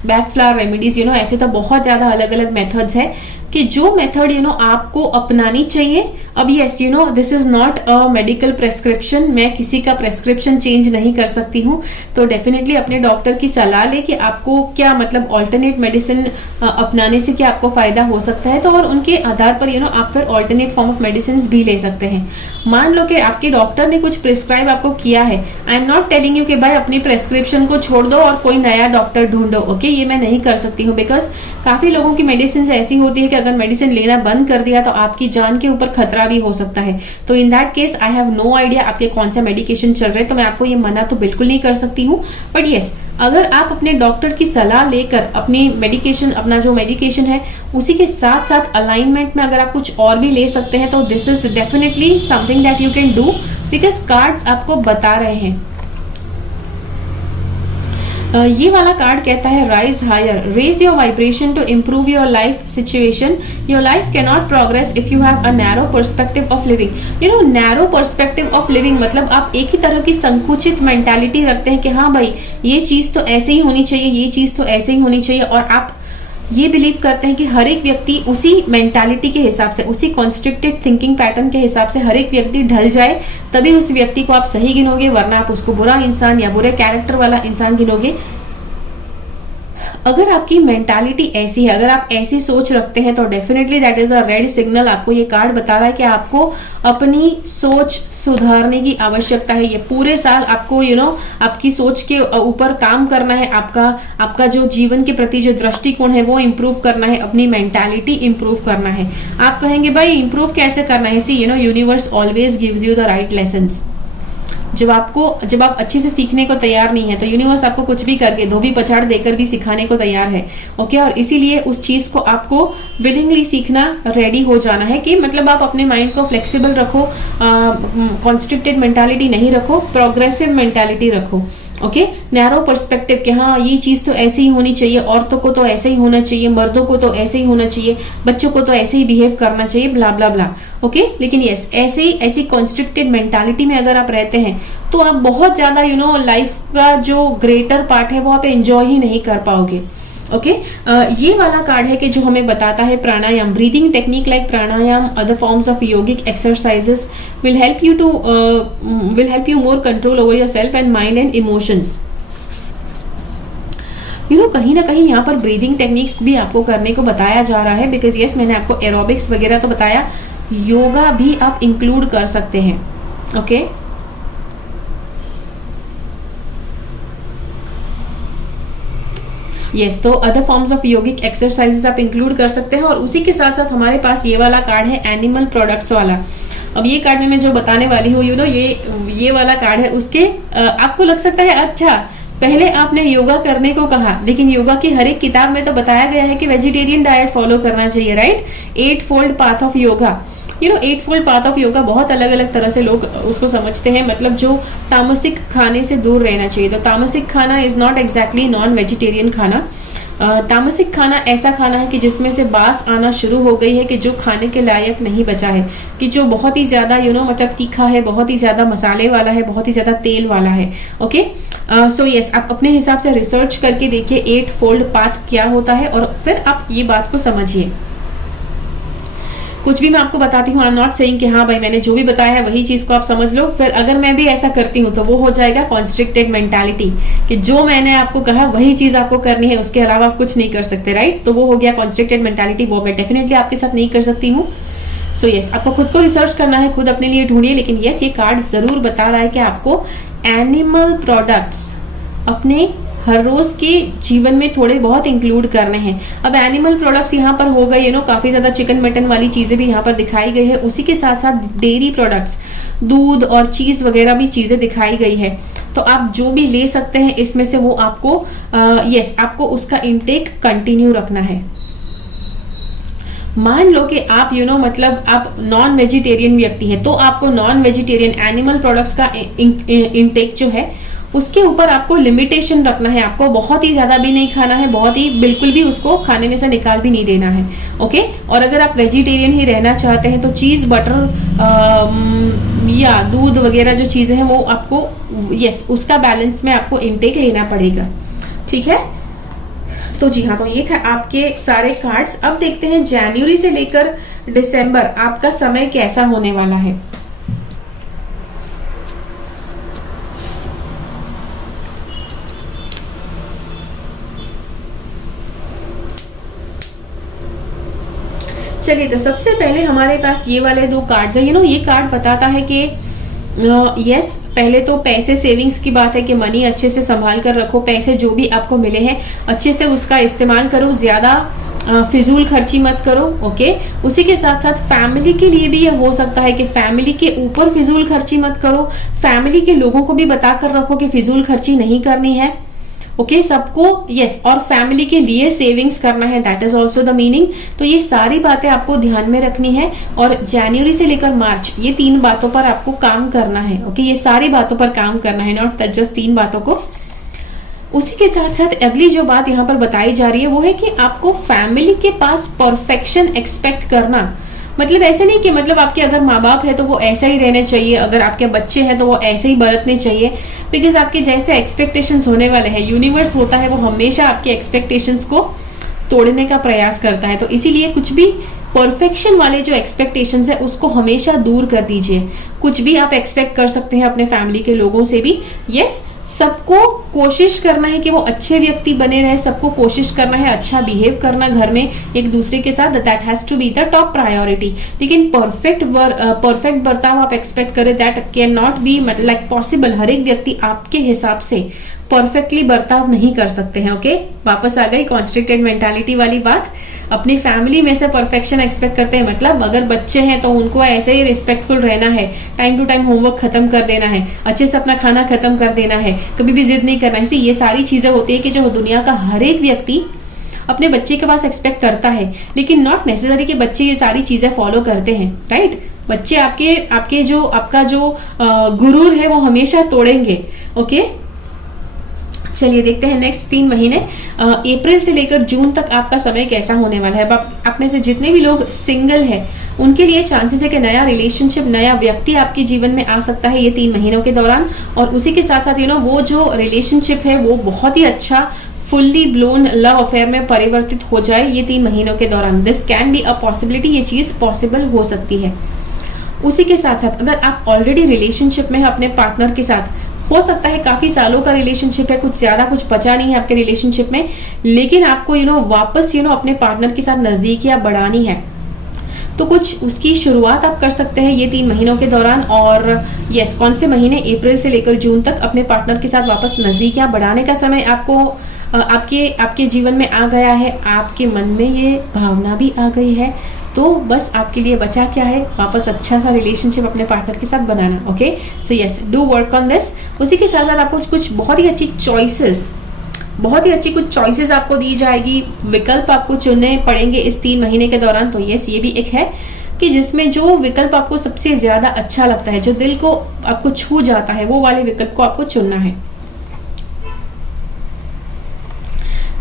बैक फ्लावर रेमेडीज, ऐसे तो बहुत ज्यादा अलग अलग मेथड्स है कि जो मेथड आपको अपनानी चाहिए। अब yes this is not a medical prescription, मैं किसी का प्रेस्क्रिप्शन चेंज नहीं कर सकती हूँ, तो डेफिनेटली अपने डॉक्टर की सलाह ले कि आपको क्या मतलब ऑल्टरनेट मेडिसिन अपनाने से क्या आपको फायदा हो सकता है, तो और उनके आधार पर आप फिर ऑल्टरनेट फॉर्म ऑफ मेडिसिन भी ले सकते हैं। मान लो कि आपके डॉक्टर ने कुछ प्रिस्क्राइब आपको किया है, आई एम नॉट टेलिंग यू कि भाई अपनी प्रेस्क्रिप्शन को छोड़ दो और कोई नया डॉक्टर ढूंढो, ओके, ये मैं नहीं कर सकती हूँ, बिकॉज काफी लोगों की मेडिसिन ऐसी होती है कि अगर मेडिसिन लेना बंद कर दिया तो आपकी जान के ऊपर खतरा भी हो सकता है। तो in that case I have no idea आपके कौन सा मेडिकेशन चल रहे हैं, तो मैं आपको ये मना तो बिल्कुल नहीं कर सकती हूँ। बट यस, अगर आप अपने डॉक्टर की सलाह लेकर अपनी मेडिकेशन, अपना जो मेडिकेशन है उसी के साथ साथ अलाइनमेंट में अगर आप कुछ और भी ले सकते हैं, तो this is definitely something that you can do, because cards आपको बता रहे हैं। ये वाला कार्ड कहता है rise higher, raise your vibration to improve your life situation. Your life can not progress if you have a narrow perspective of living. Narrow perspective of living मतलब आप एक ही तरह की संकुचित मेंटालिटी रखते हैं कि हाँ भाई ये चीज तो ऐसे ही होनी चाहिए, ये चीज तो ऐसे ही होनी चाहिए, और आप ये बिलीव करते हैं कि हर एक व्यक्ति उसी मेंटालिटी के हिसाब से, उसी कॉन्स्ट्रिक्टेड थिंकिंग पैटर्न के हिसाब से हर एक व्यक्ति ढल जाए, तभी उस व्यक्ति को आप सही गिनोगे, वरना आप उसको बुरा इंसान या बुरे कैरेक्टर वाला इंसान गिनोगे। अगर आपकी मेंटालिटी ऐसी है, अगर आप ऐसी सोच रखते हैं, तो definitely that is a red signal. आपको ये कार्ड बता रहा है कि आपको अपनी सोच सुधारने की आवश्यकता है। ये पूरे साल आपको आपकी सोच के ऊपर काम करना है, आपका जो जीवन के प्रति जो दृष्टिकोण है वो इम्प्रूव करना है, अपनी मेंटालिटी इम्प्रूव करना है। आप कहेंगे भाई इम्प्रूव कैसे करना है? See universe always gives you the right lessons. जब आप अच्छे से सीखने को तैयार नहीं है, तो यूनिवर्स आपको कुछ भी करके, धोबी पछाड़ देकर भी सिखाने को तैयार है, ओके। और इसीलिए उस चीज को आपको विलिंगली सीखना, रेडी हो जाना है कि मतलब आप अपने माइंड को फ्लेक्सिबल रखो, कॉन्स्ट्रिक्टेड मेंटालिटी नहीं रखो, प्रोग्रेसिव मेंटालिटी रखो, ओके। नैरो पर्सपेक्टिव कि हाँ ये चीज तो ऐसे ही होनी चाहिए, औरतों को तो ऐसे ही होना चाहिए, मर्दों को तो ऐसे ही होना चाहिए, बच्चों को तो ऐसे ही बिहेव करना चाहिए, ब्ला ब्ला ब्ला, ओके। लेकिन यस, ऐसी कॉन्स्ट्रिक्टेड मेंटालिटी में अगर आप रहते हैं तो आप बहुत ज्यादा लाइफ का जो ग्रेटर पार्ट है वो आप एंजॉय ही नहीं कर पाओगे, ओके। ये वाला कार्ड है कि जो हमें बताता है प्राणायाम, breathing technique like pranayama, other forms of yogic exercises will help you more control over yourself and mind and emotions. कहीं ना कहीं यहाँ पर ब्रीदिंग टेक्निक्स भी आपको करने को बताया जा रहा है, बिकॉज यस मैंने आपको एरोबिक्स वगैरह तो बताया, योगा भी आप इंक्लूड कर सकते हैं, ओके। यस, तो other forms of yogic exercises आप इंक्लूड कर सकते हैं। और उसी के साथ साथ हमारे पास ये वाला कार्ड है एनिमल प्रोडक्ट्स वाला। अब ये कार्ड में मैं जो बताने वाली हूँ ये वाला कार्ड है, उसके आपको लग सकता है अच्छा पहले आपने योगा करने को कहा, लेकिन योगा की हर एक किताब में तो बताया गया है कि वेजिटेरियन डाइट फॉलो करना चाहिए, right. 8 fold path of yoga, 8 fold path of yoga बहुत अलग अलग तरह से लोग उसको समझते हैं, मतलब जो तामसिक खाने से दूर रहना चाहिए। तो तामसिक खाना is not exactly non vegetarian खाना। तामसिक खाना ऐसा खाना है कि जिसमें से बास आना शुरू हो गई है, कि जो खाने के लायक नहीं बचा है, कि जो बहुत ही ज्यादा मतलब तीखा है, बहुत ही ज्यादा मसाले वाला है, बहुत ही ज्यादा तेल वाला है, ओके। सो यस, आप अपने हिसाब से रिसर्च करके देखिए 8 फोल्ड पाथ क्या होता है और फिर आप ये बात को समझिए। कुछ भी मैं आपको बताती हूँ, आई एम नॉट सेइंग कि हाँ भाई मैंने जो भी बताया है वही चीज को आप समझ लो, फिर अगर मैं भी ऐसा करती हूँ तो वो हो जाएगा कॉन्स्ट्रिक्टेड मेंटालिटी, कि जो मैंने आपको कहा वही चीज आपको करनी है, उसके अलावा आप कुछ नहीं कर सकते, राइट। तो वो हो गया कॉन्स्ट्रिक्टेड मेंटालिटी, वो मैं डेफिनेटली आपके साथ नहीं कर सकती हूँ। सो यस, आपको खुद को रिसर्च करना है, खुद अपने लिए ढूंढिए। लेकिन यस, ये कार्ड जरूर बता रहा है कि आपको एनिमल प्रोडक्ट्स अपने हर रोज के जीवन में थोड़े बहुत इंक्लूड करने हैं। अब एनिमल प्रोडक्ट्स यहाँ पर हो गए, काफी ज्यादा चिकन मटन वाली चीजें भी यहाँ पर दिखाई गई है। उसी के साथ साथ डेयरी प्रोडक्ट्स, दूध और चीज वगैरह भी चीजें दिखाई गई है। तो आप जो भी ले सकते हैं इसमें से वो आपको आपको उसका इंटेक कंटिन्यू रखना है। मान लो कि आप मतलब आप नॉन वेजिटेरियन व्यक्ति है, तो आपको नॉन वेजिटेरियन एनिमल प्रोडक्ट्स का इंटेक जो है उसके ऊपर आपको लिमिटेशन रखना है। आपको बहुत ही ज्यादा भी नहीं खाना है, बहुत ही बिल्कुल भी उसको खाने में से निकाल भी नहीं देना है, ओके। और अगर आप वेजिटेरियन ही रहना चाहते हैं तो चीज, बटर या दूध वगैरह जो चीजें हैं वो आपको उसका बैलेंस में आपको इंटेक लेना पड़ेगा, ठीक है। तो जी हाँ, तो ये था आपके सारे कार्ड्स। अब देखते हैं जनवरी से लेकर दिसंबर आपका समय कैसा होने वाला है। चलिए, तो सबसे पहले हमारे पास ये वाले दो कार्ड्स है। ये कार्ड बताता है कि पहले तो पैसे सेविंग्स की बात है कि मनी अच्छे से संभाल कर रखो, पैसे जो भी आपको मिले हैं अच्छे से उसका इस्तेमाल करो, ज्यादा फिजूल खर्ची मत करो, ओके। उसी के साथ साथ फैमिली के लिए भी ये हो सकता है कि फैमिली के ऊपर फिजूल खर्ची मत करो, फैमिली के लोगों को भी बताकर रखो कि फिजूल खर्ची नहीं करनी है, ओके। सबको और फैमिली के लिए सेविंग्स करना है, that is also the meaning. तो ये सारी बातें आपको ध्यान में रखनी है और जनवरी से लेकर मार्च ये 3 बातों पर आपको काम करना है, ओके। ये सारी बातों पर काम करना है, नॉट जस्ट 3 बातों को। उसी के साथ साथ अगली जो बात यहाँ पर बताई जा रही है वो है कि आपको फैमिली के पास परफेक्शन एक्सपेक्ट करना, मतलब ऐसे नहीं कि मतलब आपके अगर माँ बाप है तो वो ऐसा ही रहने चाहिए, अगर आपके बच्चे हैं तो वो ऐसे ही बरतने चाहिए, बिकॉज आपके जैसे एक्सपेक्टेशंस होने वाले हैं, यूनिवर्स होता है वो हमेशा आपके एक्सपेक्टेशंस को तोड़ने का प्रयास करता है। तो इसीलिए कुछ भी परफेक्शन वाले जो एक्सपेक्टेशंस है उसको हमेशा दूर कर दीजिए। कुछ भी आप एक्सपेक्ट कर सकते हैं अपने फैमिली के लोगों से भी, सबको कोशिश करना है कि वो अच्छे व्यक्ति बने रहे, सबको कोशिश करना है अच्छा बिहेव करना घर में एक दूसरे के साथ, that has to be the top priority. लेकिन परफेक्ट बर्ताव आप एक्सपेक्ट करें, that can not be like possible. हर एक व्यक्ति आपके हिसाब से परफेक्टली बर्ताव नहीं कर सकते हैं, ओके। वापस आ गई कॉन्स्ट्रिक्टेड मेंटालिटी वाली बात। अपनी फैमिली में से परफेक्शन एक्सपेक्ट करते हैं, मतलब अगर बच्चे हैं तो उनको ऐसे ही रिस्पेक्टफुल रहना है, टाइम टू टाइम होमवर्क खत्म कर देना है, अच्छे से अपना खाना खत्म कर देना है, कभी भी जिद नहीं करना है। ये सारी चीजें होती है कि जो दुनिया का हर एक व्यक्ति अपने बच्चे के पास एक्सपेक्ट करता है, लेकिन नॉट नेसेसरी कि बच्चे ये सारी चीजें फॉलो करते हैं, राइट। बच्चे आपका जो गुरूर है वो हमेशा तोड़ेंगे, ओके। चलिए देखते हैं नेक्स्ट 3 महीने अप्रैल से लेकर जून तक आपका समय कैसा होने वाला है। आप में से जितने भी लोग सिंगल हैं उनके लिए चांसेस है कि नया रिलेशनशिप, नया व्यक्ति आपके जीवन में आ सकता है ये 3 महीनों के दौरान। और उसी के साथ साथ वो जो रिलेशनशिप है वो बहुत ही अच्छा फुल्ली ब्लोन लव अफेयर में परिवर्तित हो जाए ये 3 महीनों के दौरान। This can be a possibility, ये चीज पॉसिबल हो सकती है। उसी के साथ साथ अगर आप ऑलरेडी रिलेशनशिप में हैं अपने पार्टनर के साथ, हो सकता है काफी सालों का रिलेशनशिप है, कुछ ज्यादा कुछ बचा नहीं है आपके रिलेशनशिप में, लेकिन आपको वापस अपने पार्टनर के साथ नजदीकियां बढ़ानी है, तो कुछ उसकी शुरुआत आप कर सकते हैं ये 3 महीनों के दौरान। और कौन से महीने, अप्रैल से लेकर जून तक अपने पार्टनर के साथ वापस नजदीकियां बढ़ाने का समय आपको आपके जीवन में आ गया है, आपके मन में ये भावना भी आ गई है। तो बस आपके लिए बचा क्या है, वापस अच्छा सा रिलेशनशिप अपने पार्टनर के साथ बनाना, okay. So do work on this. उसी के साथ साथ आपको कुछ बहुत ही अच्छी कुछ चॉइसेस आपको दी जाएगी, विकल्प आपको चुनने पड़ेंगे इस 3 महीने के दौरान। तो ये भी एक है कि जिसमें जो विकल्प आपको सबसे ज्यादा अच्छा लगता है, जो दिल को आपको छू जाता है, वो वाले विकल्प को आपको चुनना है।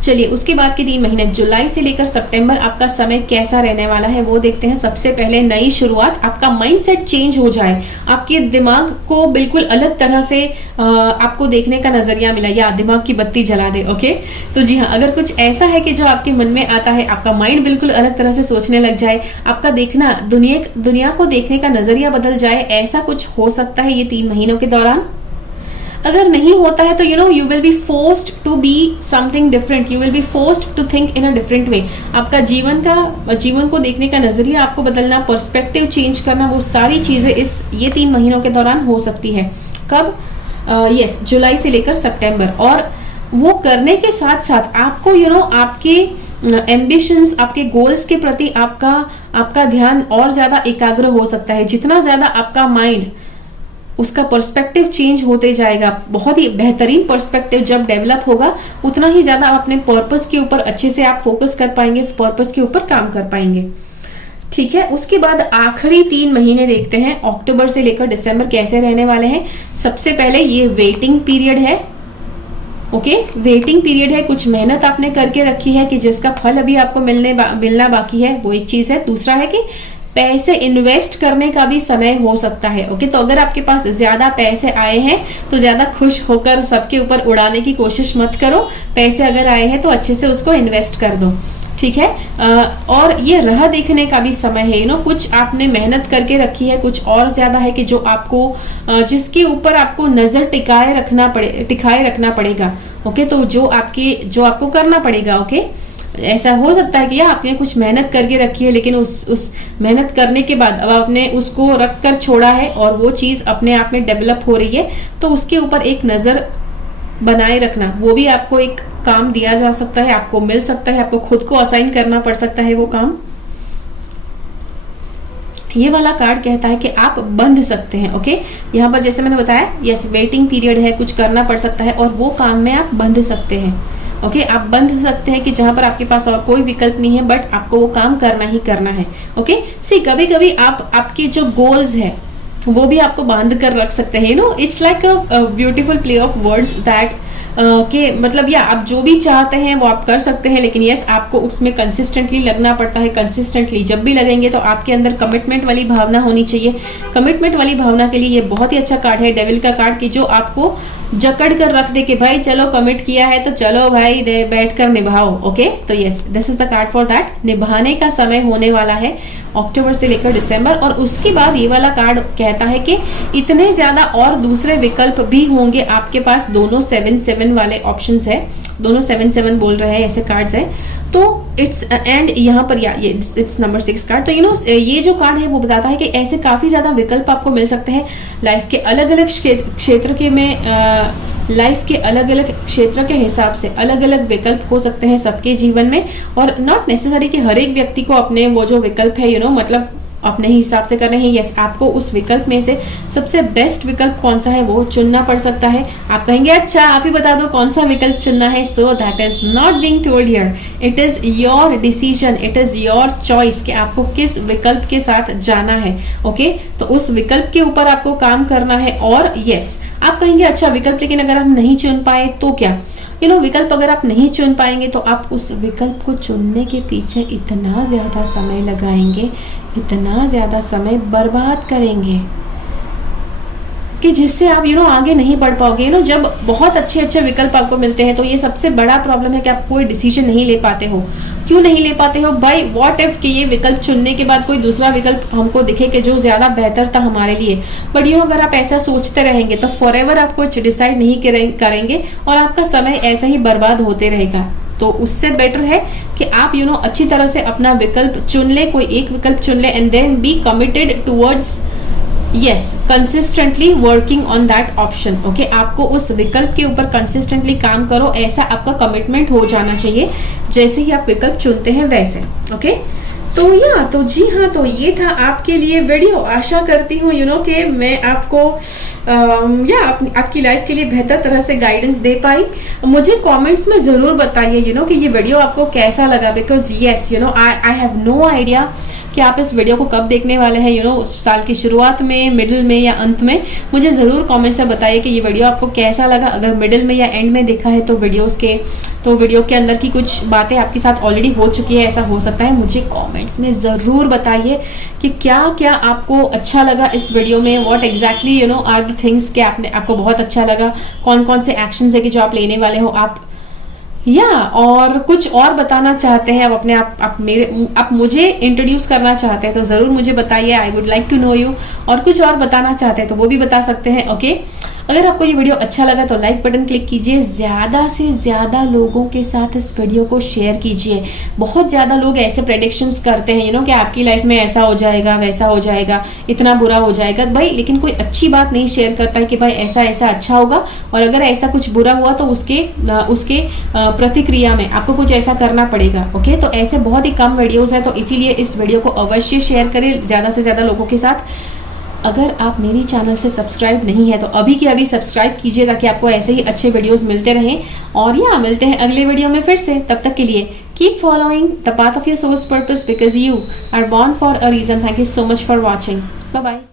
चलिए उसके बाद के 3 महीने जुलाई से लेकर सितंबर आपका समय कैसा रहने वाला है वो देखते हैं। सबसे पहले नई शुरुआत, आपका माइंडसेट चेंज हो जाए, आपके दिमाग को बिल्कुल अलग तरह से आपको देखने का नजरिया मिला, या दिमाग की बत्ती जला दे। ओके, तो जी हाँ, अगर कुछ ऐसा है कि जो आपके मन में आता है, आपका माइंड बिल्कुल अलग तरह से सोचने लग जाए, आपका देखना दुनिया को देखने का नजरिया बदल जाए, ऐसा कुछ हो सकता है ये 3 महीनों के दौरान। अगर नहीं होता है तो you will be forced to be something different, you will be forced to think in a different way. आपका जीवन को देखने का नजरिया आपको बदलना, पर्सपेक्टिव चेंज करना, वो सारी चीजें ये 3 महीनों के दौरान हो सकती है। कब? यस, जुलाई से लेकर सितंबर। और वो करने के साथ साथ आपको आपके एम्बिशंस, आपके गोल्स के प्रति आपका ध्यान और ज्यादा एकाग्र हो सकता है। जितना ज्यादा आपका माइंड, उसका पर्सपेक्टिव चेंज होते जाएगा, बहुत ही बेहतरीन पर्सपेक्टिव जब डेवलप होगा, उतना ही ज्यादा आप अपने पर्पस के ऊपर अच्छे से आप फोकस कर पाएंगे, पर्पस के ऊपर काम कर पाएंगे। ठीक है, उसके बाद आखिरी 3 महीने देखते हैं, अक्टूबर से लेकर दिसंबर कैसे रहने वाले हैं। सबसे पहले ये वेटिंग पीरियड है। ओके, वेटिंग पीरियड है, कुछ मेहनत आपने करके रखी है कि जिसका फल अभी आपको मिलना बाकी है, वो एक चीज है। दूसरा है कि पैसे इन्वेस्ट करने का भी समय हो सकता है। ओके, तो अगर आपके पास ज्यादा पैसे आए हैं तो ज्यादा खुश होकर सबके ऊपर उड़ाने की कोशिश मत करो। पैसे अगर आए हैं तो अच्छे से उसको इन्वेस्ट कर दो। ठीक है, और ये रह देखने का भी समय है। कुछ आपने मेहनत करके रखी है, कुछ और ज्यादा है कि जो आपको जिसके ऊपर आपको नजर टिकाए रखना पड़ेगा। ओके, तो जो आपको करना पड़ेगा। ओके, ऐसा हो सकता है कि आपने कुछ मेहनत करके रखी है, लेकिन उस मेहनत करने के बाद अब आपने उसको रख कर छोड़ा है और वो चीज अपने आप में डेवलप हो रही है, तो उसके ऊपर एक नजर बनाए रखना, वो भी आपको एक काम दिया जा सकता है, आपको मिल सकता है, आपको खुद को असाइन करना पड़ सकता है वो काम। ये वाला कार्ड कहता है कि आप बंध सकते हैं। ओके, यहाँ पर जैसे मैंने बताया, यस, वेटिंग पीरियड है, कुछ करना पड़ सकता है और वो काम में आप बंध सकते हैं। ओके, आप बंध सकते हैं कि जहां पर आपके पास और कोई विकल्प नहीं है, बट आपको वो काम करना ही करना है। ओके, सी कभी कभी आपके जो गोल्स है वो भी आपको बांध कर रख सकते हैं। It's like a beautiful play of words that कि मतलब आप जो भी चाहते हैं वो आप कर सकते हैं, लेकिन यस, आपको उसमें कंसिस्टेंटली लगना पड़ता है। कंसिस्टेंटली जब भी लगेंगे तो आपके अंदर कमिटमेंट वाली भावना होनी चाहिए। कमिटमेंट वाली भावना के लिए ये बहुत ही अच्छा कार्ड है, डेविल का कार्ड, कि जो आपको जकड़ कर रख दे कि भाई चलो कमिट किया है तो चलो भाई बैठ कर निभाओ। ओके, तो yes, this is the card for that. निभाने का समय होने वाला है अक्टूबर से लेकर दिसंबर। और उसके बाद ये वाला कार्ड कहता है कि इतने ज्यादा और दूसरे विकल्प भी होंगे आपके पास। दोनों 7-7 वाले ऑप्शंस है, दोनों 7-7 बोल रहे हैं, ऐसे कार्ड्स है। तो इट्स एंड यहाँ पर इट्स नंबर 6 कार्ड। तो ये जो कार्ड है वो बताता है कि ऐसे काफी ज्यादा विकल्प आपको मिल सकते हैं लाइफ के अलग अलग क्षेत्र के में। लाइफ के अलग अलग क्षेत्र के हिसाब से अलग अलग विकल्प हो सकते हैं सबके जीवन में, और नॉट नेसेसरी कि हर एक व्यक्ति को अपने वो जो विकल्प है मतलब अपने ही हिसाब से करने हैं। यस, आपको उस विकल्प में से सबसे बेस्ट विकल्प कौन सा है वो चुनना पड़ सकता है। आप कहेंगे अच्छा आप ही बता दो कौन सा विकल्प चुनना है। सो that is not being told here, it is your decision, it is your choice कि आपको किस विकल्प के साथ जाना है। ओके, तो उस विकल्प के ऊपर आपको काम करना है। और यस, आप कहेंगे अच्छा विकल्प, लेकिन अगर आप नहीं चुन पाए तो क्या? विकल्प अगर आप नहीं चुन पाएंगे तो आप उस विकल्प को चुनने के पीछे इतना ज्यादा समय लगाएंगे, इतना ज्यादा समय बर्बाद करेंगे कि जिससे आप आगे नहीं बढ़ पाओगे। जब बहुत अच्छे अच्छे विकल्प आपको मिलते हैं तो ये सबसे बड़ा प्रॉब्लम है कि आप कोई डिसीजन नहीं ले पाते हो। क्यों नहीं ले पाते हो भाई? व्हाट इफ कि ये विकल्प चुनने के बाद कोई दूसरा विकल्प हमको दिखे कि जो ज्यादा बेहतर था हमारे लिए। बट अगर आप ऐसा सोचते रहेंगे तो फॉरएवर आप कुछ डिसाइड नहीं करेंगे और आपका समय ऐसा ही बर्बाद होते रहेगा। तो उससे बेटर है कि आप अच्छी तरह से अपना विकल्प चुन ले, कोई एक विकल्प चुन ले and then be committed towards consistently working on that option. Okay, आपको उस विकल्प के ऊपर कंसिस्टेंटली काम करो, ऐसा आपका कमिटमेंट हो जाना चाहिए। जैसे ही आप विकल्प चुनते हैं वैसे। ओके, तो जी हाँ, तो ये था आपके लिए वीडियो। आशा करती हूँ कि मैं आपको आपकी लाइफ के लिए बेहतर तरह से गाइडेंस दे पाई। मुझे कमेंट्स में जरूर बताइए कि ये वीडियो आपको कैसा लगा, because yes I have no idea कि आप इस वीडियो को कब देखने वाले हैं, साल की शुरुआत में, मिडिल में या अंत में। मुझे जरूर कमेंट से बताइए कि ये वीडियो आपको कैसा लगा। अगर मिडिल में या एंड में देखा है तो वीडियो के अंदर की कुछ बातें आपके साथ ऑलरेडी हो चुकी है, ऐसा हो सकता है। मुझे कमेंट्स में जरूर बताइए कि क्या क्या आपको अच्छा लगा इस वीडियो में, what exactly are the things के आपको बहुत अच्छा लगा, कौन कौन से एक्शंस है कि जो आप लेने वाले हो आप, और कुछ और बताना चाहते हैं आप मुझे इंट्रोड्यूस करना चाहते हैं तो जरूर मुझे बताइए। I would like to know you. और कुछ और बताना चाहते हैं तो वो भी बता सकते हैं। ओके, अगर आपको ये वीडियो अच्छा लगा तो लाइक बटन क्लिक कीजिए, ज्यादा से ज्यादा लोगों के साथ इस वीडियो को शेयर कीजिए। बहुत ज्यादा लोग ऐसे प्रेडिक्शंस करते हैं कि आपकी लाइफ में ऐसा हो जाएगा, वैसा हो जाएगा, इतना बुरा हो जाएगा भाई, लेकिन कोई अच्छी बात नहीं शेयर करता है कि भाई ऐसा ऐसा अच्छा होगा, और अगर ऐसा कुछ बुरा हुआ तो उसके प्रतिक्रिया में आपको कुछ ऐसा करना पड़ेगा। ओके, तो ऐसे बहुत ही कम वीडियोस है, तो इसीलिए इस वीडियो को अवश्य शेयर करें ज्यादा से ज्यादा लोगों के साथ। अगर आप मेरी चैनल से सब्सक्राइब नहीं है तो अभी के अभी सब्सक्राइब कीजिए, ताकि आपको ऐसे ही अच्छे वीडियोस मिलते रहें। और मिलते हैं अगले वीडियो में फिर से। तब तक के लिए keep following the path of your soul's purpose, because you are born for a reason. Thank you so much for watching. Bye bye.